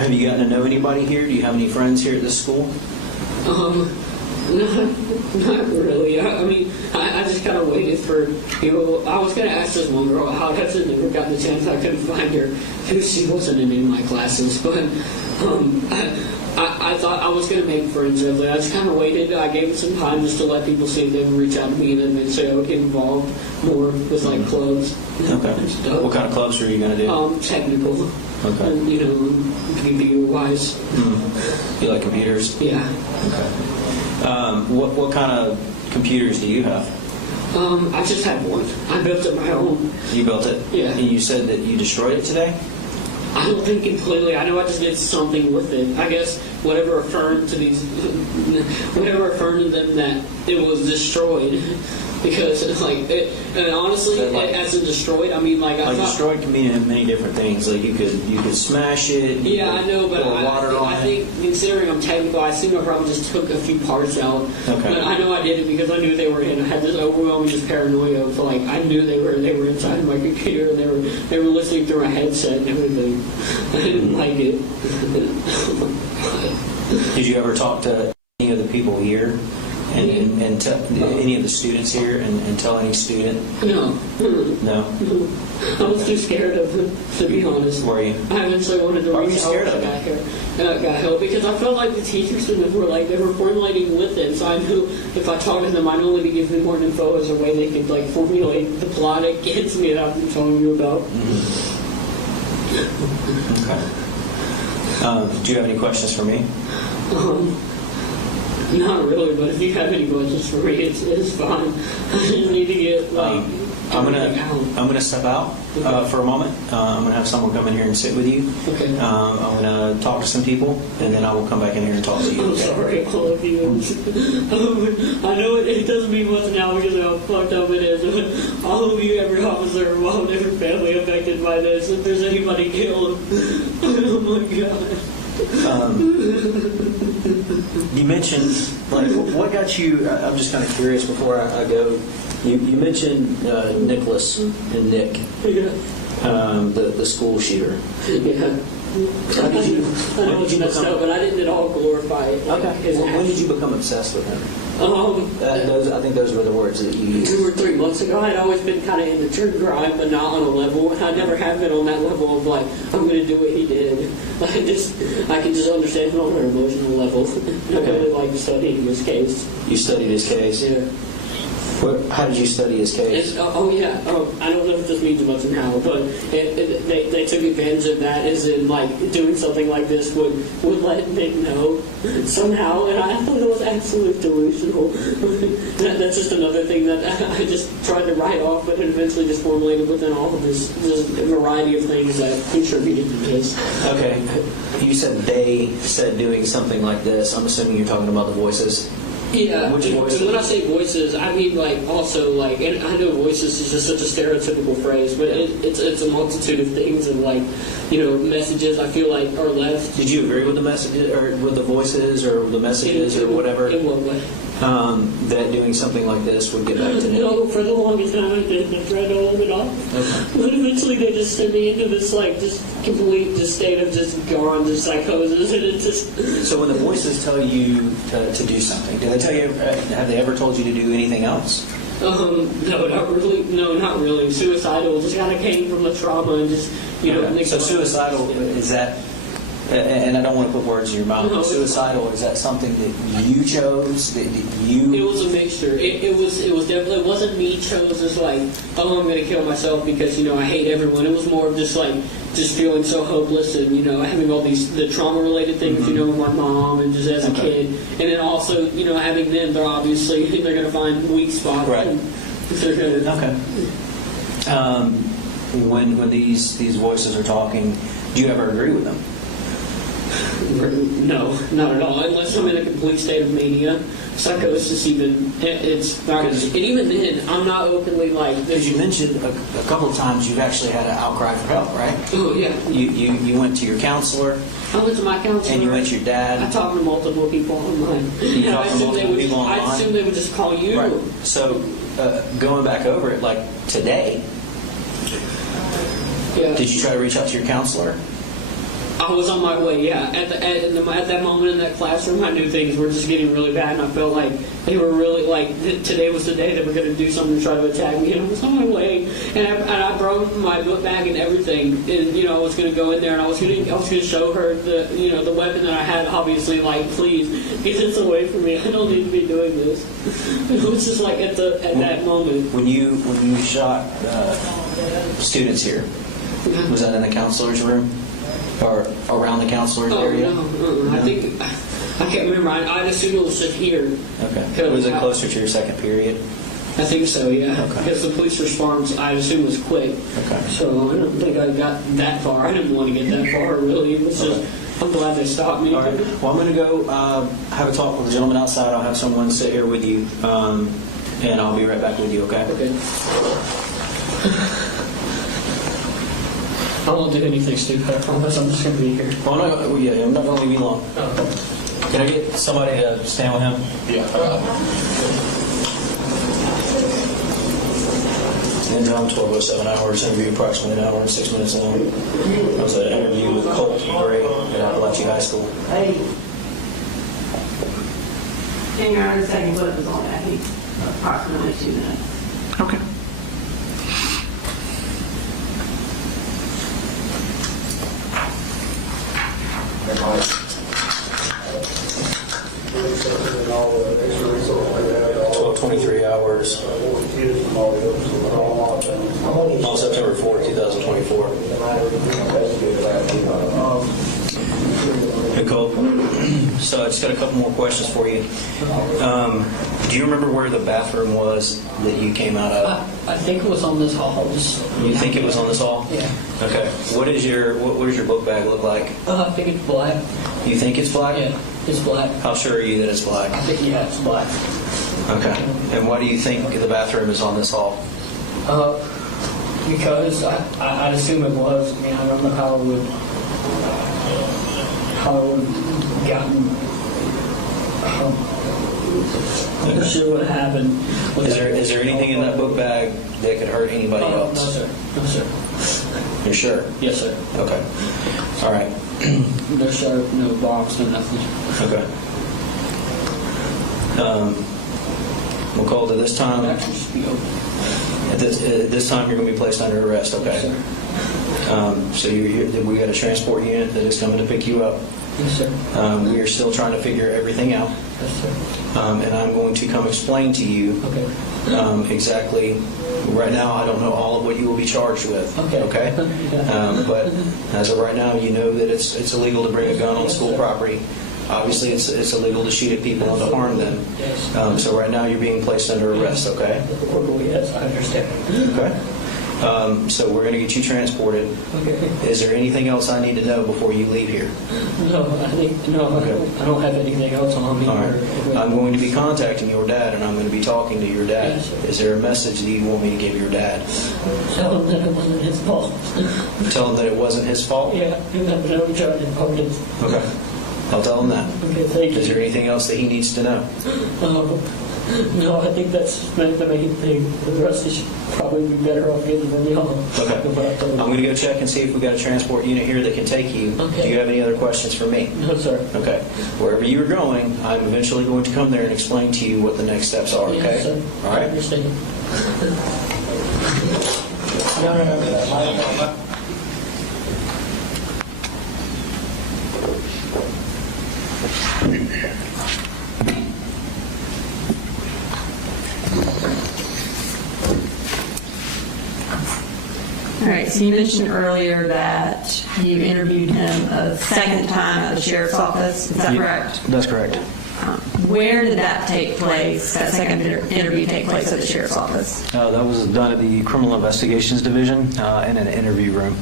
Have you gotten to know anybody here? Do you have any friends here at this school? Not really. I mean, I just kind of waited for people. I was going to ask this one girl out. I just never got the chance. I couldn't find her because she wasn't in any of my classes. But I thought I was going to make friends with her. I just kind of waited. I gave it some time just to let people see if they would reach out to me and then they'd say I would get involved more with like clubs. Okay. What kind of clubs are you going to do? Technical. Okay. And, computer-wise. You like computers? Yeah. Okay. What kind of computers do you have? I just had one. I built it my own. You built it? Yeah. And you said that you destroyed it today? I don't think completely. I know I just did something with it. I guess whatever affirmed to them that it was destroyed. Because and honestly, as in destroyed, I mean I thought destroyed can mean many different things. Like you could smash it. Yeah, I know, but I think considering I'm technical, I assume I probably just took a few parts out. Okay. But I know I did it because I knew they were in. I had this overwhelming just paranoia of I knew they were inside my computer and they were listening through my headset and everything. I didn't like it. Did you ever talk to any of the people here? And any of the students here and tell any student? No. No? I was too scared of them, to be honest. Were you? I eventually wanted to reach out when I got help because I felt like the teachers were they were formulating with it, so I knew if I talked to them, I'd only be giving more info as a way they could formulate the plot against me that I've been telling you about. Okay. Do you have any questions for me? Not really, but if you have any questions for me, it's fine. I just need to get I'm gonna step out for a moment. I'm gonna have someone come in here and sit with you. Okay. I'm gonna talk to some people, and then I will come back in here and talk to you. I'm Okay? sorry, all of you. I know it doesn't mean much now because of how fucked up it is. But all of you, every officer involved, every family affected by this, if there's anybody killed, oh my god. You mentioned, like, what got you? I'm just kind of curious before I go. You mentioned Nicholas and Nick, Yeah. the school shooter. Yeah. How did you? I know it's messed up, but I didn't at all glorify it. Okay. When did you become obsessed with him? I think those were the words that you used. 2 or 3 months ago, I'd always been kind of into true crime, but not on a level. I never have been on that level of like, I'm going to do what he did. I can just understand it on an emotional level. I really like studying his case. You studied his case? Yeah. How did you study his case? I don't know if this means much now, but they took advantage of that, as in like doing something like this would let Nick know somehow, and I thought it was absolutely delusional. That's just another thing that I just tried to write off, but it eventually just formulated within all of this variety of things that contributed to this. Okay. You said they said doing something like this. I'm assuming you're talking about the voices. Yeah, Which voices? when I say voices, I mean like also like, and I know voices is just such a stereotypical phrase, but it's a multitude of things, and like, messages I feel like are left. Did you agree with the messages, or with the voices, or the messages, or whatever? In what way? That doing something like this would get back to Nick? No, for the longest time I didn't. I tried to hold it off. Okay. But eventually they just sent me into this like just complete just state of just gone, just psychosis, and it just. So when the voices tell you to do something, do they tell you? Have they ever told you to do anything else? No, not really. No, not really. Suicidal just kind of came from the trauma and just Okay. So suicidal, is that? And I don't want to put words in your mouth. No, But suicidal, is that something that you chose? That you? It was a mixture. It was definitely, it wasn't me chose as like, oh, I'm going to kill myself because I hate everyone. It was more of just like just feeling so hopeless, and having all the trauma related things, with my mom and just as a kid, and then also having them, they're obviously they're going to find weak spots. Right. Okay. When these voices are talking, do you ever agree with them? No, not at all. Unless I'm in a complete state of mania, psychosis. It's not. And even then, I'm not openly like. Because you mentioned a couple of times you've actually had an outcry for help, right? Oh yeah. You went to your counselor. I went to my counselor. And you went to your dad. I talked to multiple people online. You talked to multiple people online? I assumed they would just call you. Right. So going back over it, like today, did you try to reach out to your counselor? I was on my way, yeah. At that moment in that classroom, I knew things were just getting really bad, and I felt like they were really, like, today was the day they were going to do something to try to attack me, and I was on my way. And I brought my book bag and everything, and, I was going to go in there, and I was going to show her the weapon that I had, obviously, like, please, get this away from me. I don't need to be doing this. It was just like at that moment. When you shot students here, was that in the counselor's room? Or around the counselor's area? No. I think, I can't remember. I'd assume it was just here. Okay. Was it closer to your second period? I think so, yeah. Okay. Because the police response, I assume, was quick. Okay. So I don't think I got that far. I didn't want to get that far, really. It was just, I'm glad they stopped me. All right. Well, I'm going to go have a talk with the gentleman outside. I'll have someone sit here with you, and I'll be right back with you, okay? Okay. I won't do anything stupid, I promise. I'm just going to be here. Well, I'm not going to leave you long. Can I get somebody to stand with him? Yeah. And John, 12:07 hours, interview approximately an hour and 6 minutes long. I was at an interview with Colt Gray at Apalachee High School. Hey. And your understanding what was on that, I think approximately 2 minutes. Okay. Twelve 23 hours on September 4th, 2024. Hey, Colt. So I just got a couple more questions for you. Do you remember where the bathroom was that you came out of? I think it was on this hall. You think it was on this hall? Yeah. Okay. What does your book bag look like? I think it's black. You think it's black? Yeah, it's black. How sure are you that it's black? I think, yeah, it's black. Okay. And why do you think the bathroom is on this hall? Because I'd assume it was. I mean, I don't know how it would gotten. I'm not sure what happened. Is there anything in that book bag that could hurt anybody No, else? sir. No, sir. You're sure? Yes, sir. Okay. All right. No, sir. No box, no nothing. Okay. We'll call it this time. Actually, should be open. At this time, you're going to be placed under arrest, okay? Yes, sir. So we got a transport unit that is coming to pick you up. Yes, sir. We are still trying to figure everything out. Yes, sir. And I'm going to come explain to you Okay. exactly. Right now, I don't know all of what you will be charged with. Okay. But as of right now, you know that it's illegal to bring a gun on school property. Obviously, it's illegal to shoot at people and to harm them. Yes. So right now, you're being placed under arrest, okay? Yes, I understand. Okay. So we're going to get you transported. Okay. Is there anything else I need to know before you leave here? No, I don't have anything else on me. All right. I'm going to be contacting your dad, and I'm going to be talking to your dad. Yes, sir. Is there a message that you want me to give your dad? Tell him that it wasn't his fault. Tell him that it wasn't his fault? Yeah, no charge imposed. Okay. I'll tell him that. Okay, thank you. Is there anything else that he needs to know? No, I think that's the main thing. The rest is probably be better off getting from y'all. Okay. I'm going to go check and see if we've got a transport unit here that can take you. Okay. Do you have any other questions for me? No, sir. Okay. Wherever you are going, I'm eventually going to come there and explain to you what the next steps are, okay? Yes, sir. All I right? understand. No. All right, so you mentioned earlier that you interviewed him a second time at the sheriff's office. Is that correct? That's correct. Where did that take place, that second interview take place at the sheriff's office? That was done at the Criminal Investigations Division in an interview room.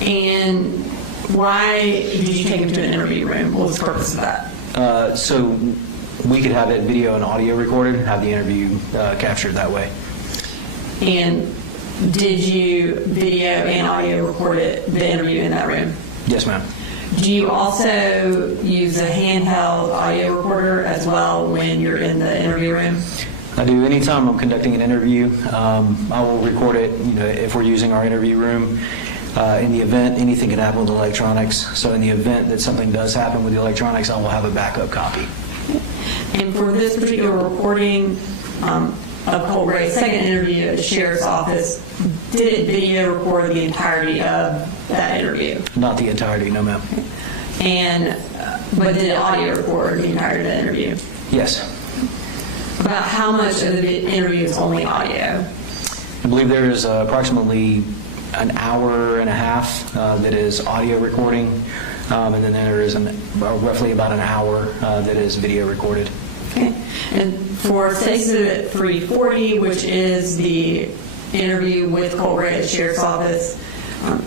And why did you take him to an interview room? What was the purpose of that? So we could have it video and audio recorded, have the interview captured that way. And did you video and audio record the interview in that room? Yes, ma'am. Do you also use a handheld audio recorder as well when you're in the interview room? I do. Anytime I'm conducting an interview, I will record it, if we're using our interview room. In the event, anything can happen with electronics. So in the event that something does happen with the electronics, I will have a backup copy. And for this particular recording of Colt Gray's second interview at the sheriff's office, did it video record the entirety of that interview? Not the entirety, no ma'am. But did it audio record the entirety of the interview? Yes. About how much of the interview is only audio? I believe there is approximately an hour and a half that is audio recording, and then there is roughly about an hour that is video recorded. Okay. And for Exhibit 340, which is the interview with Colt Gray at the sheriff's office,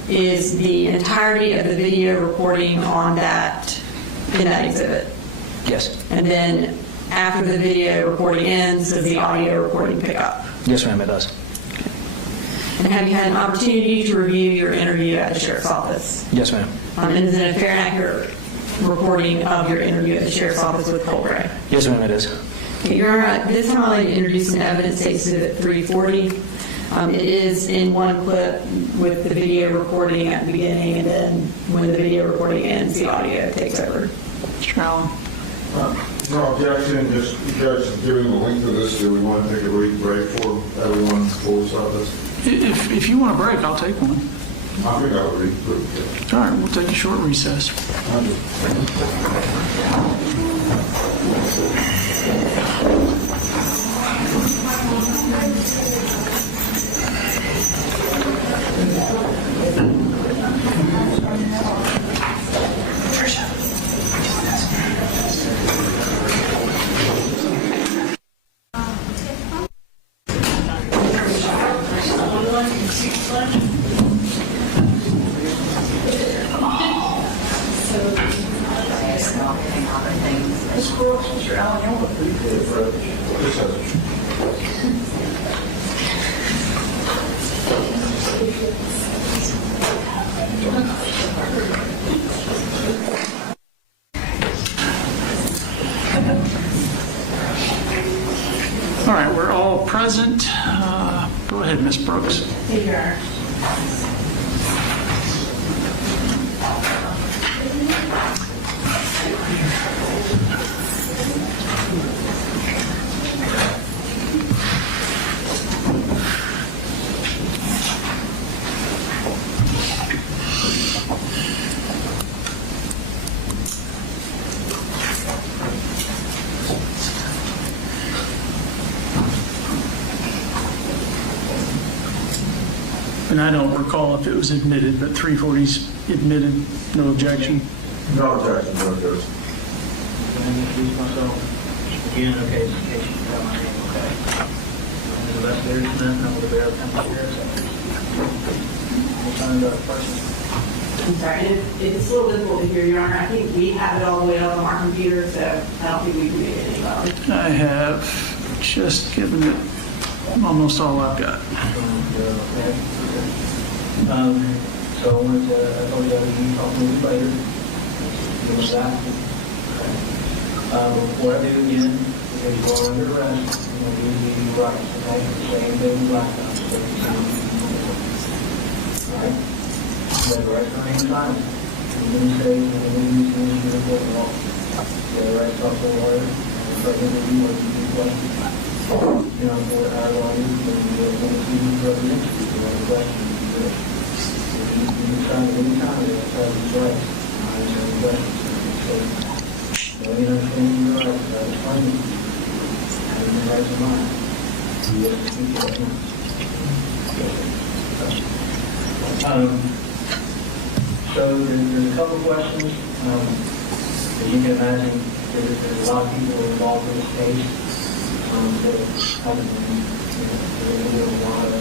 is the entirety of the video recording on that in that exhibit? Yes. And then after the video recording ends, does the audio recording pick up? Yes, ma'am, it does. And have you had an opportunity to review your interview at the sheriff's office? Yes, ma'am. And is it a fair and accurate recording of your interview at the sheriff's office with Colt Gray? Yes, ma'am, it is. Okay, Your Honor, this time I'd like to introduce an evidence exhibit 340. It is in one clip with the video recording at the beginning, and then when the video recording ends, the audio takes over. Mr. Allen? No objection, just because given the length of this, do we want to take a brief break for everyone before we start this? If you want a break, I'll take one. I think that would be good. All right, we'll take a short recess. All right, we're all present. Go ahead, Ms. Brooks. Hey, Your Honor. And I don't recall if it was admitted, but 340's admitted, no objection. No objection, no objection. Can I introduce myself again? Okay, in case you forgot my name, okay? I'm the investigator Smith, and I'm with the Barrow County Sheriff's Office. What time is our person? I'm sorry, and it's a little difficult to hear, Your Honor. I think we have it all the way up on our computer, so I don't think we can make it any louder. I have just given it almost all I've got. So I wanted to, I told you I would talk to you later. You know that? Before I do again, because you are under arrest, I'm going to give you rights, okay? The same thing last time, so you can all right? You have the right to remain silent. You can say, you can use your report law. You have the right to talk to a lawyer, and the president of you, what you do, questions. You know, for our lawyers, and you have one of the presidents, you have a question, you do it. You can sign at any time, that's how it's right. I have any questions. So you understand your rights, that is fine. Having your rights in mind. You have to speak to that. So there's a couple of questions. As you can imagine, there's a lot of people involved in this case. That haven't been, they're doing a lot of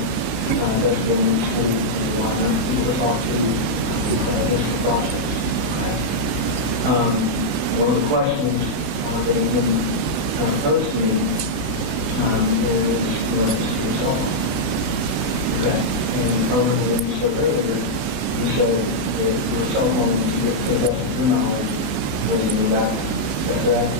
investigating and a lot of people to talk to this process. One of the questions that has been posed to me is your cell phone. Okay. And earlier when you said earlier, you said that your cell phone, to the best of your knowledge, was in your back. Is that correct?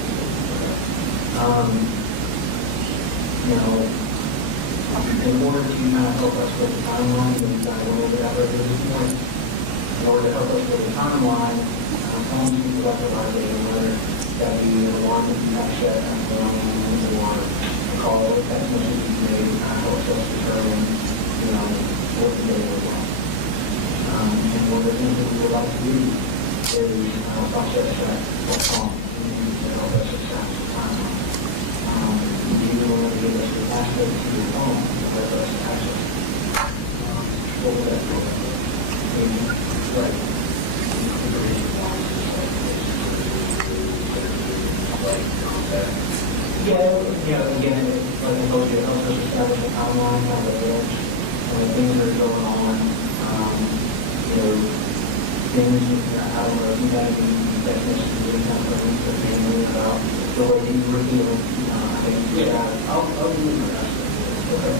You know, in order to kind of help us with the timeline, we kind of went over that earlier this morning. In order to help us with the timeline, some people like to write a letter that be one that you have set and or a call or text message you made kind of helps us determine, you know, what the day was like. And one of the things that we would like to do is process that what's wrong to help us establish the timeline. You want to give us the password to your phone to help us access it. What would that look like? Right. Yeah, again, like I told you, it helps us establish a timeline on the things that are going on. You know, things, I don't know if you got any text messages or something that they knew about the way you were feeling. Yeah, I'll do the rest. Okay.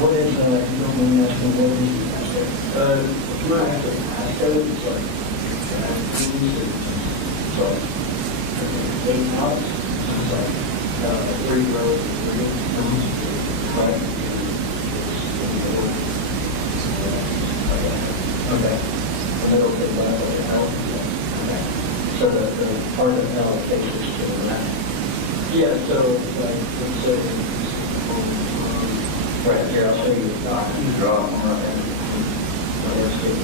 What is, you don't mind me asking, what is the aspect? My aspect is like, so, 8 hours, it's like, 3 rows, 3 rooms, right? Okay. A little bit less of help. Okay. So the part of allocation is doing that. Yeah, so like right here, I'll show you the doc. You draw them right. Let's see.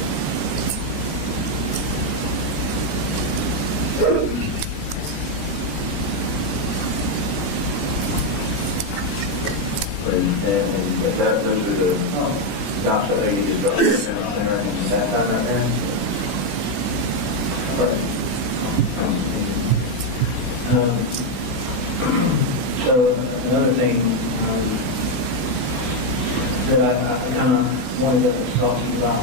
And that those are the docs that you just draw there and that right there. Right. So another thing that I kind of wanted to talk to you about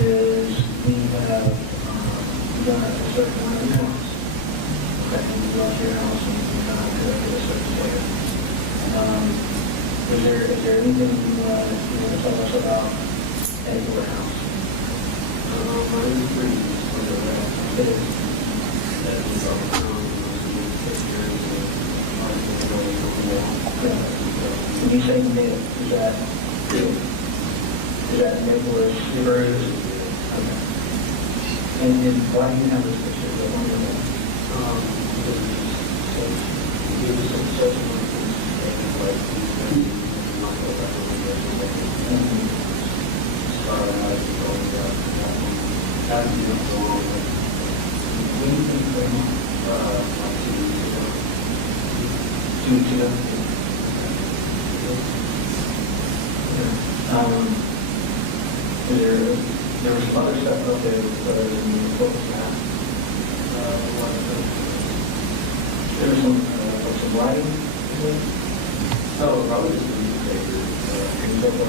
is we have done a certain amount of counts. affecting the welfare house and could I get a certain there? Is there anything you want to tell us about at your house? My name is Bree. When you say mid, is that Nicholas Rivers? Okay. And why do you have this picture? He was some social how do you go along with anything from 2 weeks ago? There was some other stuff out there other than the focus map. There was some writing. Oh, probably just the newspaper.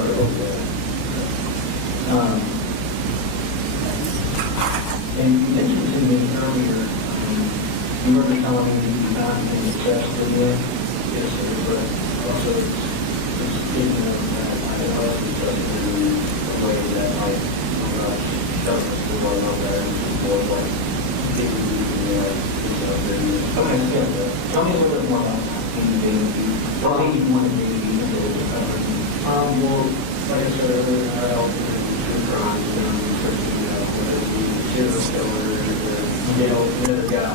And you mentioned to me earlier, you were telling me you found an obsessed with it. Yes, but also it's speaking of that I know it's just in a way that like does the world out there and people like people who tell me a little bit more about that. What made you want to be a little bit better? Well, like I said earlier, I also do crimes and researching whether it be serial killer or the other guy,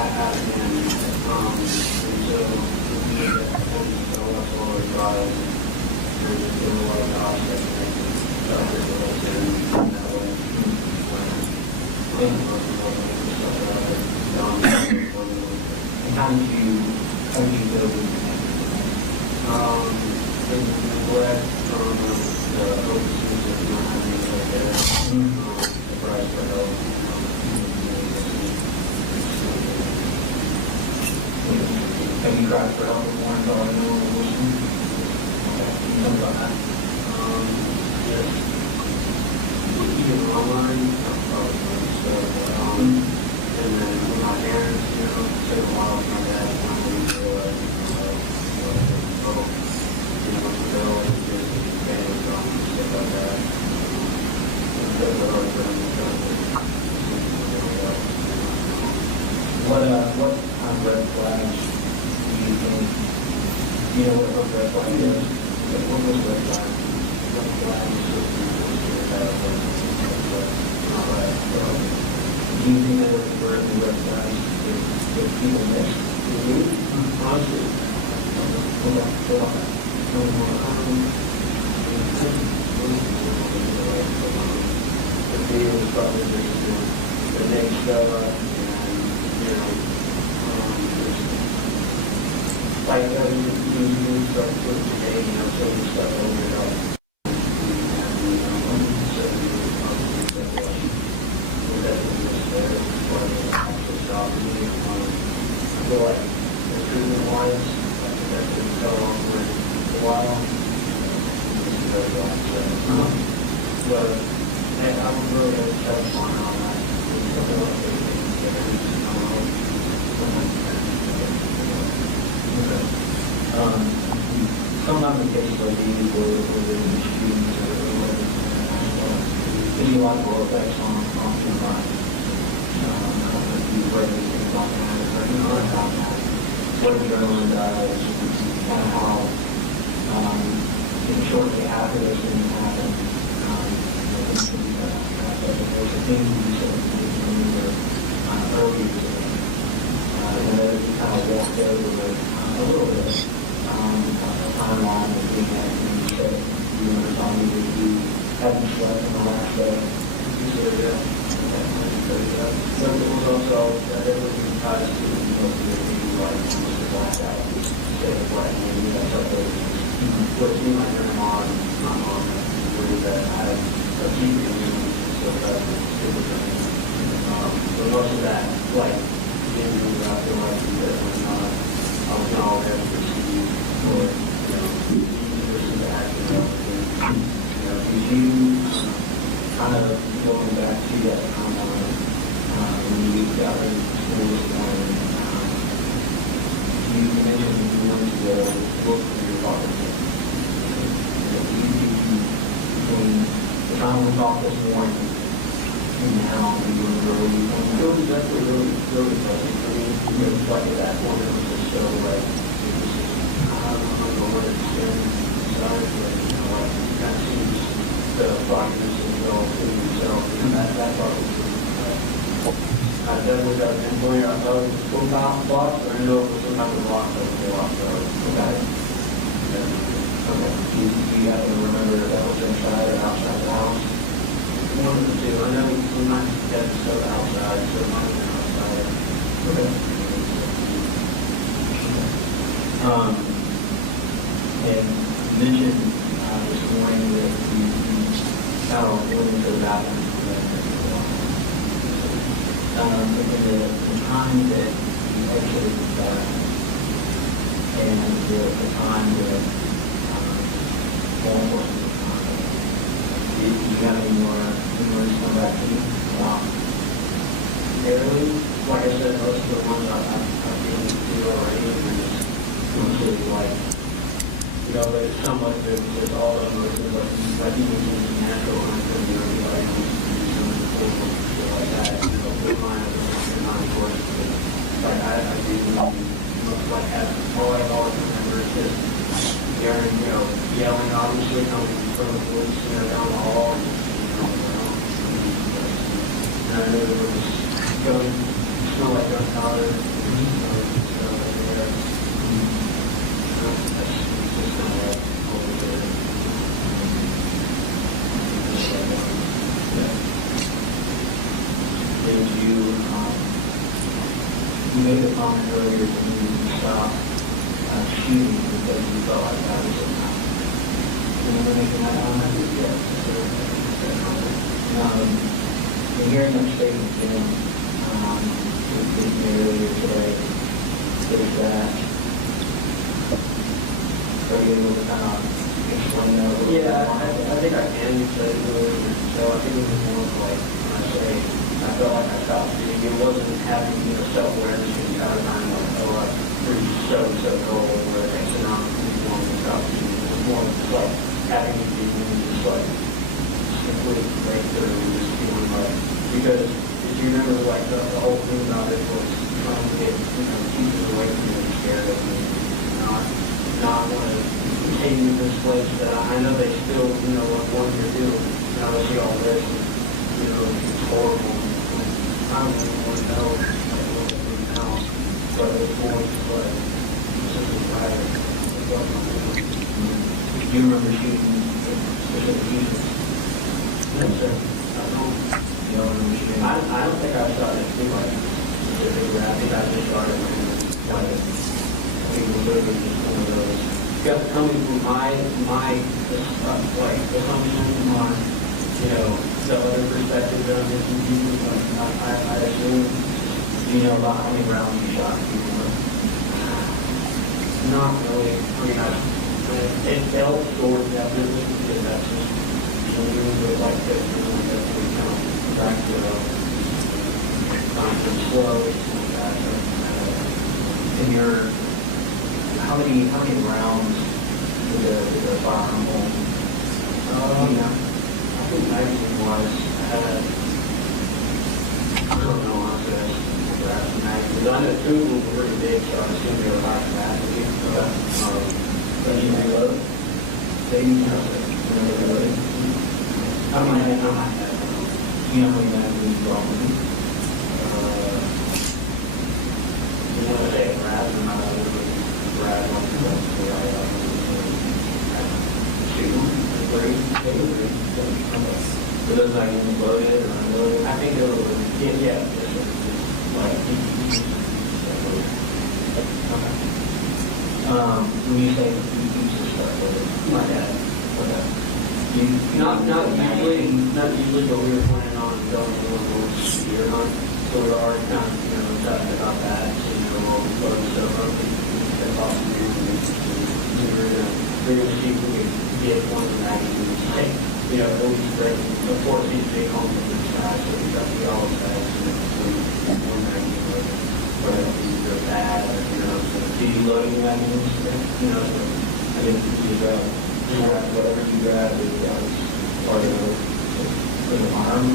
at the end. And so we need that so that's all our trials. There's a lot of offset and stuff that goes in that way. And how did you go with that? Neglect from the overseas of not having right there. The price for help. Have you cried for help before and thought I know what was something about that? Yes. Even online, probably stuff. And then with my parents, it took a while for my dad to finally realize, stuff like that. What kind of red flags do you think? You know what a red flag is? What was red flag? Red flag is just do you think that were the red flags that people miss? Honestly, the video was probably just the next fella, and like you start putting today, so you start over it up. I feel like the treatment wise, that could go on for a while. But I would really touch on that. Sometimes in cases like these where there's students or physiological effects on human life. What if everyone dies, and how shortly after this didn't happen, there's a thing you said when you were early, and then you kind of walked over with a little bit a timeline of being at, and you said you were telling me that you hadn't slept in the last day. You said, yeah. But it was also that everything ties to most of the things like the black out, instead of black, maybe that's up there. What you might hear on, was that I had a few reasons, so that was super good. But most of that, like, didn't move out there like that was not, I was not all there to receive, or, listen to action. Did you kind of going back to that timeline when you got ready to school this morning? you mentioned you wanted to look for your property. Between the time we talked this morning and now, you were really, it was definitely really pleasant for me. You know, like at that point, it was just so like, it was just, I don't know what it's been inside, but you know, like, you kind of see the progress and the all through yourself, and that part was really I definitely got an employer. I thought it was full time block, but I know it was some kind of block that was blocked. So, okay. Okay. You have to remember if that was inside or outside the house. One of the two. I know we might get stuff outside, so it might have been outside. Okay. And you mentioned this morning that you kind of went into the bathroom. In the time that you exited the bar and the time that law enforcement was contact, did you have any more memories come back to you? Barely. Like I said, most of the ones I've been through already are just mostly like, you know, but it's somewhat of it was all of them, like you mentioned, natural hunter, like some of the formal shit like that. Like I do like have all I always remember is just hearing, you know, yelling obviously coming from the police, you know, down the hall and I knew it was going smell like gunpowder and stuff like that. That's just kind of like over there. Did you made a comment earlier when you stopped shooting because you felt like that was enough. Remember making that comment? Yes. And hearing that statement again earlier today, is that, are you able to kind of explain that a little bit? Yeah, I think I can say it earlier. So I think it was more of like, when I say, I felt like I stopped shooting. It wasn't having, you know, self-awareness and kind of time like, oh, I'm pretty so cold or X amount of people want to stop shooting. It was more just like having to be just like simply breakthrough and just feeling like, because if you remember like the whole thing about it was trying to get, you know, people away from you and scared of me, not want to continue this place that I know they still, you know, want to do. And I see all this, and, you know, it's horrible. I don't even want to know like, what they do now, but it's more just like, simply private. Do you remember shooting specific units? No, sir. I don't. You know what I'm shooting? I don't think I shot it too much. I think I just started when I think it was literally just one of those. Coming from my like, assumption on, you know, the other perspective that I'm listening to, I assume, you know, about how many rounds you shot people. Not really. I mean, it felt short, definitely, because that's just, you know, doing it like this, you know, definitely kind of back to time and slow, like that. And how many rounds did the firearm hold? I think magazine was, I don't know, honestly, because I know two were pretty big, so I assume they were high capacity. But you reload? They reloaded. I might have, you know how many magazines you brought with me? You want to say a grab, or not? Grab one, so those like loaded or unloaded? I think they were loaded. Yeah. Like when you say you use this stuff loaded, like that. Not usually, but we were planning on going a little year on. So we were already kind of, you know, talking about that. So, you know, we'll load stuff up and possibly we were going to see if we could get one of the magazines. You know, at least break, of course, these big homes on this side, so we got the all sides, and one magazine, whether it be good or bad, or, you know, so be loading the magazines, you know, so I didn't use whatever you grab is part of the arm.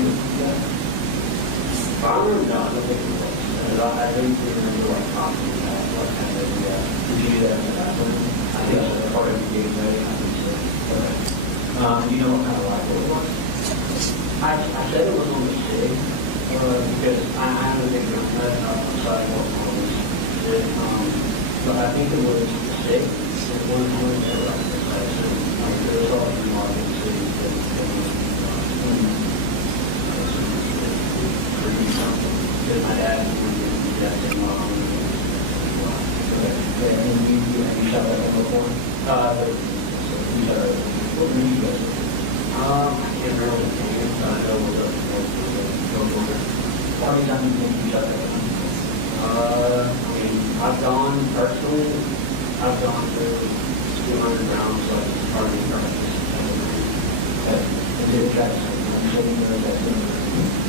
Arm? No, I don't think it was. I think we remember like talking about what kind of did you do that in the bathroom? I think that's part of the game ready. I think so. Okay. Do you know what kind of rifle it was? I said it was on the stick because I haven't been on that outside what it was. But I think it was a stick. It was one there like this. Like there was all the market cities that because my dad was that thing on. And you shot that one before? What were you guys? I can't remember the name, but I know what the how many times do you think you shot that one? I mean, I've gone personally, I've gone through 200 rounds, like already practice. And did try something.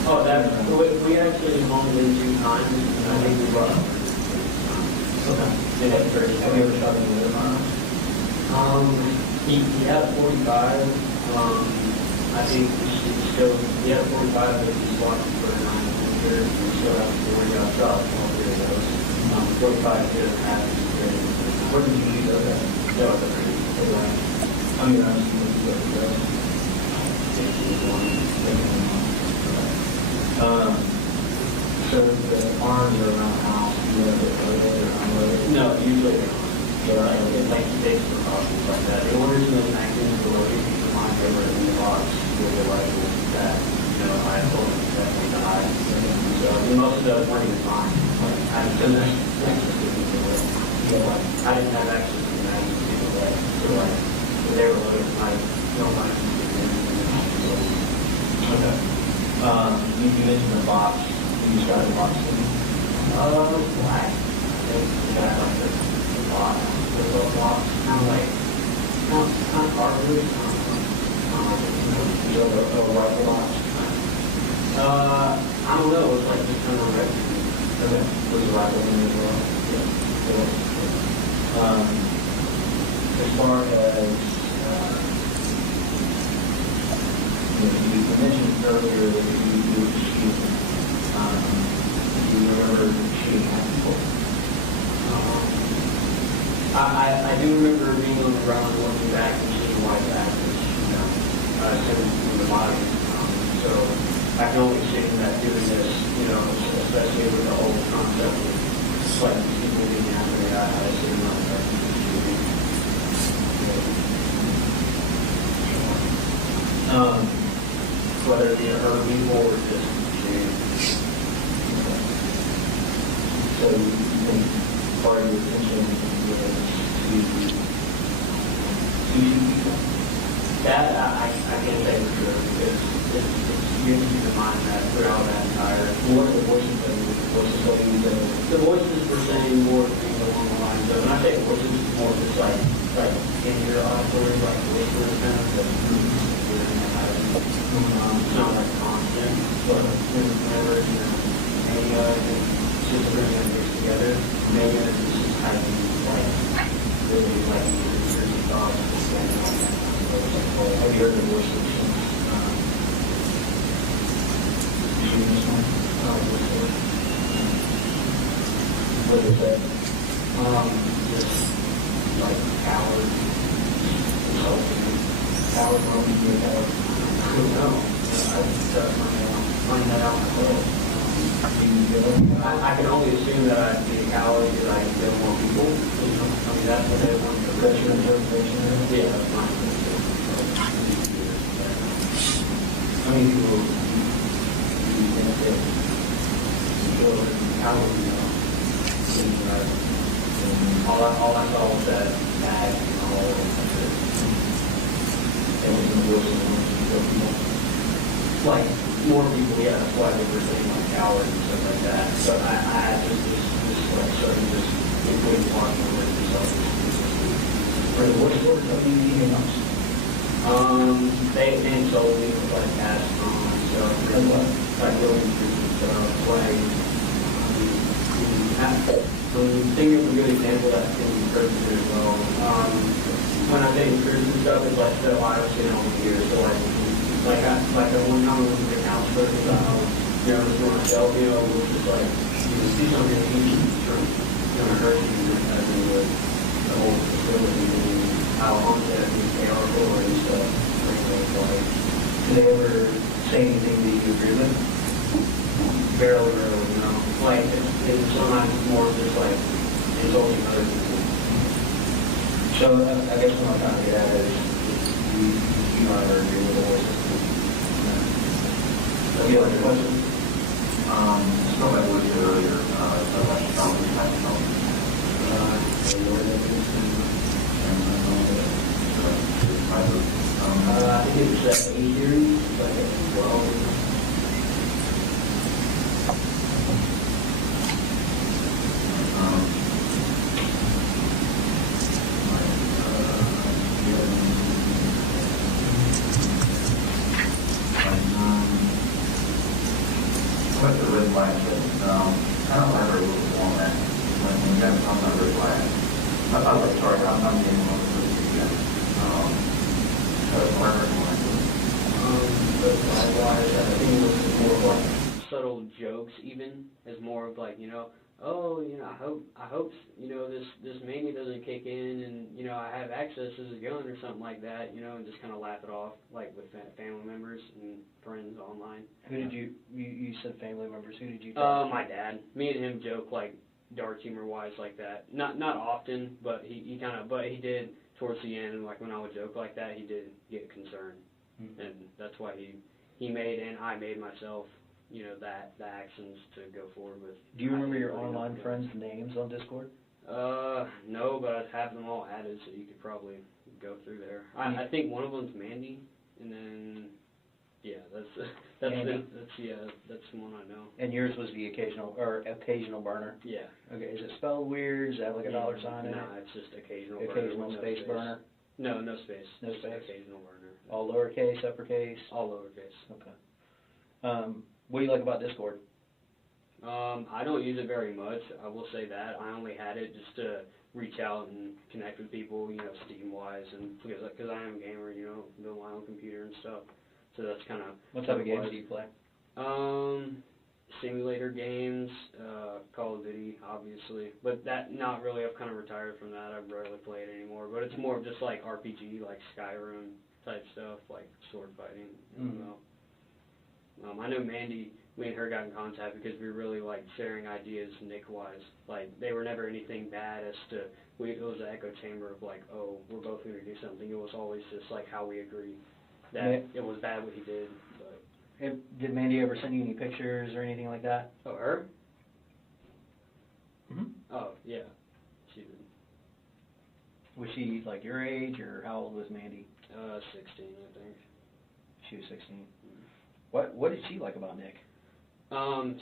Oh, that we actually only did 2 times, and I think we brought up. Okay. Have you ever shot any other firearms? He had a 45. I think he had a 45, but he's watching for a 9mm. He still has a 40. I shot all 3 of those. 45 did a half. Where did you use those at? That was a pretty good one. I mean, I was using those. So the arms are around the house. No, usually it's like stakes or boxes like that. The orders in the magazines are what you keep in mind they were in the box with the rifles that, you know, I told them definitely died. So most of those weren't even mine. Like, I didn't have access to them. I didn't have access to the magazines anyway. So like, when they were loaded, like, no money. Okay. You mentioned the box. You shot a box. Black. Yeah, like the box. The little box. Kind of like, kind of hardwood. You know, the rifle box. I don't know. It's like just kind of red. Okay. Was the rifle in as well? Yeah. As far as you mentioned earlier that you were shooting. You remember shooting at people? I do remember being on the ground and looking back and seeing white patches, you know, coming from the body. So I can only assume that doing this, you know, especially with the whole concept of like people being after the eye, I assume like that. Whether it be a Herbie or just shooting. So you think part of your attention was to people? That I can't say for sure because you have to keep in mind that throughout that entire what the voices that the voices were saying more things along the lines of, and I say voices more just like in your auditory, like whispers kind of it's not like constant, but whenever any just bring them together, maybe it's just kind of like really like your thoughts and have you heard the voices? What is that? Just like coward, coward, I don't know. I just find that out myself. I can only assume that I'd be a coward because I kill more people. I mean, that's what they want to do. Your interpretation? Yeah, that's my interpretation. How many people do you think that kill coward, you know? All I saw was that bag and all of it. It was the voice of people. Like, more people, yeah, that's why they were saying like cowards and stuff like that. So I had just like starting just including talking with myself. For the voice work, what do you mean else? They told me with like astronaut and stuff. Like going through stuff, like when you think of a good example that when I say improved and stuff, it's like the I've seen over the years. So like the one time we went to the counselor, you know, just for myself, you know, it was just like, you know, see something easy from going to hurt you as in the whole facility and how onset they are for and stuff. Like, Did they ever say anything that you agree with? barely, you know. Like, it's sometimes more just like insulting other people. So I guess what I'm trying to get at is you don't ever agree with the whole system. You have any questions? Just go back to what you said earlier, about Apalachee High School. I think it was 8 years, like 12. What the red flag is, I don't remember what was on that when we got on the red flag. I'm sorry, I'm getting on the red flag. I think it was more like subtle jokes, even as more of like, you know, oh, you know, I hope, you know, this mania doesn't kick in, and you know, I have access to this gun or something like that, you know, and just kind of laugh it off, like with family members and friends online. Who did you said family members? Who did you talk to? My dad. Me and him joke like dark humor wise like that. Not often, but he did towards the end, like when I would joke like that, he did get concerned, and that's why he made and I made myself, you know, the actions to go forward with. Do you remember your online friends' names on Discord? No, but I'd have them all added, so you could probably go through there. I think one of them's Mandy, and then yeah, that's the one I know. And yours was the occasional burner. Yeah. Okay. Is it spelled weird? Does it have like a dollar sign in it? No, it's just occasional. Occasional burner, space burner. No, no space. No just space. Occasional burner. All lowercase, uppercase. All lowercase. Okay. What do you like about Discord? I don't use it very much. I will say that. I only had it just to reach out and connect with people, you know, Steam-wise, and because I am a gamer, you know, build my own computer and stuff. So that's kind of... What type of games do you play? Simulator games, Call of Duty, obviously. But that, not really. I've kind of retired from that. I rarely play it anymore. But it's more of just like RPG, like Skyrim type stuff, like sword fighting. I know Mandy, me and her got in contact because we really liked sharing ideas Nick-wise. Like, they were never anything bad as to, it was an echo chamber of like, oh, we're both going to do something. It was always just like how we agreed that it was bad what he did. But Did Mandy ever send you any pictures or anything like that? Oh, her? Mm-hmm. Oh, yeah. She did. Was she like your age, or how old was Mandy? 16, I think. She was 16. What did she like about Nick?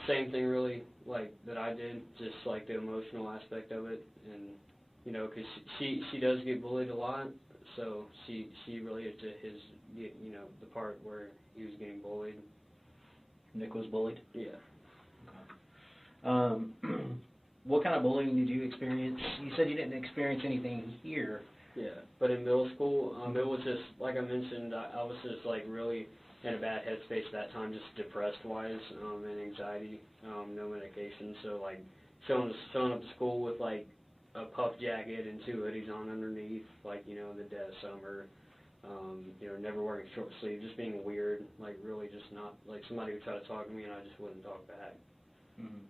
Same thing really, like, that I did, just like the emotional aspect of it, and, you know, because she does get bullied a lot, so she related to his, you know, the part where he was getting bullied. Nick was bullied? Yeah. Okay. What kind of bullying did you experience? You said you didn't experience anything here. Yeah, but in middle school, it was just, like I mentioned, I was just, like, really in a bad headspace at that time, just depressed-wise, and anxiety, no medication, so, like, showing up to school with, like, a puff jacket and 2 hoodies on underneath, like, you know, in the dead of summer, you know, never wearing short sleeves, just being weird, like, really just not, like, somebody would try to talk to me and I just wouldn't talk back. Mm-hmm.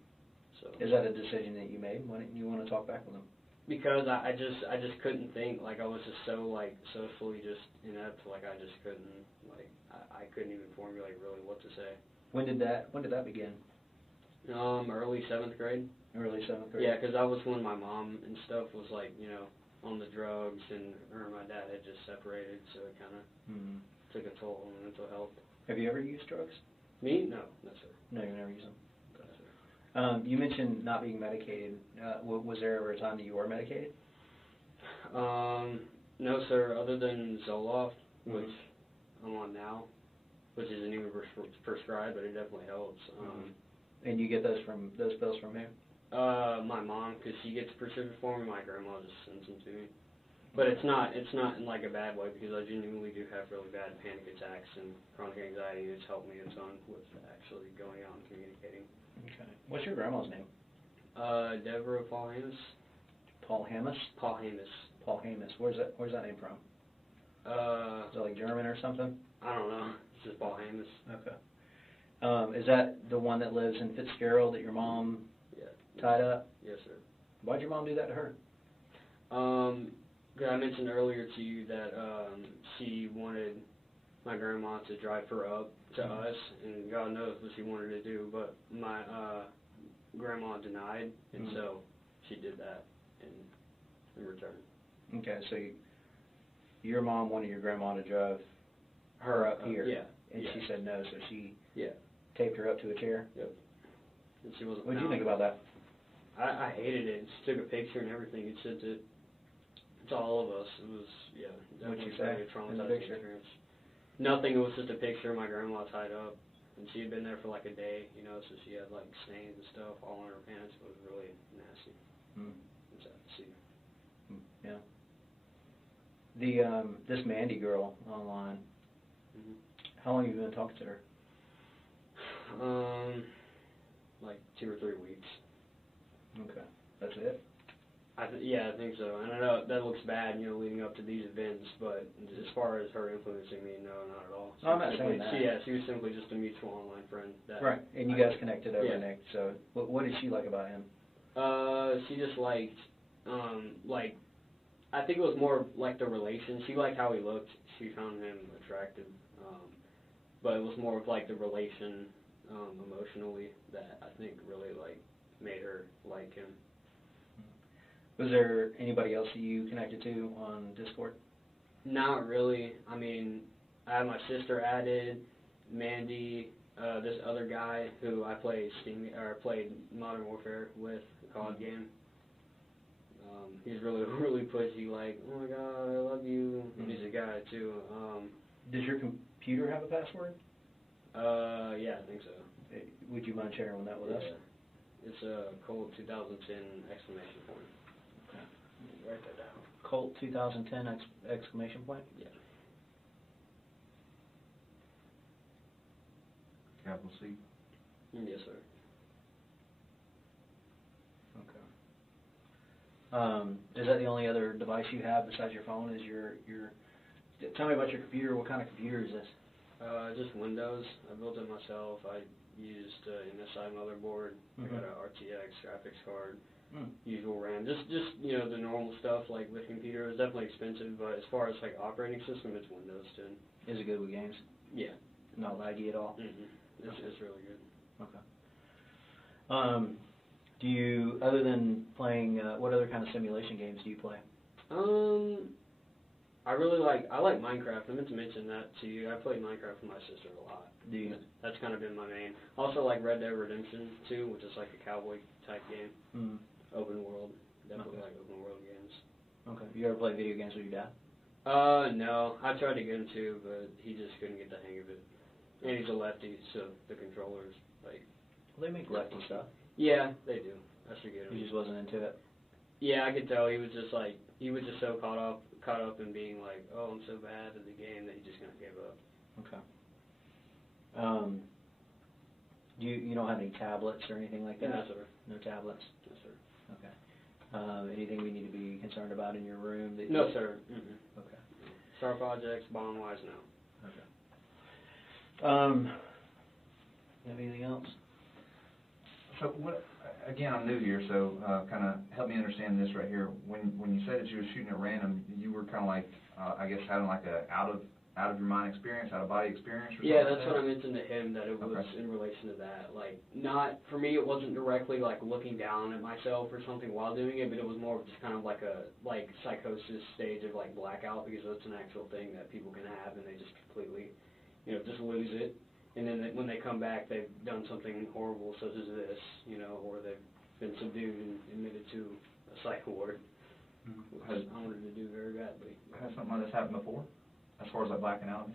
So. Is that a decision that you made? Why didn't you want to talk back with him? Because I just couldn't think, like, I was just so, like, socially just inept, like, I just couldn't, like, I couldn't even formulate really what to say. When did that begin? Early 7th grade. Early 7th grade? Yeah, because that was when my mom and stuff was, like, you know, on the drugs, and her and my dad had just separated, so it kind of took a toll on mental health. Have you ever used drugs? Me? No, sir. No, you've never used them? No, sir. You mentioned not being medicated. Was there ever a time that you were medicated? No, sir, other than Zoloft, which I'm on now, which isn't even prescribed, but it definitely helps. And you get those pills from who? My mom, because she gets prescription for me. My grandma just sends them to me. But it's not in like a bad way, because I genuinely do have really bad panic attacks and chronic anxiety, and it's helped me a ton with actually going out and communicating. Okay. What's your grandma's name? Deborah Paul Hamus. Paul Hamus? Paul Hamus. Paul Hamus. Where's that name from? Is it like German or something? I don't know. It's just Paul Hamus. Okay. Is that the one that lives in Fitzgerald that your mom tied up? Yes, sir. Why'd your mom do that to her? I mentioned earlier to you that she wanted my grandma to drive her up to us, and God knows what she wanted to do, but my grandma denied, and so she did that in return. Okay, so your mom wanted your grandma to drive her up here, and she said no, so she taped her up to a chair? Yep. And she wasn't. What did you think about that? I hated it. She took a picture and everything. It said to all of us. It was, What'd definitely you say a traumatizing in the picture? experience. Nothing. It was just a picture of my grandma tied up, and she had been there for like a day, so she had like stains and stuff all on her pants. It was really nasty. It was sad to see. Yeah. This Mandy girl online, how long have you been talking to her? Like 2 or 3 weeks. Okay. That's it? I think so. And I know that looks bad, leading up to these events, but as far as her influencing me, no, not at all. No, I'm not saying that. She was simply just a mutual online friend. Right, and you guys connected over Nick, so what did she like about him? She just liked, I think it was more like the relation. She liked how he looked. She found him attractive. But it was more of like the relation emotionally that I think really made her like him. Was there anybody else that you connected to on Discord? Not really. I mean, I had my sister added, Mandy, this other guy who I played Modern Warfare with, a COD game. He's really, really pushy, like, oh my god, I love you. He's a guy too. Does your computer have a password? Yeah, I think so. Would you mind sharing that with us? It's Colt 2010 exclamation point. Okay. Write that down. Colt 2010 exclamation point? Yeah. Capital C? Yes, sir. Okay. Is that the only other device you have besides your phone? Is your tell me about your computer. What kind of computer is this? Just Windows. I built it myself. I used an MSI motherboard. I got an RTX graphics card. Usual RAM. Just the normal stuff like with computer. It's definitely expensive, but as far as like operating system, it's Windows 10. Is it good with games? Yeah. Not laggy at all? It's really good. Okay. Do you, other than playing, what other kind of simulation games do you play? I like Minecraft. I meant to mention that to you. I played Minecraft with my sister a lot. Do you? That's kind of been my main. Also like Red Dead Redemption 2, which is like a cowboy type game. Open world. Definitely like open world games. Okay. You ever play video games with your dad? No. I tried to get him to, but he just couldn't get the hang of it. And he's a lefty, so the controllers, Well, they make lefty stuff. Yeah, they do. I should get him. He just wasn't into it? Yeah, I could tell he was just so caught up in being like, oh, I'm so bad at the game that he just kind of gave up. Okay. You don't have any tablets or anything like that? No, sir. No tablets? No, sir. Okay. Anything we need to be concerned about in your room? No, sir. Okay. Sharp objects, bomb-wise, no. Okay. You have anything else? So again, I'm new here, so kind of help me understand this right here. When you said that you were shooting at random, you were kind of like, I guess, having like a out of your mind experience, out of body experience? Or yeah, something that's like what I mentioned to him, that it was in relation to that. Like, not, for me, it wasn't directly like looking down at myself or something while doing it, but it was more of just kind of like a psychosis stage of like blackout, because that's an actual thing that people can have, and they just completely, just lose it. And then when they come back, they've done something horrible, such as this, or they've been subdued and admitted to a psych ward, which I wanted to do very badly. Has something like this happened before, as far as like blacking out?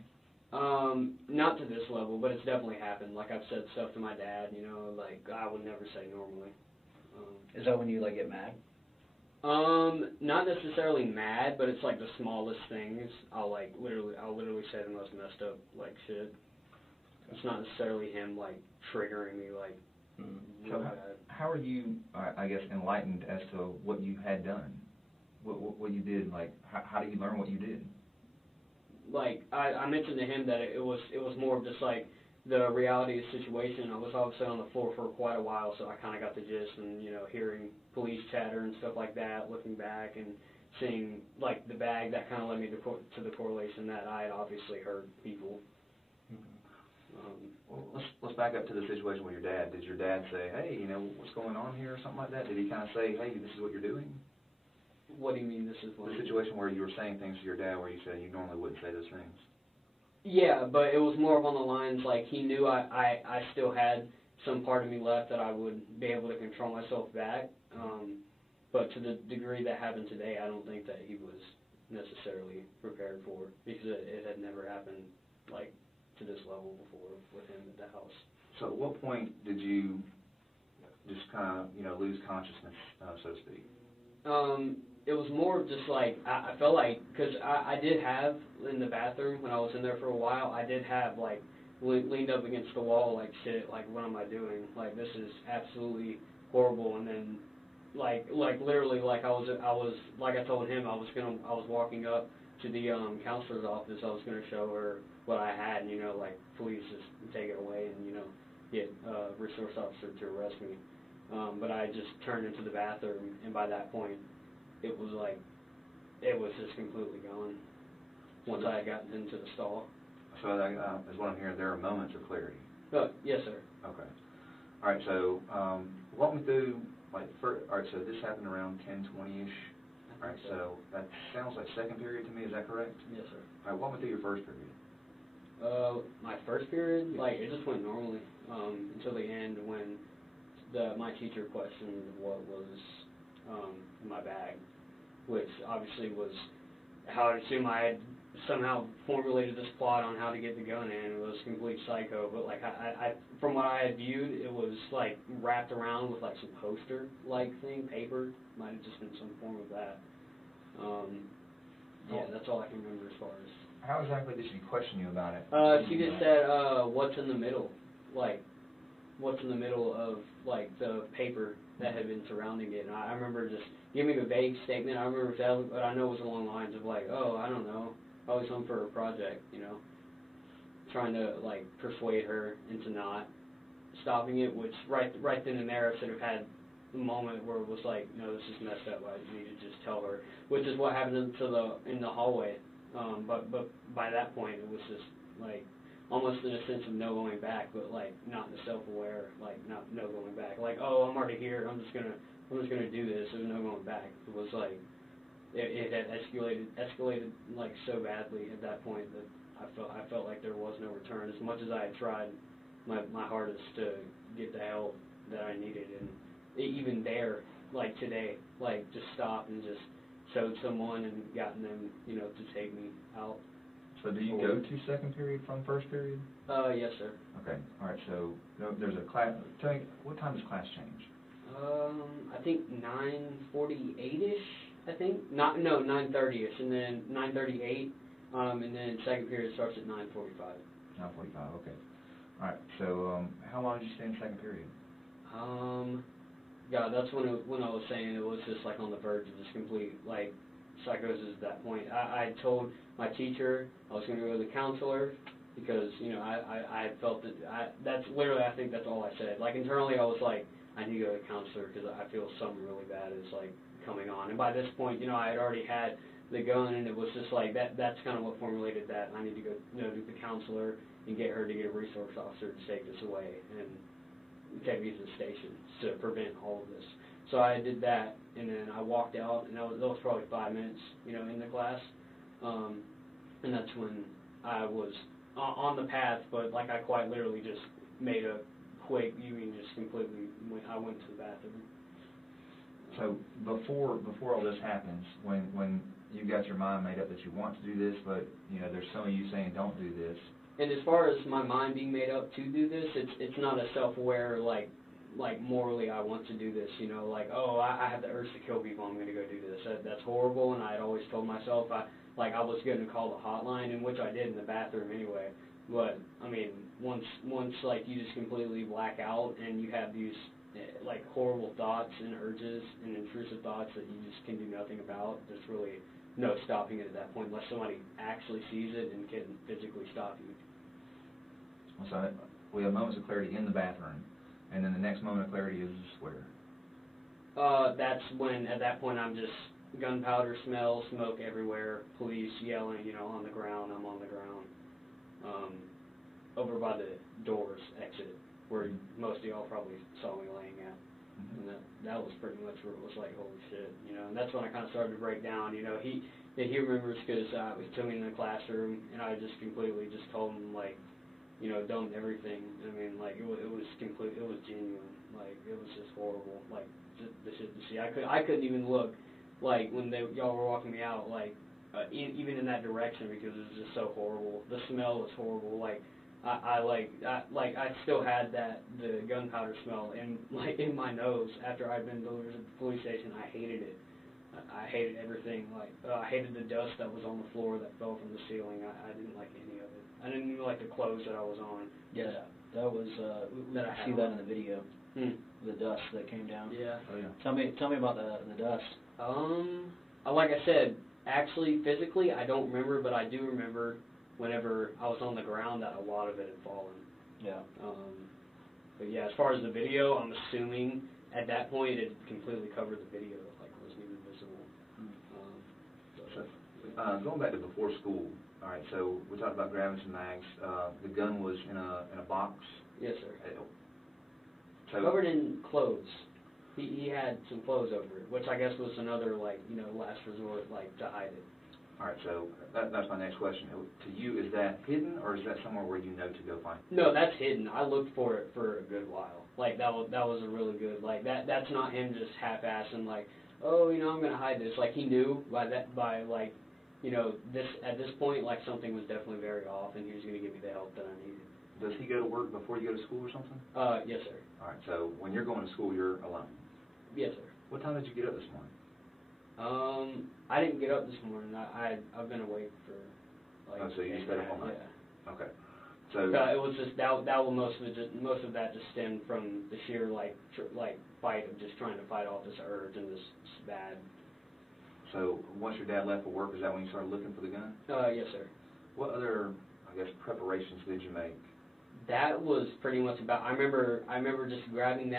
Not to this level, but it's definitely happened. Like, I've said stuff to my dad, like I would never say normally. Is that when you like get mad? Not necessarily mad, but it's like the smallest things. I'll literally say the most messed up like shit. It's not necessarily him like triggering me like. So how are you, I guess, enlightened as to what you had done? What you did? Like, how do you learn what you did? Like I mentioned to him that it was more of just like the reality of the situation. I was obviously on the floor for quite a while, so I kind of got the gist, and hearing police chatter and stuff like that, looking back and seeing like the bag, that kind of led me to the correlation that I had obviously hurt people. Well, let's back up to the situation with your dad. Did your dad say, hey, what's going on here or something like that? Did he kind of say, hey, this is what you're doing? What do you mean this is what? The situation where you were saying things to your dad where you said you normally wouldn't say those things. Yeah, but it was more of on the lines like he knew I still had some part of me left that I would be able to control myself back. But to the degree that happened today, I don't think that he was necessarily prepared for it, because it had never happened like to this level before with him at the house. So at what point did you just kind of, lose consciousness, so to speak? It was more of just like, I felt like, because I did have, in the bathroom, when I was in there for a while, I did have, like, leaned up against the wall, like, shit, like, what am I doing? Like, this is absolutely horrible. And then, like literally, like, I was, like I told him, I was walking up to the counselor's office. I was going to show her what I had, and, like, please just take it away and, get a resource officer to arrest me. But I just turned into the bathroom, and by that point, it was just completely gone once I had gotten into the stall. So that is what I'm hearing. There are moments of clarity. Yes, sir. Okay. All right. So walk me through, all right. So this happened around 10:20ish. All right. So that sounds like second period to me. Is that correct? Yes, sir. All right. Walk me through your first period. My first period, like, it just went normally until the end when my teacher questioned what was in my bag, which obviously was how I assume I had somehow formulated this plot on how to get the gun in. It was complete psycho, but like I from what I had viewed, it was like wrapped around with like some poster-like thing, paper. Might have just been some form of that. Yeah, that's all I can remember as far as. How exactly did she question you about it? She just said, what's in the middle? Like, what's in the middle of, like, the paper that had been surrounding it. And I remember just giving a vague statement. I remember telling, but I know it was along the lines of, like, oh, I don't know, probably something for a project, trying to, like, persuade her into not stopping it, which right then and there I should have had a moment where it was like, no, this is messed up. I need to just tell her, which is what happened in the hallway. But by that point, it was just, like, almost in a sense of no going back, but, like, not in the self-aware, like, no going back. Like, oh, I'm already here, I'm just gonna do this, there's no going back. It was like, it had escalated, like, so badly at that point that I felt like there was no return. As much as I had tried my hardest to get the help that I needed, and even there, like, today, like, just stopped and just showed someone and gotten them, to take me out. So do you go to second period from first period? Yes, sir. Okay. All right. So there's a class. Tell me, what time does class change? I think 9:48ish. I think 9:30ish, and then 9:38, and then second period starts at 9:45. 9:45. Okay. All right. So how long did you stay in second period? God, that's when I was saying it was just like on the verge of this complete like psychosis at that point. I told my teacher I was going to go to the counselor because I felt that that's literally, I think that's all I said. Like internally I was like, I need to go to the counselor because I feel something really bad is like coming on. And by this point, I had already had the gun, and it was just like that's kind of what formulated that. I need to go to the counselor and get her to get a resource officer to take this away and take me to the station to prevent all of this. So I did that, and then I walked out, and that was probably 5 minutes, in the class, and that's when I was on the path, but like I quite literally just made a quick, just completely I went to the bathroom. So before all this happens, when you got your mind made up that you want to do this, but there's some of you saying don't do this. And as far as my mind being made up to do this, it's not a self-aware like like morally I want to do this, you know, like, oh, I have the urge to kill people, I'm going to go do this. That's horrible, and I had always told myself I was going to call the hotline, and which I did in the bathroom anyway. But I mean, once like you just completely black out and you have these like horrible thoughts and urges and intrusive thoughts that you just can do nothing about, there's really no stopping it at that point unless somebody actually sees it and can physically stop you. So we have moments of clarity in the bathroom, and then the next moment of clarity is where? That's when, at that point, I'm just gunpowder smell, smoke everywhere, police yelling, you know, on the ground, I'm on the ground. Over by the doors exit, where most of y'all probably saw me laying at. And that was pretty much where it was like, holy shit, you know, and that's when I kind of started to break down, you know. He remembers because he took me in the classroom, and I just completely just told him, like, you know, dumped everything. I mean, like, it was genuine. Like, it was just horrible. Like, just the shit to see. I couldn't even look, like, when y'all were walking me out, like, even in that direction, because it was just so horrible. The smell was horrible. Like, I still had the gunpowder smell in my nose after I'd been delivered to the police station. I hated it. I hated everything. Like, I hated the dust that was on the floor that fell from the ceiling. I didn't like any of it. I didn't even like the clothes that I was on. Yeah, that was. That I see had that on. in the video. The dust that came down. Yeah. Oh, yeah. Tell me about the dust. Like I said, actually, physically, I don't remember, but I do remember whenever I was on the ground that a lot of it had fallen. Yeah. But yeah, as far as the video, I'm assuming at that point it completely covered the video, like it wasn't even visible. So, going back to before school, all right, so we talked about grabbing some mags. The gun was in a box? Yes, sir. So, covered in clothes. He had some clothes over it, which I guess was another, like, you know, last resort, like, to hide it. All right, so that's my next question. To you, is that hidden, or is that somewhere where you know to go find it? No, that's hidden. I looked for it for a good while. Like, that was a really good, like, that's not him just half-assing, like, oh, you know, I'm going to hide this. Like, he knew by like, you know, at this point, like, something was definitely very off, and he was going to give me the help that I needed. Does he go to work before you go to school or something? Yes, sir. All right, so when you're going to school, you're alone? Yes, sir. What time did you get up this morning? I didn't get up this morning. I've been awake for like. Oh, so you stayed up all night? Yeah. Okay. So it was just that was most of that just stemmed from the sheer like fight of just trying to fight off this urge and this bad. So once your dad left for work, is that when you started looking for the gun? Yes, sir. What other, I guess, preparations did you make? That was pretty much about. I remember just grabbing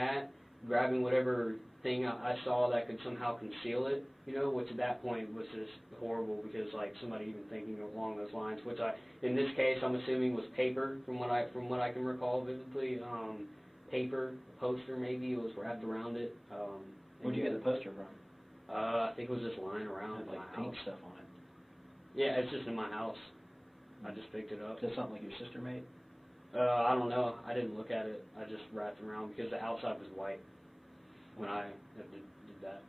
whatever thing I saw that could somehow conceal it, you know, which at that point was just horrible because, like, somebody even thinking along those lines, which in this case, I'm assuming was paper from what I can recall vividly. Paper, a poster maybe, it was wrapped around it. Where'd you get the poster from? I think it was just lying around Like my paint house. stuff on it. Yeah, it's just in my house. I just picked it up. Is that something like your sister made? I don't know. I didn't look at it. I just wrapped it around because the outside was white when I did that.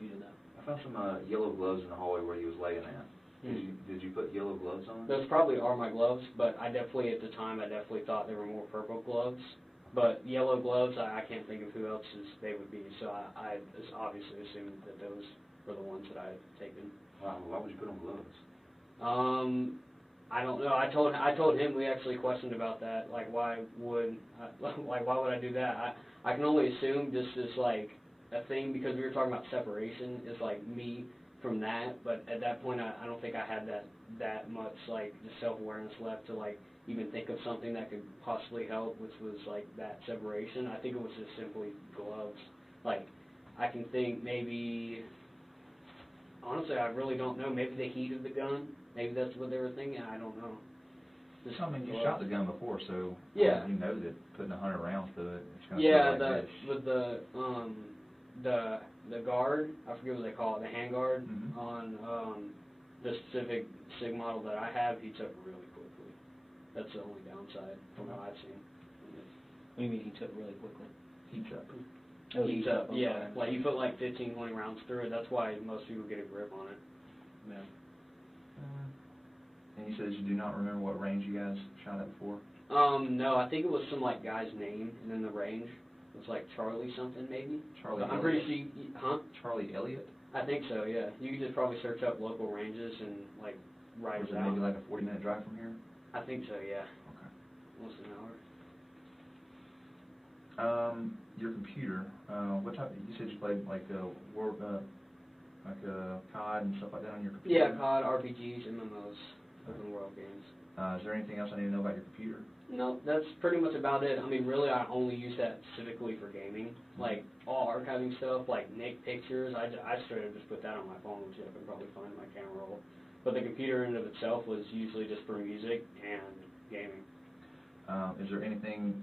You did that. I found some yellow gloves in the hallway where he was laying at. Did you put yellow gloves on? Those probably are my gloves, but I definitely, at the time, thought they were more purple gloves. But yellow gloves, I can't think of who else's they would be, so I obviously assumed that those were the ones that I had taken. Wow, why would you put on gloves? I don't know. I told him, we actually questioned about that. Like, why would I do that? I can only assume this is like a thing because we were talking about separation. It's like me from that, but at that point, I don't think I had that much like the self-awareness left to like even think of something that could possibly help, which was like that separation. I think it was just simply gloves. Like, I can think maybe. Honestly, I really don't know. Maybe the heat of the gun. Maybe that's what they were thinking. I don't know. Just, I mean, you shot the gun before, so yeah, you know that putting 100 rounds to it. It's gonna yeah, like with the guard. I forget what they call it. The handguard on the specific SIG model that I have heats up really quickly. That's the only downside from what I've seen. What do you mean heats up really quickly? Heats up. Oh, heats up. Yeah, like you put like 15, 20 rounds through it. That's why most people get a grip on it. Yeah. And you said you do not remember what range you guys shot at before? No, I think it was some like guy's name and then the range. It was like Charlie something maybe. Charlie I'm pretty sure you, huh? Charlie Elliott? I think so, yeah. You could just probably search up local ranges and like write Or is it it out. maybe like a 40-minute drive from here? I think so, yeah. Okay. Almost an hour. Your computer, what type, you said you played like Word, like COD and stuff like that on your computer? Yeah, COD, RPGs, MMOs, open world games. Is there anything else I need to know about your computer? No, that's pretty much about it. I mean, really, I only use that specifically for gaming. Like, all archiving stuff, like Nick pictures, I straight up just put that on my phone, which I can probably find in my camera roll. But the computer in and of itself was usually just for music and gaming. Is there anything,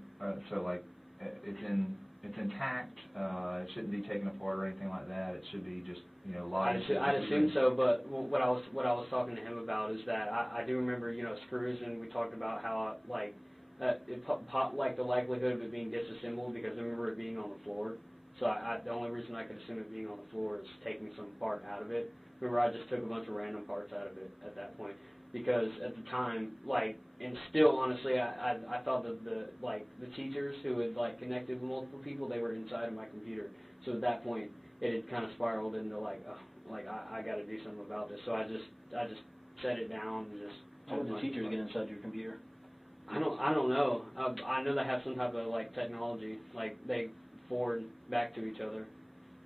so like, it's intact, it shouldn't be taken apart or anything like that, it should be just, you know, live? I'd assume so, but what I was talking to him about is that I do remember, you know, screws, and we talked about how, like, it popped, like, the likelihood of it being disassembled, because I remember it being on the floor. So the only reason I could assume it being on the floor is taking some part out of it. Remember, I just took a bunch of random parts out of it at that point, because at the time, like, and still, honestly, I thought that the teachers who had, like, connected with multiple people, they were inside of my computer. So at that point, it had kind of spiraled into, like, I got to do something about this. So I just set it down and just. How did the teachers get inside your computer? I don't know. I know they have some type of, like, technology, like they forward back to each other.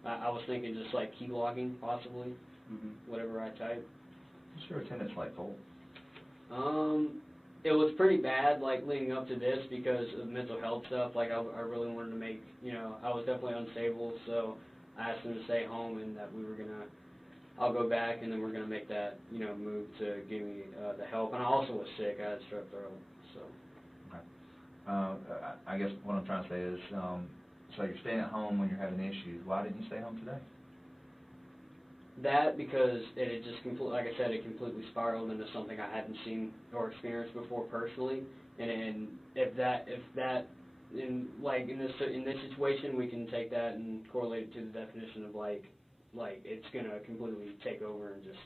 I was thinking just like key logging, possibly, whatever I type. What's your attendance like, Colt? It was pretty bad, like, leading up to this because of mental health stuff. Like, I really wanted to make, you know, I was definitely unstable, so I asked them to stay home and that we were going to, I'll go back and then we're going to make that, you know, move to give me the help. And I also was sick. I had strep throat, so. Okay. I guess what I'm trying to say is, so you're staying at home when you're having issues. Why didn't you stay home today? That because it had just like I said, it completely spiraled into something I hadn't seen or experienced before personally. And if that in this situation, we can take that and correlate it to the definition of like it's gonna completely take over and just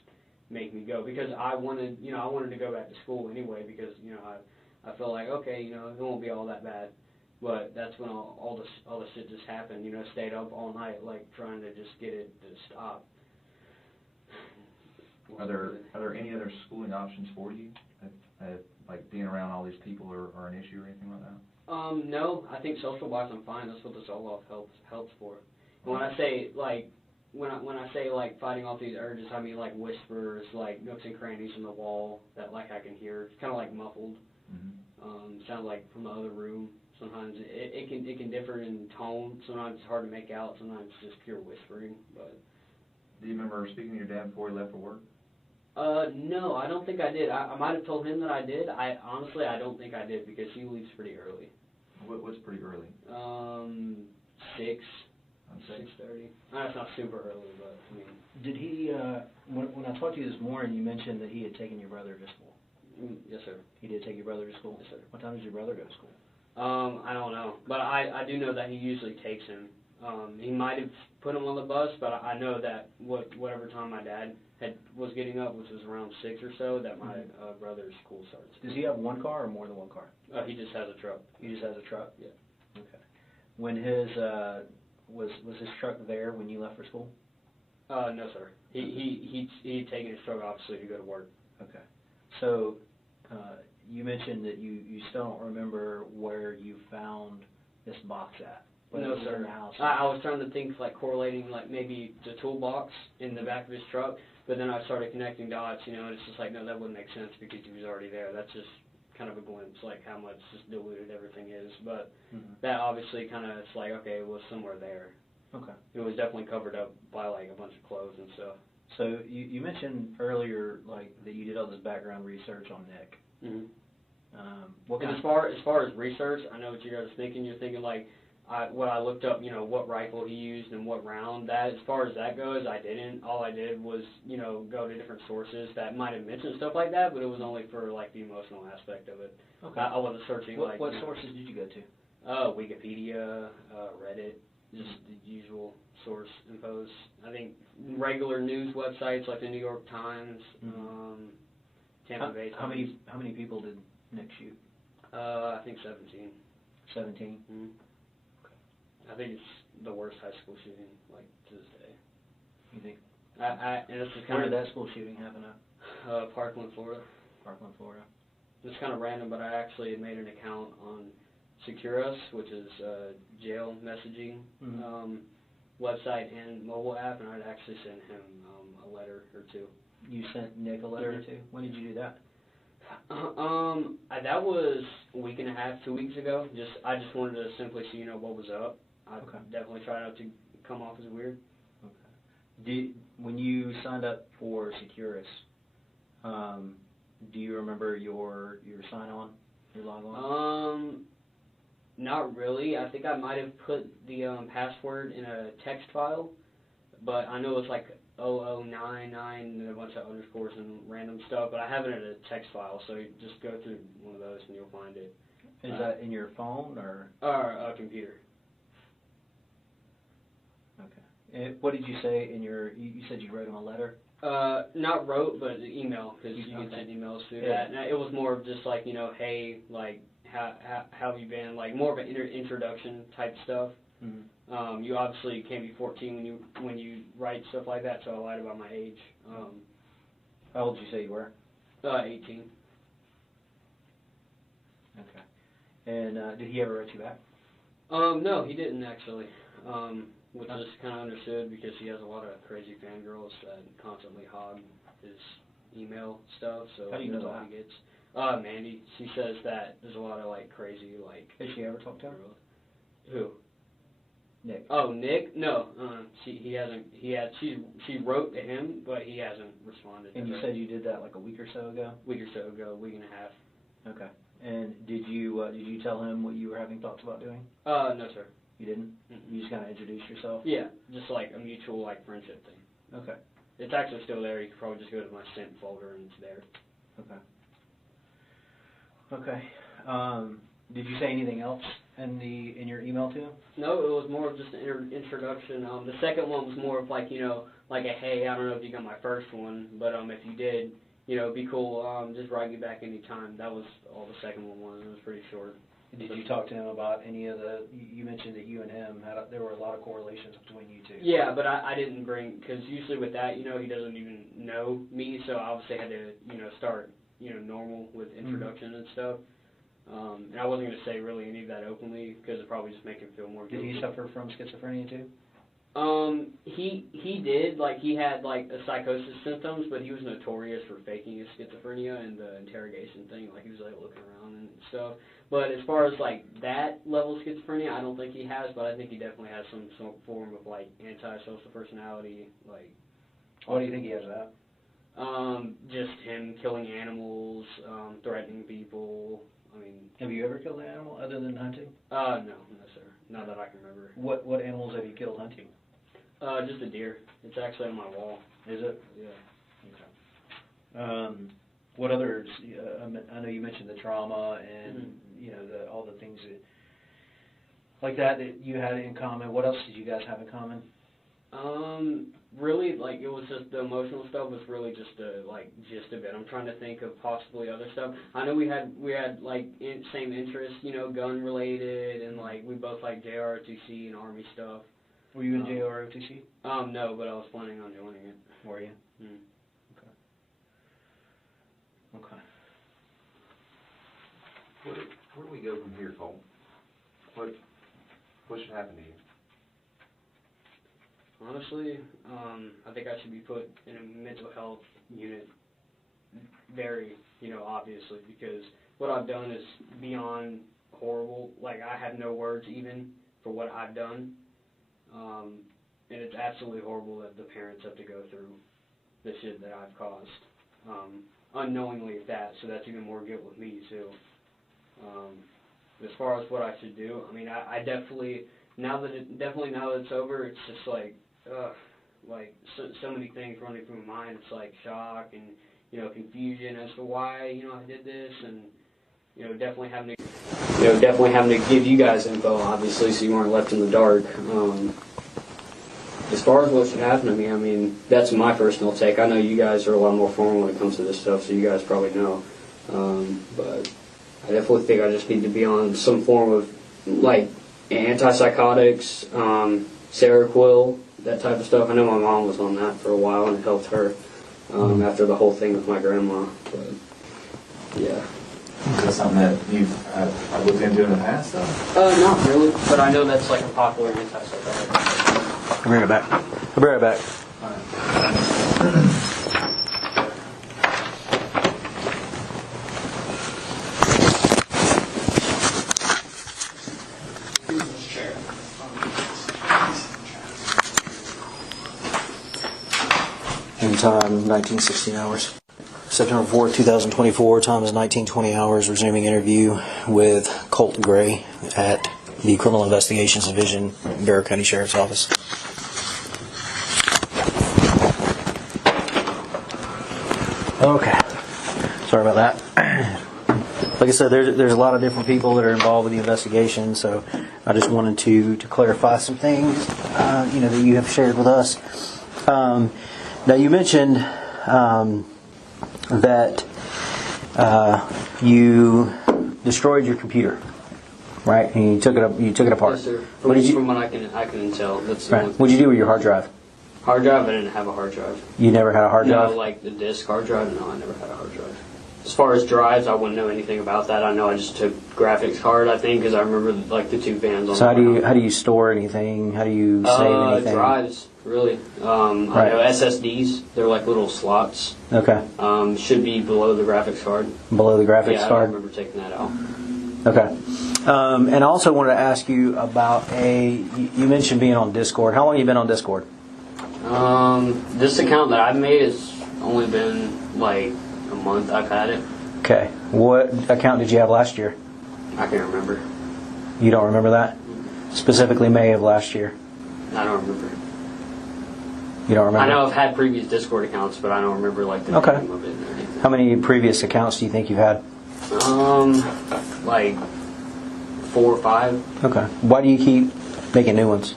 make me go, because I wanted to go back to school anyway, because, you know, I felt like, okay, you know, it won't be all that bad. But that's when all the shit just happened. You know, stayed up all night, like, trying to just get it to stop. Are there any other schooling options for you? Like being around all these people are an issue or anything like that? No, I think social-wise I'm fine. That's what the solo helps for. And when I say like when I say like fighting off these urges, I mean like whispers, like nooks and crannies in the wall that like I can hear. It's kind of like muffled. Sounds like from the other room. Sometimes it can differ in tone. Sometimes it's hard to make out. Sometimes it's just pure whispering. But do you remember speaking to your dad before he left for work? No, I don't think I did. I might have told him that I did. Honestly, I don't think I did, because he leaves pretty early. What's pretty early? 6. 6:30. It's not super early, but I mean. Did he? When I talked to you this morning, you mentioned that he had taken your brother to school. Yes, sir. He did take your brother to school? Yes, sir. What time does your brother go to school? I don't know, but I do know that he usually takes him. He might have put him on the bus, but I know that whatever time my dad was getting up, which was around 6 or so, that my brother's school starts. Does he have one car or more than one car? He just has a truck. He just has a truck? Yeah. Okay. When his was his truck there when you left for school? No, sir. He'd taken his truck, obviously, to go to work. Okay. So you mentioned that you still don't remember where you found this box at. No, sir. In the house. I was trying to think, like, correlating, like, maybe the toolbox in the back of his truck, but then I started connecting dots, you know, and it's just like, no, that wouldn't make sense because he was already there. That's just kind of a glimpse, like, how much just diluted everything is. But that obviously kind of, it's like, okay, it was somewhere there. Okay. It was definitely covered up by, like, a bunch of clothes and stuff. So you mentioned earlier, like, that you did all this background research on Nick. As far as research, I know what you guys are thinking. You're thinking, like, what I looked up, you know, what rifle he used and what round. That, as far as that goes, I didn't. All I did was, you know, go to different sources that might have mentioned stuff like that, but it was only for, like, the emotional aspect of it. Okay. I wasn't searching, what sources did you go to? Wikipedia, Reddit, just the usual source infos. I think regular news websites like the New York Times, Tampa Bay Times. How many people did Nick shoot? I think 17. 17? I think it's the worst high school shooting, like, to this day. You think? And it's just Where kind did of that school shooting happen at? Parkland, Florida. Parkland, Florida. It's kind of random, but I actually made an account on Secure Us, which is a jail messaging website and mobile app, and I'd actually send him a letter or two. You sent Nick a letter or two? When did you do that? That was a week and a half, 2 weeks ago. I just wanted to simply see, what was up. I definitely tried not to come off as weird. Okay. When you signed up for Securus, do you remember your sign-on, your log-on? Not really. I think I might have put the password in a text file, but I know it's like 0099 and a bunch of underscores and random stuff, but I have it in a text file, so you just go through one of those and you'll find it. Is that in your phone or? Or a computer. Okay. And what did you say in your, you said you wrote him a letter? Not wrote, but email, because you can send emails through that. And it was more of just like, hey, like, how have you been? Like, more of an introduction type stuff. Mm-hmm. You obviously can't be 14 when you write stuff like that, so I lied about my age. How old did you say you were? 18. Okay. And did he ever write you back? No, he didn't actually. Which is kind of understood because he has a lot of crazy fangirls that constantly hog his email stuff. So how do you know that's all that? he gets. Mandy, she says that there's a lot of like crazy like. Has she ever talked to him? Who? Nick. Oh, Nick? No, he hasn't. She wrote to him, but he hasn't responded. And you said you did that like a week or so ago. Week and a half. Okay. And did you tell him what you were having thoughts about doing? No, sir. You didn't? Mm-hmm. You just kind of introduced yourself? Yeah, just like a mutual like friendship thing. Okay. It's actually still there. You could probably just go to my sent folder and it's there. Okay. Okay. Did you say anything else in your email to him? No, it was more of just an introduction. The second one was more of like, like a, hey, I don't know if you got my first one, but if you did, it'd be cool. Just write me back anytime. That was all the second one was. It was pretty short. Did you talk to him about any of the, you mentioned that you and him, there were a lot of correlations between you two. Yeah, but I didn't bring, because usually with that, he doesn't even know me, so I obviously had to, start, normal with introduction and stuff. And I wasn't going to say really any of that openly, because it'd probably just make him feel more guilty. Did he suffer from schizophrenia too? He did, like, he had, like, a psychosis symptoms, but he was notorious for faking his schizophrenia and the interrogation thing, like, he was, like, looking around and stuff. But as far as, like, that level of schizophrenia, I don't think he has, but I think he definitely has some form of, like, antisocial personality, like... Why do you think he has that? Just him killing animals, threatening people, I mean... Have you ever killed an animal other than hunting? No, sir. Not that I can remember. What animals have you killed hunting? Just a deer. It's actually on my wall. Is it? Yeah. Okay. What others? I know you mentioned the trauma and all the things like that you had in common. What else did you guys have in common? Really, like, it was just the emotional stuff was really just the, like, gist of it. I'm trying to think of possibly other stuff. I know we had like, same interests, gun related, and, like, we both like JROTC and Army stuff. Were you in JROTC? No, but I was planning on joining it. Were you? Mm. Okay. Where do we go from here, Colt? What should happen to you? Honestly, I think I should be put in a mental health unit very, obviously, because what I've done is beyond horrible. Like, I have no words even for what I've done. And it's absolutely horrible that the parents have to go through the shit that I've caused. Unknowingly at that, so that's even more guilt with me, too. As far as what I should do, I mean, I definitely, now that it's over, it's just like, so many things running through my mind. It's like shock and, confusion as to why, I did this, and, definitely having to give you guys info, obviously, so you weren't left in the dark. As far as what should happen to me, I mean, that's my personal take. I know you guys are a lot more formal when it comes to this stuff, so you guys probably know. But I definitely think I just need to be on some form of, like, antipsychotics, Seroquel, that type of stuff. I know my mom was on that for a while and it helped her after the whole thing with my grandma. But yeah. Is that something that you've looked into in the past, though? Not really, but I know that's like a popular antipsychotic. I'll bring it back. I'll be right back. In time, 1916 hours. September 4th, 2024, time is 19:20 hours, resuming interview with Colt Gray at the Criminal Investigations Division, Barrow County Sheriff's Office. Okay, sorry about that. Like I said, there's a lot of different people that are involved with the investigation, so I just wanted to clarify some things, that you have shared with us. Now you mentioned that you destroyed your computer, right? And you took it apart. Yes, sir. What did you? From what I can tell, that's the Right. only thing. What did you do with your hard drive? Hard drive, I didn't have a hard drive. You never had a hard drive? No, like the disc hard drive, no, I never had a hard drive. As far as drives, I wouldn't know anything about that. I know I just took graphics card, I think, because I remember like the two bands on. So how do you store anything? How do you save anything? Drives, really. I know SSDs. They're like little slots. Okay. Should be below the graphics card. Below the graphics card. I remember taking that out. Okay. And I also wanted to ask you about you mentioned being on Discord. How long have you been on Discord? This account that I've made has only been like a month I've had it. Okay. What account did you have last year? I can't remember. You don't remember that? Specifically May of last year. I don't remember. You don't remember? I know I've had previous Discord accounts, but I don't remember like the name of it or anything. How many previous accounts do you think you've had? Like 4 or 5. Okay. Why do you keep making new ones?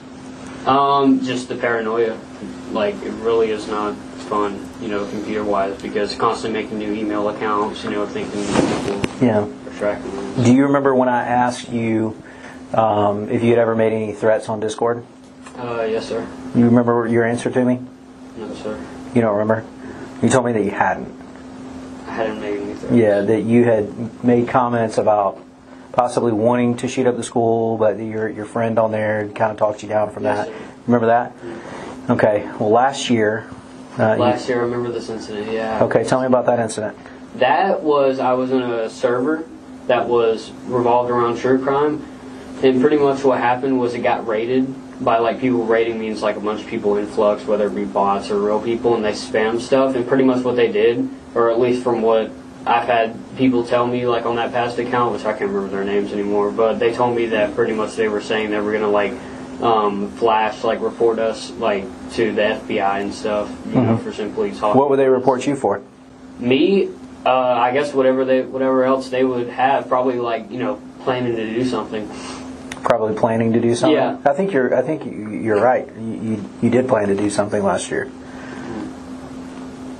Just the paranoia. Like, it really is not fun, computer-wise, because constantly making new email accounts, thinking people are tracking them. Do you remember when I asked you if you had ever made any threats on Discord? Yes, sir. You remember your answer to me? No, sir. You don't remember? You told me that you hadn't. I hadn't made any threats. Yeah, that you had made comments about possibly wanting to shoot up the school, but your friend on there kind of talked you down from that. Sir. Remember that? Okay. Well, last year... Last year, I remember this incident, yeah. Okay, tell me about that incident. I was in a server that was revolved around true crime, and pretty much what happened was it got raided by, like, people raiding means like a bunch of people in flux, whether it be bots or real people, and they spam stuff, and pretty much what they did, or at least from what I've had people tell me, like, on that past account, which I can't remember their names anymore, but they told me that pretty much they were saying they were going to, like, flash, like, report us, like, to the FBI and stuff, you know, for simply talking. What would they report you for? Me? I guess whatever else they would have, probably, like, planning to do something. Probably planning to do something? Yeah. I think you're right. You did plan to do something last year.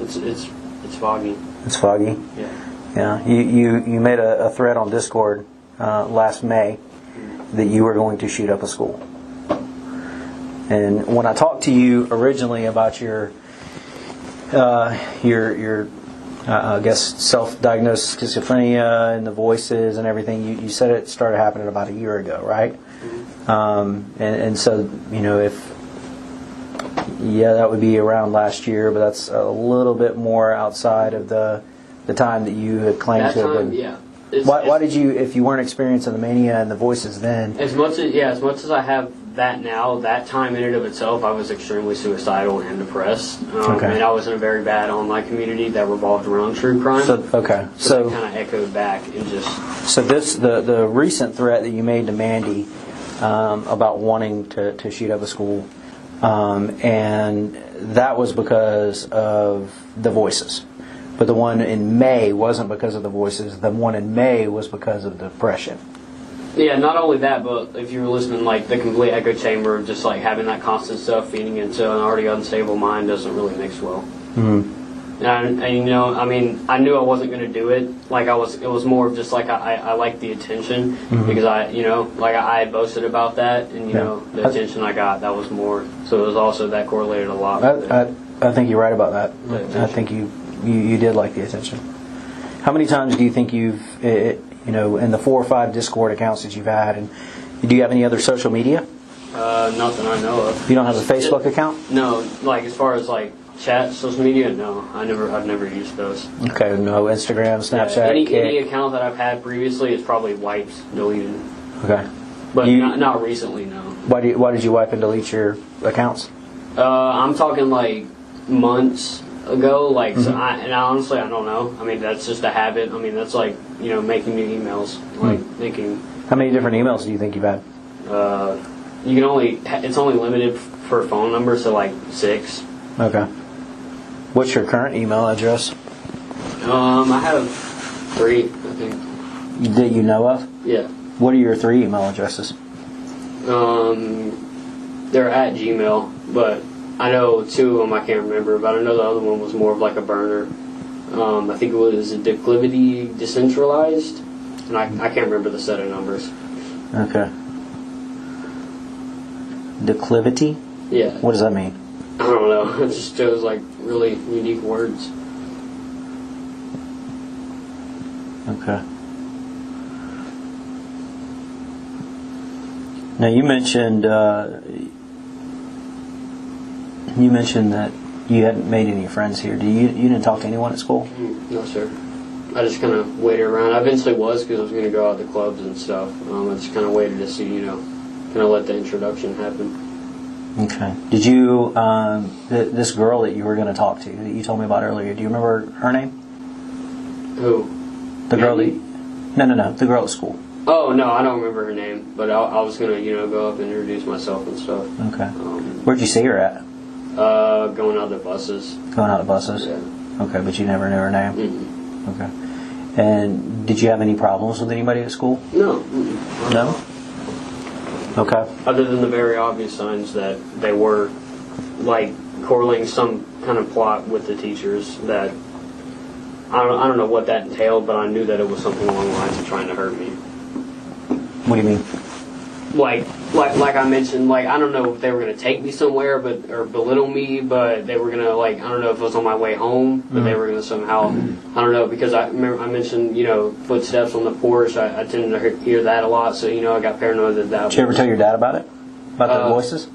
It's foggy. It's foggy? Yeah. Yeah. You made a threat on Discord last May that you were going to shoot up a school. And when I talked to you originally about your I guess self-diagnosed schizophrenia and the voices and everything, you said it started happening about a year ago, right? And so, that would be around last year, but that's a little bit more outside of the time that you had claimed to have been. Yeah. Why did you, if you weren't experiencing the mania and the voices then? As much as I have that now, that time in and of itself, I was extremely suicidal and depressed. And I was in a very bad online community that revolved around true crime. So that kind of echoed back and just... So the recent threat that you made to Mandy about wanting to shoot up a school, and that was because of the voices. But the one in May wasn't because of the voices. The one in May was because of depression. Yeah, not only that, but if you were listening, like, the complete echo chamber of just, like, having that constant stuff feeding into an already unstable mind doesn't really mix well. Mm-hmm. And you know, I mean, I knew I wasn't going to do it. Like it was more of just like I liked the attention because I had boasted about that, and you know, the attention I got, that was more. So it was also that correlated a lot. I think you're right about that. I think you did like the attention. How many times do you think you've, in the 4 or 5 Discord accounts that you've had, and do you have any other social media? Nothing I know of. You don't have a Facebook account? No, like as far as like chat, social media, no. I've never used those. Okay, no Instagram, Snapchat, any account that I've had previously is probably wiped, deleted. Okay. But not recently, no. Why did you wipe and delete your accounts? I'm talking like months ago, like so honestly I don't know. I mean, that's just a habit. I mean, that's like, making new emails, like thinking. How many different emails do you think you've had? It's only limited for phone numbers, so like 6. Okay. What's your current email address? I have 3, I think. That you know of? Yeah. What are your 3 email addresses? They're at Gmail, but I know 2 of them I can't remember, but I know the other one was more of like a burner. I think it was a Declivity Decentralized, and I can't remember the set of numbers. Okay. Declivity? Yeah. What does that mean? I don't know. It just shows like really unique words. Okay. Now you mentioned that you hadn't made any friends here. You didn't talk to anyone at school? No, sir. I just kind of waited around. I eventually was, because I was going to go out to clubs and stuff. I just kind of waited to see, kind of let the introduction happen. Okay. Did you, this girl that you were going to talk to, that you told me about earlier, do you remember her name? Who? The girl that... No. The girl at school. Oh, no, I don't remember her name. But I was going to, go up and introduce myself and stuff. Okay. Where'd you see her at? Going out the buses. Going out the buses? Yeah. Okay, but you never knew her name? Mm-hmm. Okay. And did you have any problems with anybody at school? No. No? Okay. Other than the very obvious signs that they were, like, correlating some kind of plot with the teachers that, I don't know what that entailed, but I knew that it was something along the lines of trying to hurt me. What do you mean? Like I mentioned, like, I don't know if they were going to take me somewhere, or belittle me, but they were going to, like, I don't know if it was on my way home, but they were going to somehow, I don't know, because I mentioned, footsteps on the porch. I tended to hear that a lot, so, I got paranoid that Did you ever tell your dad about it? About the voices?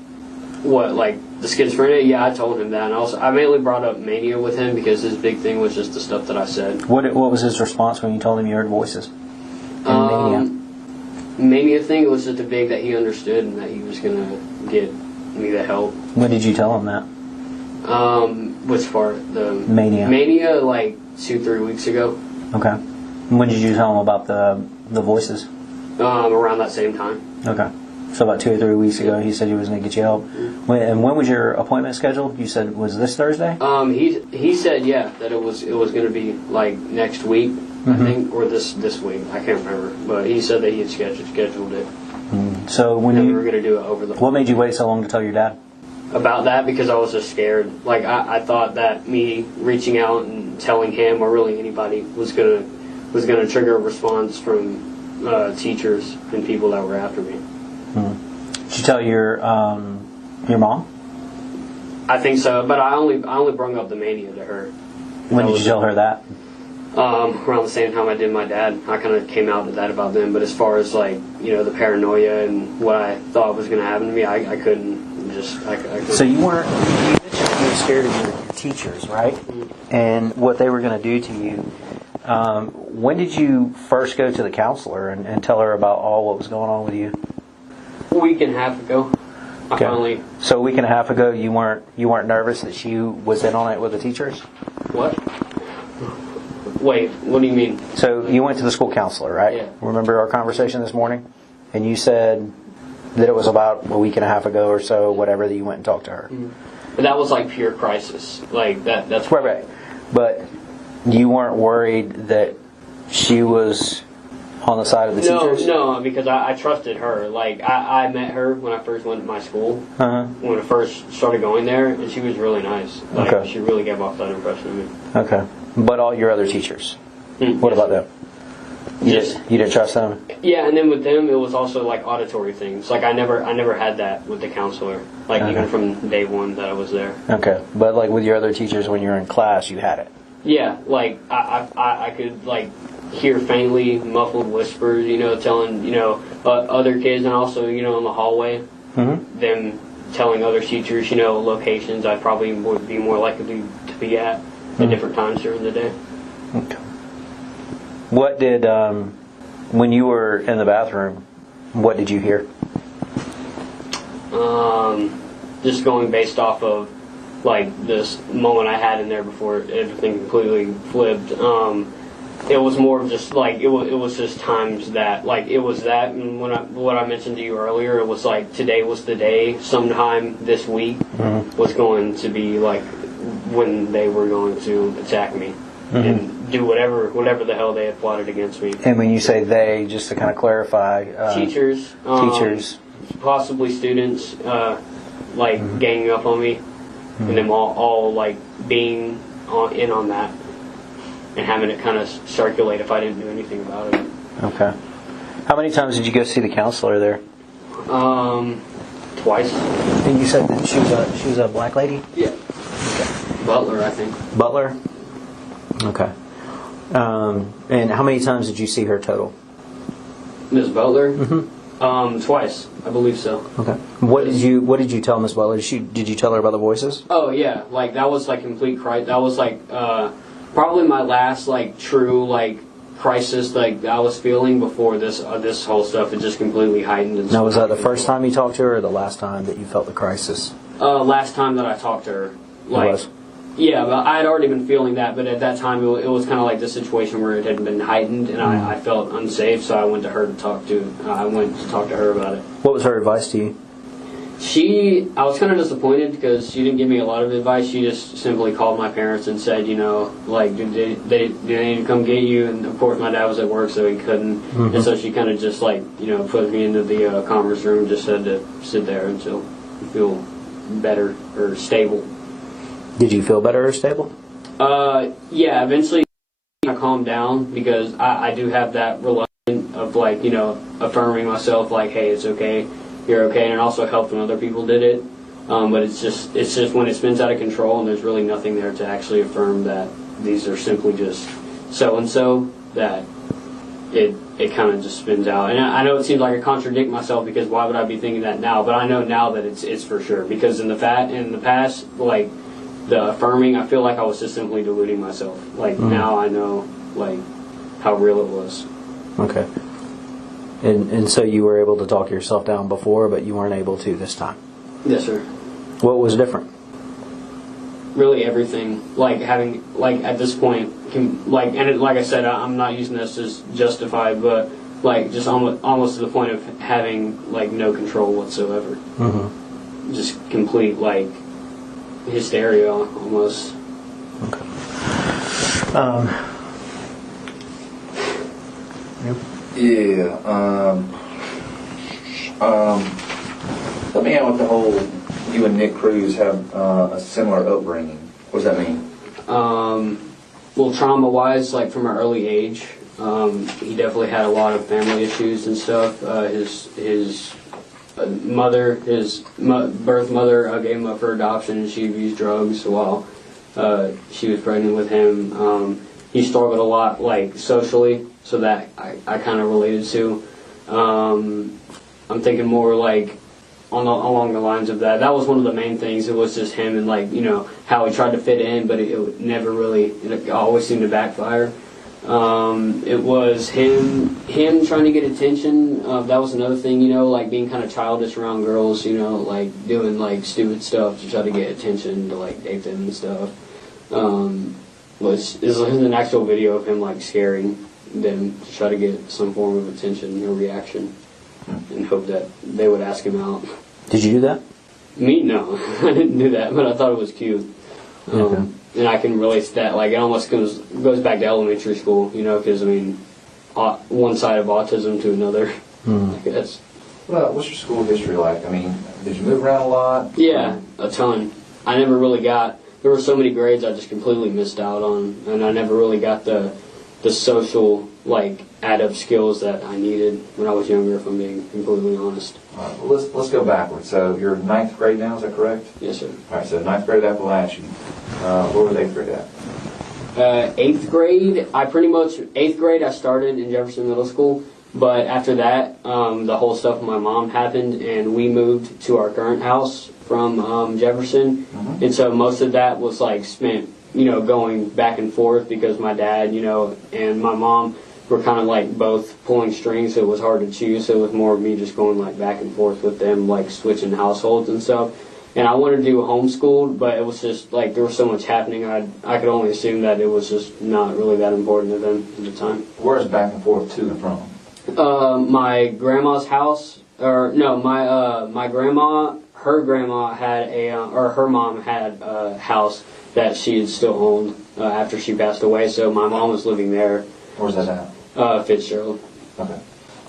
What, like, the schizophrenia? Yeah, I told him that, and also, I mainly brought up mania with him, because his big thing was just the stuff that I said. What was his response when you told him you heard voices? Mania? Mania thing was just a big that he understood and that he was going to get me the help. When did you tell him that? Which part? The Mania. Mania, like 2-3 weeks ago. Okay. And when did you tell him about the voices? Around that same time. Okay. So about 2 or 3 weeks ago, he said he was going to get you help. And when was your appointment scheduled? You said, was this Thursday? He said, yeah, that it was going to be like next week, I think, or this week. I can't remember, but he said that he had scheduled it. So when we were going to do it over the phone. What made you wait so long to tell your dad? About that, because I was just scared. Like I thought that me reaching out and telling him, or really anybody, was gonna trigger a response from teachers and people that were after me. Did you tell your mom? I think so, but I only brought up the mania to her. When did you tell her that? Around the same time I did my dad. I kind of came out to that about them, but as far as like, the paranoia and what I thought was going to happen to me, I couldn't just, I couldn't. So you mentioned you were scared of your teachers, right? Mm-hmm. And what they were going to do to you. When did you first go to the counselor and tell her about all what was going on with you? A week and a half ago. Okay. So a week and a half ago, you weren't nervous that she was in on it with the teachers? What? Wait, what do you mean? So you went to the school counselor, right? Yeah. Remember our conversation this morning? And you said that it was about a week and a half ago or so, whatever, that you went and talked to her. Mm-hmm. But that was like pure crisis. Like that's right. But you weren't worried that she was on the side of the teachers? No, because I trusted her. Like, I met her when I first went to my school, when I first started going there, and she was really nice. Like, she really gave off that impression of me. Okay. But all your other teachers? What about them? You didn't trust them? Yeah, and then with them, it was also like auditory things. Like I never had that with the counselor. Like even from day one that I was there. Okay, but like with your other teachers, when you were in class, you had it. Yeah, like I could like hear faintly muffled whispers, telling other kids, and also in the hallway, them telling other teachers, locations I probably would be more likely to be at different times during the day. Okay. What did, when you were in the bathroom, what did you hear? Just going based off of, like, this moment I had in there before everything completely flipped. It was more of just, like, it was just times that, like, it was that, and what I mentioned to you earlier, it was like, today was the day, sometime this week was going to be, like, when they were going to attack me. And do whatever the hell they had plotted against me. And when you say they, just to kind of clarify, teachers, possibly students, ganging up on me, and them all like being in on that, and having it kind of circulate if I didn't do anything about it. Okay. How many times did you go see the counselor there? Twice. And you said that she was a black lady? Yeah. Okay. Butler, I think. Butler? Okay. And how many times did you see her total? Ms. Butler? Twice, I believe so. Okay. What did you tell Ms. Butler? Did you tell her about the voices? Oh yeah, like that was like complete crisis. That was like probably my last like true like crisis like I was feeling before this whole stuff. It just completely heightened. And now, was that the first time you talked to her, or the last time that you felt the crisis? Last time that I talked to her. Like, it was? Yeah, but I had already been feeling that, but at that time it was kind of like the situation where it had been heightened, and I felt unsafe, so I went to her to talk to. I went to talk to her about it. What was her advice to you? I was kind of disappointed because she didn't give me a lot of advice. She just simply called my parents and said, like, do they need to come get you? And of course my dad was at work, so he couldn't. And so she kind of just like, put me into the conference room, just said to sit there until you feel better or stable. Did you feel better or stable? Yeah, eventually I calmed down because I do have that reluctance of like, affirming myself like, hey, it's okay, you're okay, and it also helped when other people did it. But it's just when it spins out of control and there's really nothing there to actually affirm that these are simply just so-and-so, that it kind of just spins out. And I know it seems like I contradict myself because why would I be thinking that now? But I know now that it's for sure, because in the past, like, the affirming, I feel like I was just simply deluding myself. Like, now I know, like, how real it was. Okay. And so you were able to talk yourself down before, but you weren't able to this time? Yes, sir. What was different? Really everything. Like, having, like, at this point, like I said, I'm not using this as justified, but, like, just almost to the point of having, like, no control whatsoever. Just complete, like, hysteria almost. Okay. Let me out with the whole, you and Nick Cruz have a similar upbringing. What does that mean? Well, trauma-wise, like from an early age, he definitely had a lot of family issues and stuff. His mother, his birth mother, gave him up for adoption, and she abused drugs while she was pregnant with him. He struggled a lot, like, socially, so that I kind of related to. I'm thinking more, like, along the lines of that. That was one of the main things. It was just him and, like, how he tried to fit in, but it never really, it always seemed to backfire. It was him trying to get attention. That was another thing, like being kind of childish around girls, like doing like stupid stuff to try to get attention, to like date them and stuff. Was an actual video of him like scaring them to try to get some form of attention or reaction, and hope that they would ask him out. Did you do that? Me? No, I didn't do that, but I thought it was cute. And I can relate to that. Like, it almost goes back to elementary school, because, I mean, one side of autism to another, I guess. Well, what's your school history like? I mean, did you move around a lot? Yeah, a ton. I never really got, there were so many grades I just completely missed out on, and I never really got the social, like, add-up skills that I needed when I was younger, if I'm being completely honest. All right, well, let's go backwards. So you're in 9th grade now, is that correct? Yes, sir. All right, so 9th grade at Apalachee. What was 8th grade at? 8th grade, 8th grade I started in Jefferson Middle School, but after that, the whole stuff with my mom happened, and we moved to our current house from Jefferson, and so most of that was, like, spent, going back and forth because my dad, and my mom were kind of, like, both pulling strings, so it was hard to choose, so it was more of me just going, like, back and forth with them, like, switching households and stuff. And I wanted to do homeschooled, but it was just, like, there was so much happening, I could only assume that it was just not really that important to them at the time. Where's back and forth to and from? My grandma's house, my grandma, her grandma had her mom had a house that she had still owned after she passed away, so my mom was living there. Where's that at? Fitzgerald. Okay.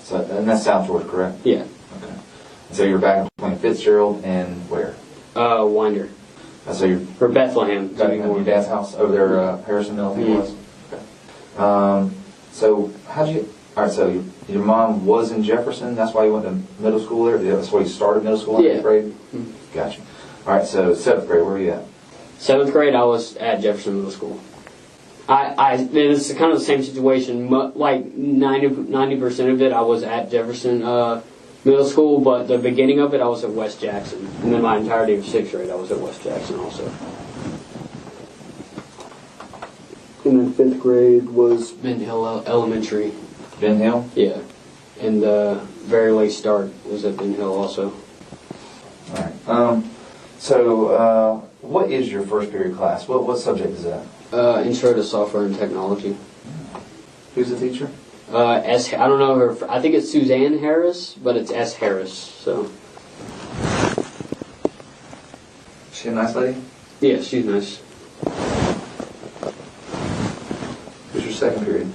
So, and that's South Georgia, correct? Yeah. Okay. So you're back between Fitzgerald and where? Winder. So you're... For Bethlehem. Your dad's house over there, Harrison Mill, I think it was? Okay. So how'd you... All right, so your mom was in Jefferson. That's why you went to middle school there. That's why you started middle school in 8th grade. Mm-hmm. Gotcha. All right, so 7th grade, where were you at? 7th grade, I was at Jefferson Middle School. It's kind of the same situation. Like 90% of it, I was at Jefferson Middle School, but the beginning of it, I was at West Jackson, and then my entirety of 6th grade, I was at West Jackson also. And then 5th grade was Ben Hill Elementary. Ben Hill? Yeah. And the very late start was at Ben Hill also. All right. So what is your first period class? What subject is that? Intro to Software and Technology. Who's the teacher? I don't know her. I think it's Suzanne Harris, but it's S. Harris. So. Is she a nice lady? Yeah, she's nice. Who's your second period?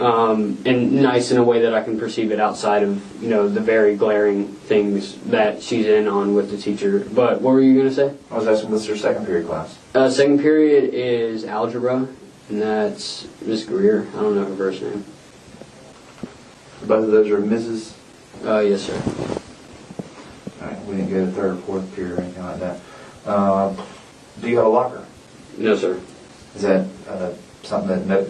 And nice in a way that I can perceive it outside of, the very glaring things that she's in on with the teacher. But what were you going to say? I was asking, what's your second period class? Second period is algebra, and that's Miss Greer. I don't know her first name. Both of those are Mrs.? Yes, sir. All right, we didn't get a third or fourth period or anything like that. Do you have a locker? No, sir. Is that something that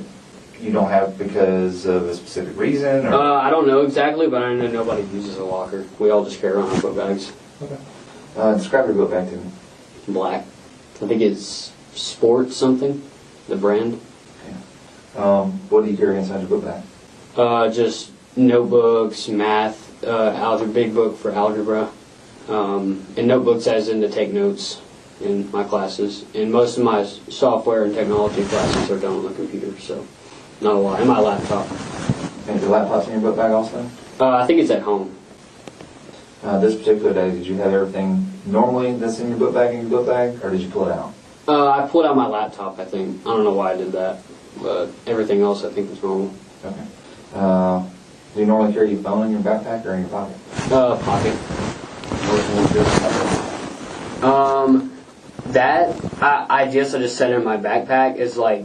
you don't have because of a specific reason? Or? I don't know exactly, but I know nobody uses a locker. We all just carry around our book bags. Okay. Describe your book bag to me. Black. I think it's Sport something, the brand. Okay. What do you carry inside your book bag? Just notebooks, math, algebra, big book for algebra, and notebooks as in to take notes in my classes. And most of my software and technology classes are done on the computer, so not a lot. And my laptop. And your laptop's in your book bag also? I think it's at home. This particular day, did you have everything normally that's in your book bag, or did you pull it out? I pulled out my laptop, I think. I don't know why I did that, but everything else I think was normal. Okay. Do you normally carry your phone in your backpack or in your pocket? Pocket. I guess I just set it in my backpack is like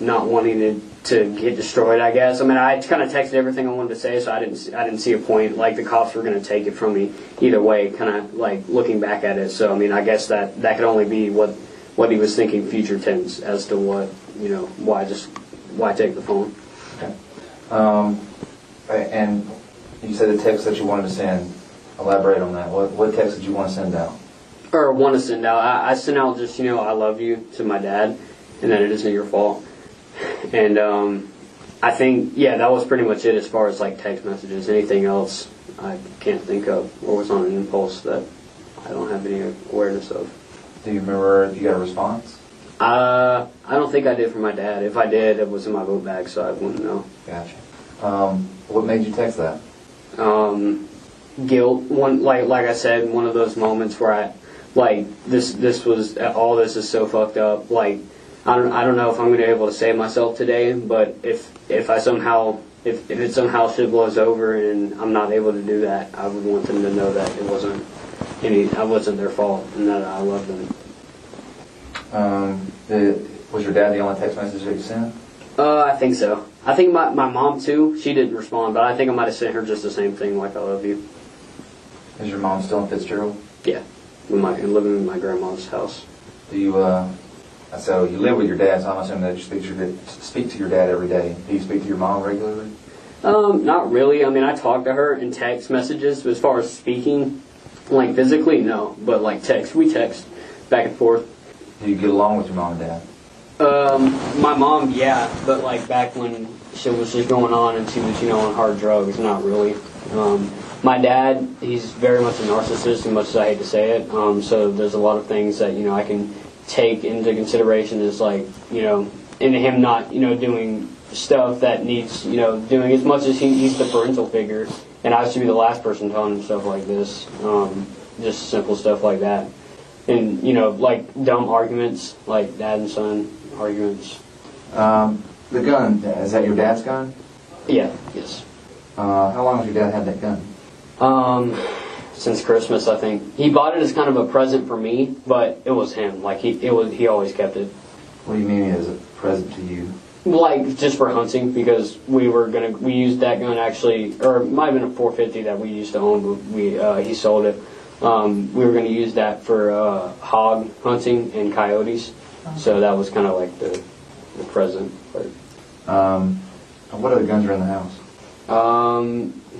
not wanting to get destroyed, I guess. I mean, I kind of texted everything I wanted to say, so I didn't see a point. Like, the cops were going to take it from me either way, kind of, like, looking back at it. So, I mean, I guess that could only be what he was thinking future tense as to what, why take the phone. Okay. And you said the text that you wanted to send. Elaborate on that. What text did you want to send out? Or want to send out. I sent out just, I love you to my dad, and that it isn't your fault. And I think, that was pretty much it as far as like text messages. Anything else I can't think of or was on an impulse that I don't have any awareness of. Do you remember if you got a response? I don't think I did for my dad. If I did, it was in my book bag, so I wouldn't know. Gotcha. What made you text that? Guilt. Like I said, one of those moments where I, like, this is so fucked up. Like, I don't know if I'm going to be able to save myself today, but if it somehow shit blows over and I'm not able to do that, I would want them to know that I wasn't their fault, and that I love them. Was your dad the only text message that you sent? I think so. I think my mom too. She didn't respond, but I think I might have sent her just the same thing, like "I love you." Is your mom still in Fitzgerald? Yeah, living in my grandma's house. Do you? So you live with your dad, so I'm assuming that you speak to your dad every day. Do you speak to your mom regularly? Not really. I mean, I talk to her in text messages, but as far as speaking, like physically, no. But like text, we text back and forth. Do you get along with your mom and dad? My mom, yeah, but like back when shit was just going on and she was, on hard drugs, not really. My dad, he's very much a narcissist, as much as I hate to say it. So there's a lot of things that, I can take into consideration as like, into him not, doing stuff that needs, doing as much as he's the parental figure. And I used to be the last person telling him stuff like this. Just simple stuff like that. And, like dumb arguments, like dad and son arguments. The gun, is that your dad's gun? Yeah, yes. How long has your dad had that gun? Since Christmas, I think. He bought it as kind of a present for me, but it was him. Like, he always kept it. What do you mean as a present to you? Like, just for hunting, because we used that gun actually, or it might have been a 450 that we used to own, but he sold it. We were going to use that for hog hunting and coyotes, so that was kind of like the present. But, what other guns are in the house?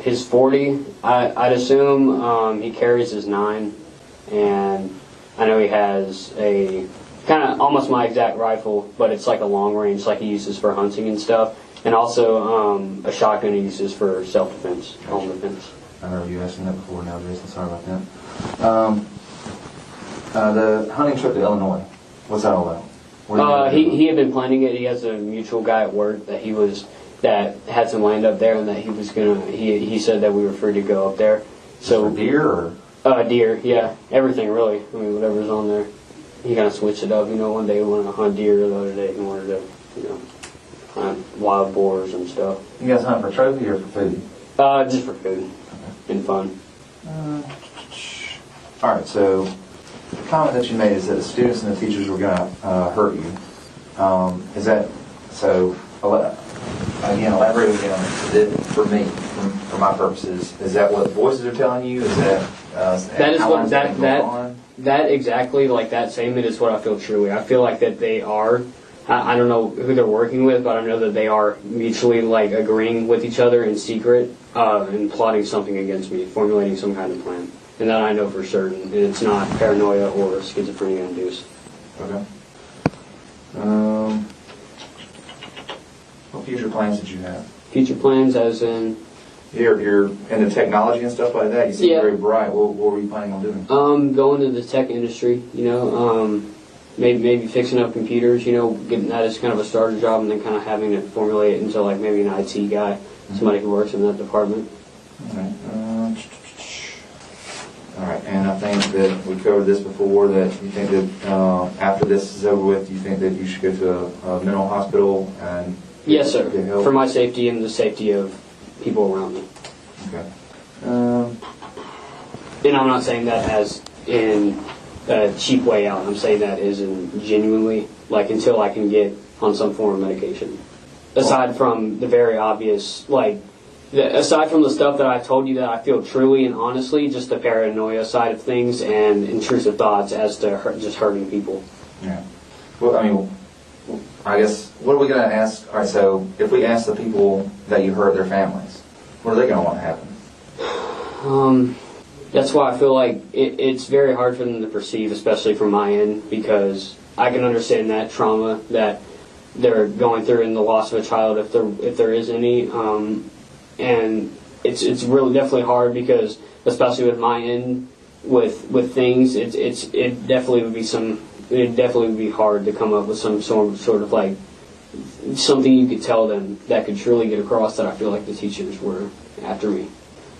His 40, I'd assume. He carries his 9, and I know he has a kind of almost my exact rifle, but it's like a long range, like he uses for hunting and stuff, and also a shotgun he uses for self-defense, home defense. I remember you asking that before now, Jason. Sorry about that. The hunting trip to Illinois, what's that all about? He had been planning it. He has a mutual guy at work that had some land up there, and that he said that we were free to go up there. So for deer or? Deer, yeah. Everything really. I mean, whatever's on there. He kind of switched it up. One day he wanted to hunt deer, the other day he wanted to, hunt wild boars and stuff. You guys hunt for trophy or for food? Just for food. And fun. Alright, so the comment that you made is that the students and the teachers were going to hurt you. Is that, so, again, elaborate again on it. For me, for my purposes, is that what voices are telling you? Is that, that is what, that exactly, like that statement is what I feel truly. I feel like that they are, I don't know who they're working with, but I know that they are mutually like agreeing with each other in secret and plotting something against me, formulating some kind of plan. And that I know for certain. And it's not paranoia or schizophrenia induced. Okay. What future plans did you have? Future plans as in? You're into technology and stuff like that. You seem very bright. What were you planning on doing? Going to the tech industry, maybe fixing up computers, getting that as kind of a starter job, and then kind of having to formulate it into like maybe an IT guy, somebody who works in that department. All right, and I think that we covered this before, that you think that after this is over with, you think that you should go to a mental hospital and yes, sir, for my safety and the safety of people around me. Okay. And I'm not saying that as in a cheap way out. I'm saying that as in genuinely, like until I can get on some form of medication. Aside from the very obvious, aside from the stuff that I told you that I feel truly and honestly, just the paranoia side of things and intrusive thoughts as to just hurting people. Yeah. Well, I mean, I guess, what are we going to ask? All right, so if we ask the people that you hurt their families, what are they going to want to happen? That's why I feel like it's very hard for them to perceive, especially from my end, because I can understand that trauma that they're going through in the loss of a child, if there is any. And it's really definitely hard because, especially with my end, with things, it definitely would be hard to come up with some sort of like something you could tell them that could truly get across that I feel like the teachers were after me.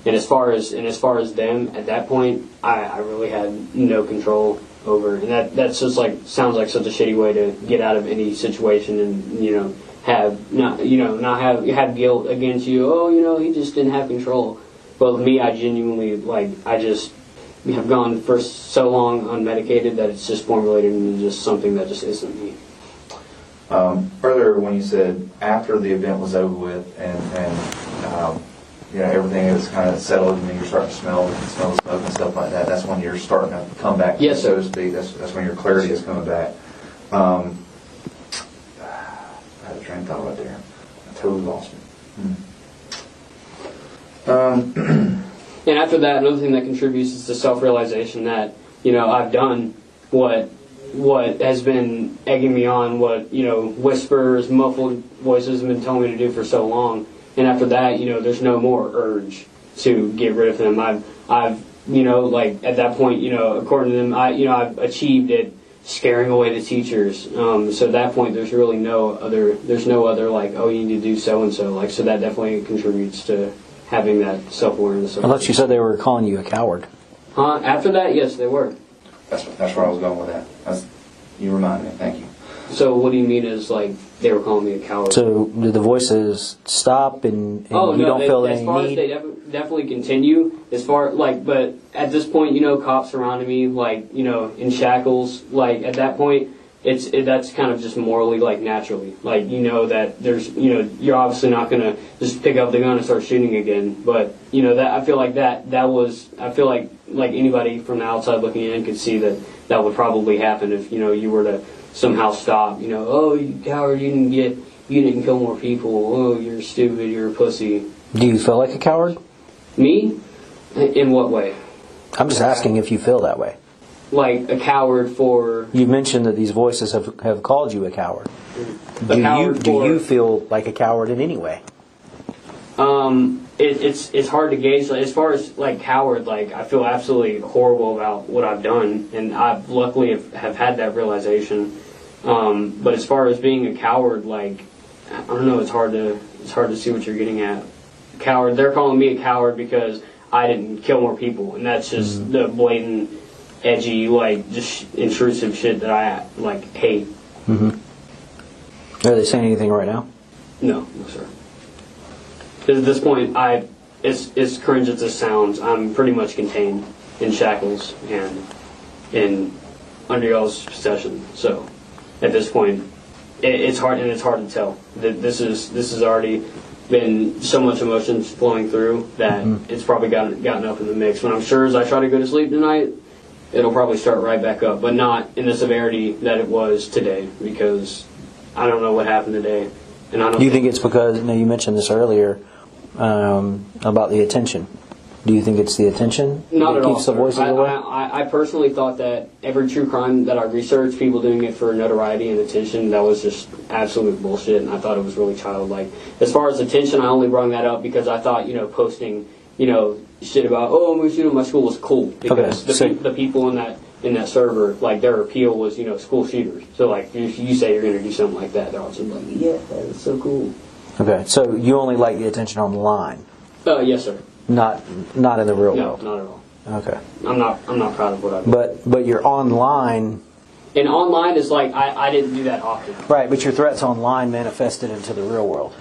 And as far as them at that point, I really had no control over. And that's just like, sounds like such a shitty way to get out of any situation and, have guilt against you. Oh, he just didn't have control. But with me, I genuinely, I just have gone for so long unmedicated that it's just formulated into just something that just isn't me. Earlier when you said after the event was over with and everything is kind of settled and then you're starting to smell the smoke and stuff like that, that's when you're starting to come back, yes, so to speak. That's when your clarity is coming back. I had a train of thought right there. I totally lost it. And after that, another thing that contributes is the self-realization that, I've done what has been egging me on, what, whispers, muffled voices have been telling me to do for so long. And after that, there's no more urge to get rid of them. I've at that point, according to them, I've achieved it scaring away the teachers. So at that point, there's really no other, you need to do so-and-so. So that definitely contributes to having that self-awareness. Unless you said they were calling you a coward. After that, yes, they were. That's where I was going with that. You remind me. Thank you. So what do you mean is they were calling me a coward? So did the voices stop and you don't feel any need? As far as they definitely continue. As far but at this point, cops surrounding me, in shackles. At that point, that's kind of just morally, naturally. That there's, you're obviously not gonna just pick up the gun and start shooting again. But that I feel like that was anybody from the outside looking in could see that would probably happen if you were to somehow stop. Oh, you coward, you didn't kill more people. Oh, you're stupid, you're a pussy. Do you feel like a coward? Me? In what way? I'm just asking if you feel that way. Like a coward for... You mentioned that these voices have called you a coward. Do you feel like a coward in any way? It's hard to gauge. As far as coward, I feel absolutely horrible about what I've done, and I've luckily have had that realization. But as far as being a coward, I don't know. It's hard to see what you're getting at. Coward. They're calling me a coward because I didn't kill more people, and that's just the blatant, edgy, just intrusive shit that I hate. Mm-hmm. Are they saying anything right now? No, sir. Because at this point, as cringe as this sounds, I'm pretty much contained in shackles and in under y'all's possession. So at this point, it's hard to tell. This has already been so much emotions flowing through that it's probably gotten up in the mix. When I'm sure as I try to go to sleep tonight, it'll probably start right back up, but not in the severity that it was today, because I don't know what happened today. And I don't. Do you think it's because you mentioned this earlier about the attention? Do you think it's the attention Not that at all, keeps the voices away? I personally thought that every true crime that I researched, people doing it for notoriety and attention, that was just absolute bullshit, and I thought it was really childlike. As far as attention, I only brought that up because I thought, posting, shit about, I'm going to shoot at my school was cool. Because the people in that server, their appeal was, school shooters. So, if you say you're going to do something like that, they're all just like, yeah, that's so cool. Okay, so you only like the attention online? Yes, sir. Not in the real world? No, not at all. Okay. I'm not proud of what I've done. But you're online... And online is I didn't do that often. Right, but your threats online manifested into the real world.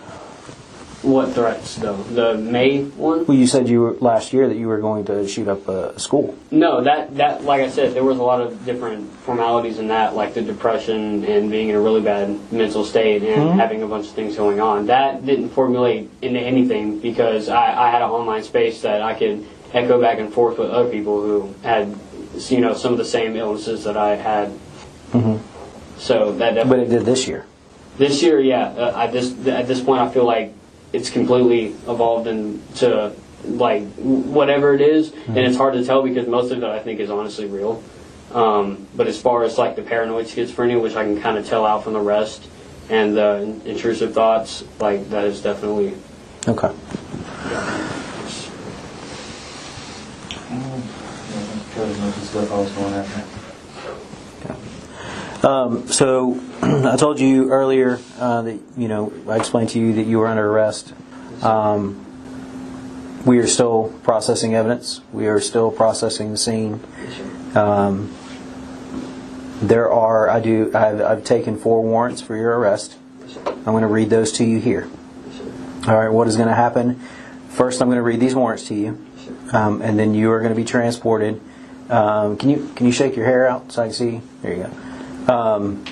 What threats, though? The May one? Well, you said last year that you were going to shoot up a school. No, that like I said, there was a lot of different formalities in that, like the depression and being in a really bad mental state and having a bunch of things going on. That didn't formulate into anything because I had an online space that I could echo back and forth with other people who had, some of the same illnesses that I had. Mm-hmm. So that definitely... But it did this year. This year, yeah. At this point, I feel like it's completely evolved into whatever it is, and it's hard to tell because most of it I think is honestly real. But as far as the paranoid schizophrenia, which I can kind of tell out from the rest, and the intrusive thoughts, that is definitely okay. So I told you earlier that I explained to you that you were under arrest. We are still processing evidence. We are still processing the scene. I've taken 4 warrants for your arrest. I'm going to read those to you here. All right, what is going to happen? First, I'm going to read these warrants to you, and then you are going to be transported. Can you shake your hair out so I can see? There you go.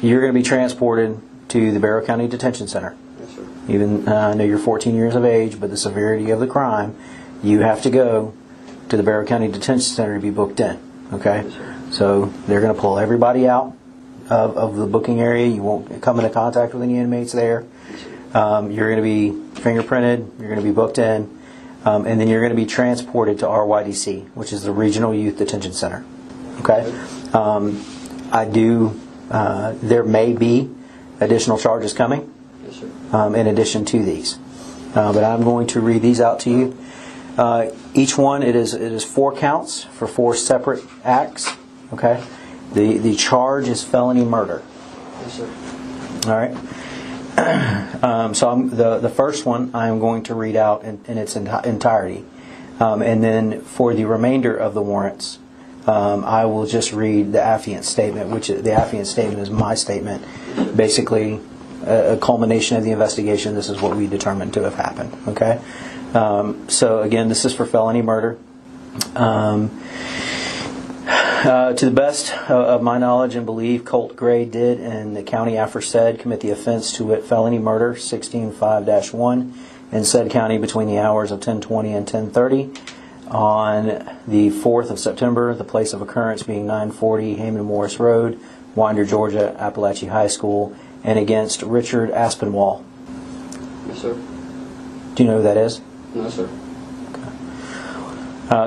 You're going to be transported to the Barrow County Detention Center. Even I know you're 14 years of age, but the severity of the crime, you have to go to the Barrow County Detention Center to be booked in. Okay? So they're going to pull everybody out of the booking area. You won't come into contact with any inmates there. You're going to be fingerprinted. You're going to be booked in. And then you're going to be transported to RYDC, which is the Regional Youth Detention Center. Okay? There may be additional charges coming in addition to these. But I'm going to read these out to you. Each one, it is 4 counts for 4 separate acts. Okay? The charge is felony murder. Yes, sir. All right? So the first one I am going to read out in its entirety. And then for the remainder of the warrants, I will just read the affiant statement, which the affiant statement is my statement. Basically, a culmination of the investigation. This is what we determined to have happened. Okay? So again, this is for felony murder. To the best of my knowledge and belief, Colt Gray did, and the county aforesaid, commit the offense to wit felony murder 16-5-1 in said county between the hours of 10:20 and 10:30 on the 4th of September, the place of occurrence being 940 Heyman Morris Road, Winder, Georgia, Apalachee High School, and against Richard Aspinwall. Yes, sir. Do you know who that is? No, sir.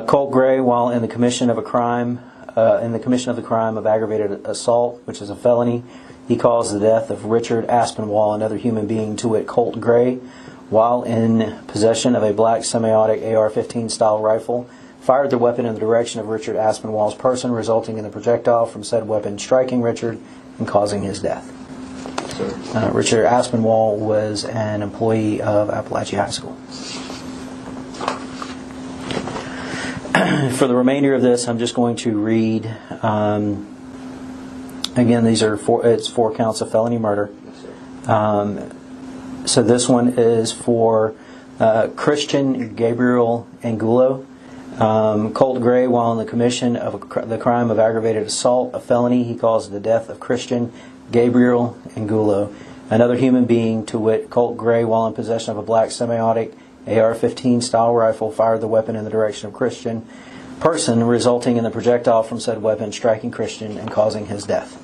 Colt Gray, while in the commission of the crime of aggravated assault, which is a felony, he caused the death of Richard Aspinwall, another human being, to wit Colt Gray, while in possession of a black semi-automatic AR-15 style rifle, fired the weapon in the direction of Richard Aspinwall's person, resulting in the projectile from said weapon striking Richard and causing his death. Richard Aspinwall was an employee of Apalachee High School. For the remainder of this, I'm just going to read. Again, it's 4 counts of felony murder. So this one is for Christian Gabriel Angulo. Colt Gray, while in the commission of the crime of aggravated assault, a felony, he caused the death of Christian Gabriel Angulo, another human being, to wit Colt Gray, while in possession of a black semi-automatic AR-15 style rifle, fired the weapon in the direction of Christian person, resulting in the projectile from said weapon striking Christian and causing his death.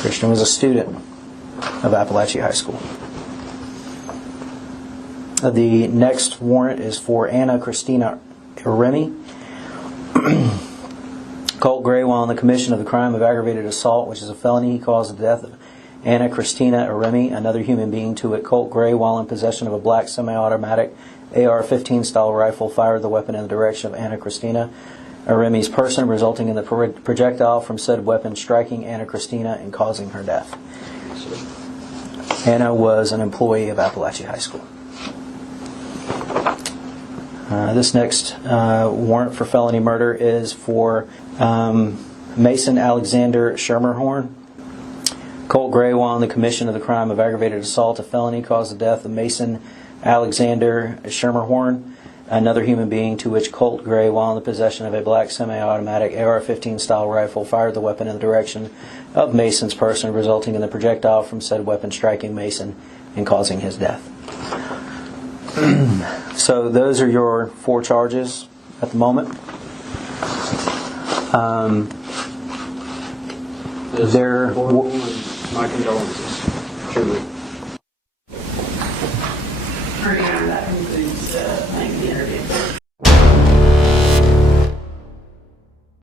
Christian was a student of Apalachee High School. The next warrant is for Anna Christina Remy. Colt Gray, while in the commission of the crime of aggravated assault, which is a felony, he caused the death of Anna Christina Remy, another human being, to wit Colt Gray, while in possession of a black semi-automatic AR-15 style rifle, fired the weapon in the direction of Anna Christina Remy's person, resulting in the projectile from said weapon striking Anna Christina and causing her death. Anna was an employee of Apalachee High School. This next warrant for felony murder is for Mason Alexander Schermerhorn. Colt Gray, while in the commission of the crime of aggravated assault, a felony, caused the death of Mason Alexander Schermerhorn, another human being, to which Colt Gray, while in the possession of a black semi-automatic AR-15 style rifle, fired the weapon in the direction of Mason's person, resulting in the projectile from said weapon striking Mason and causing his death. So those are your 4 charges at the moment. My condolences, truly.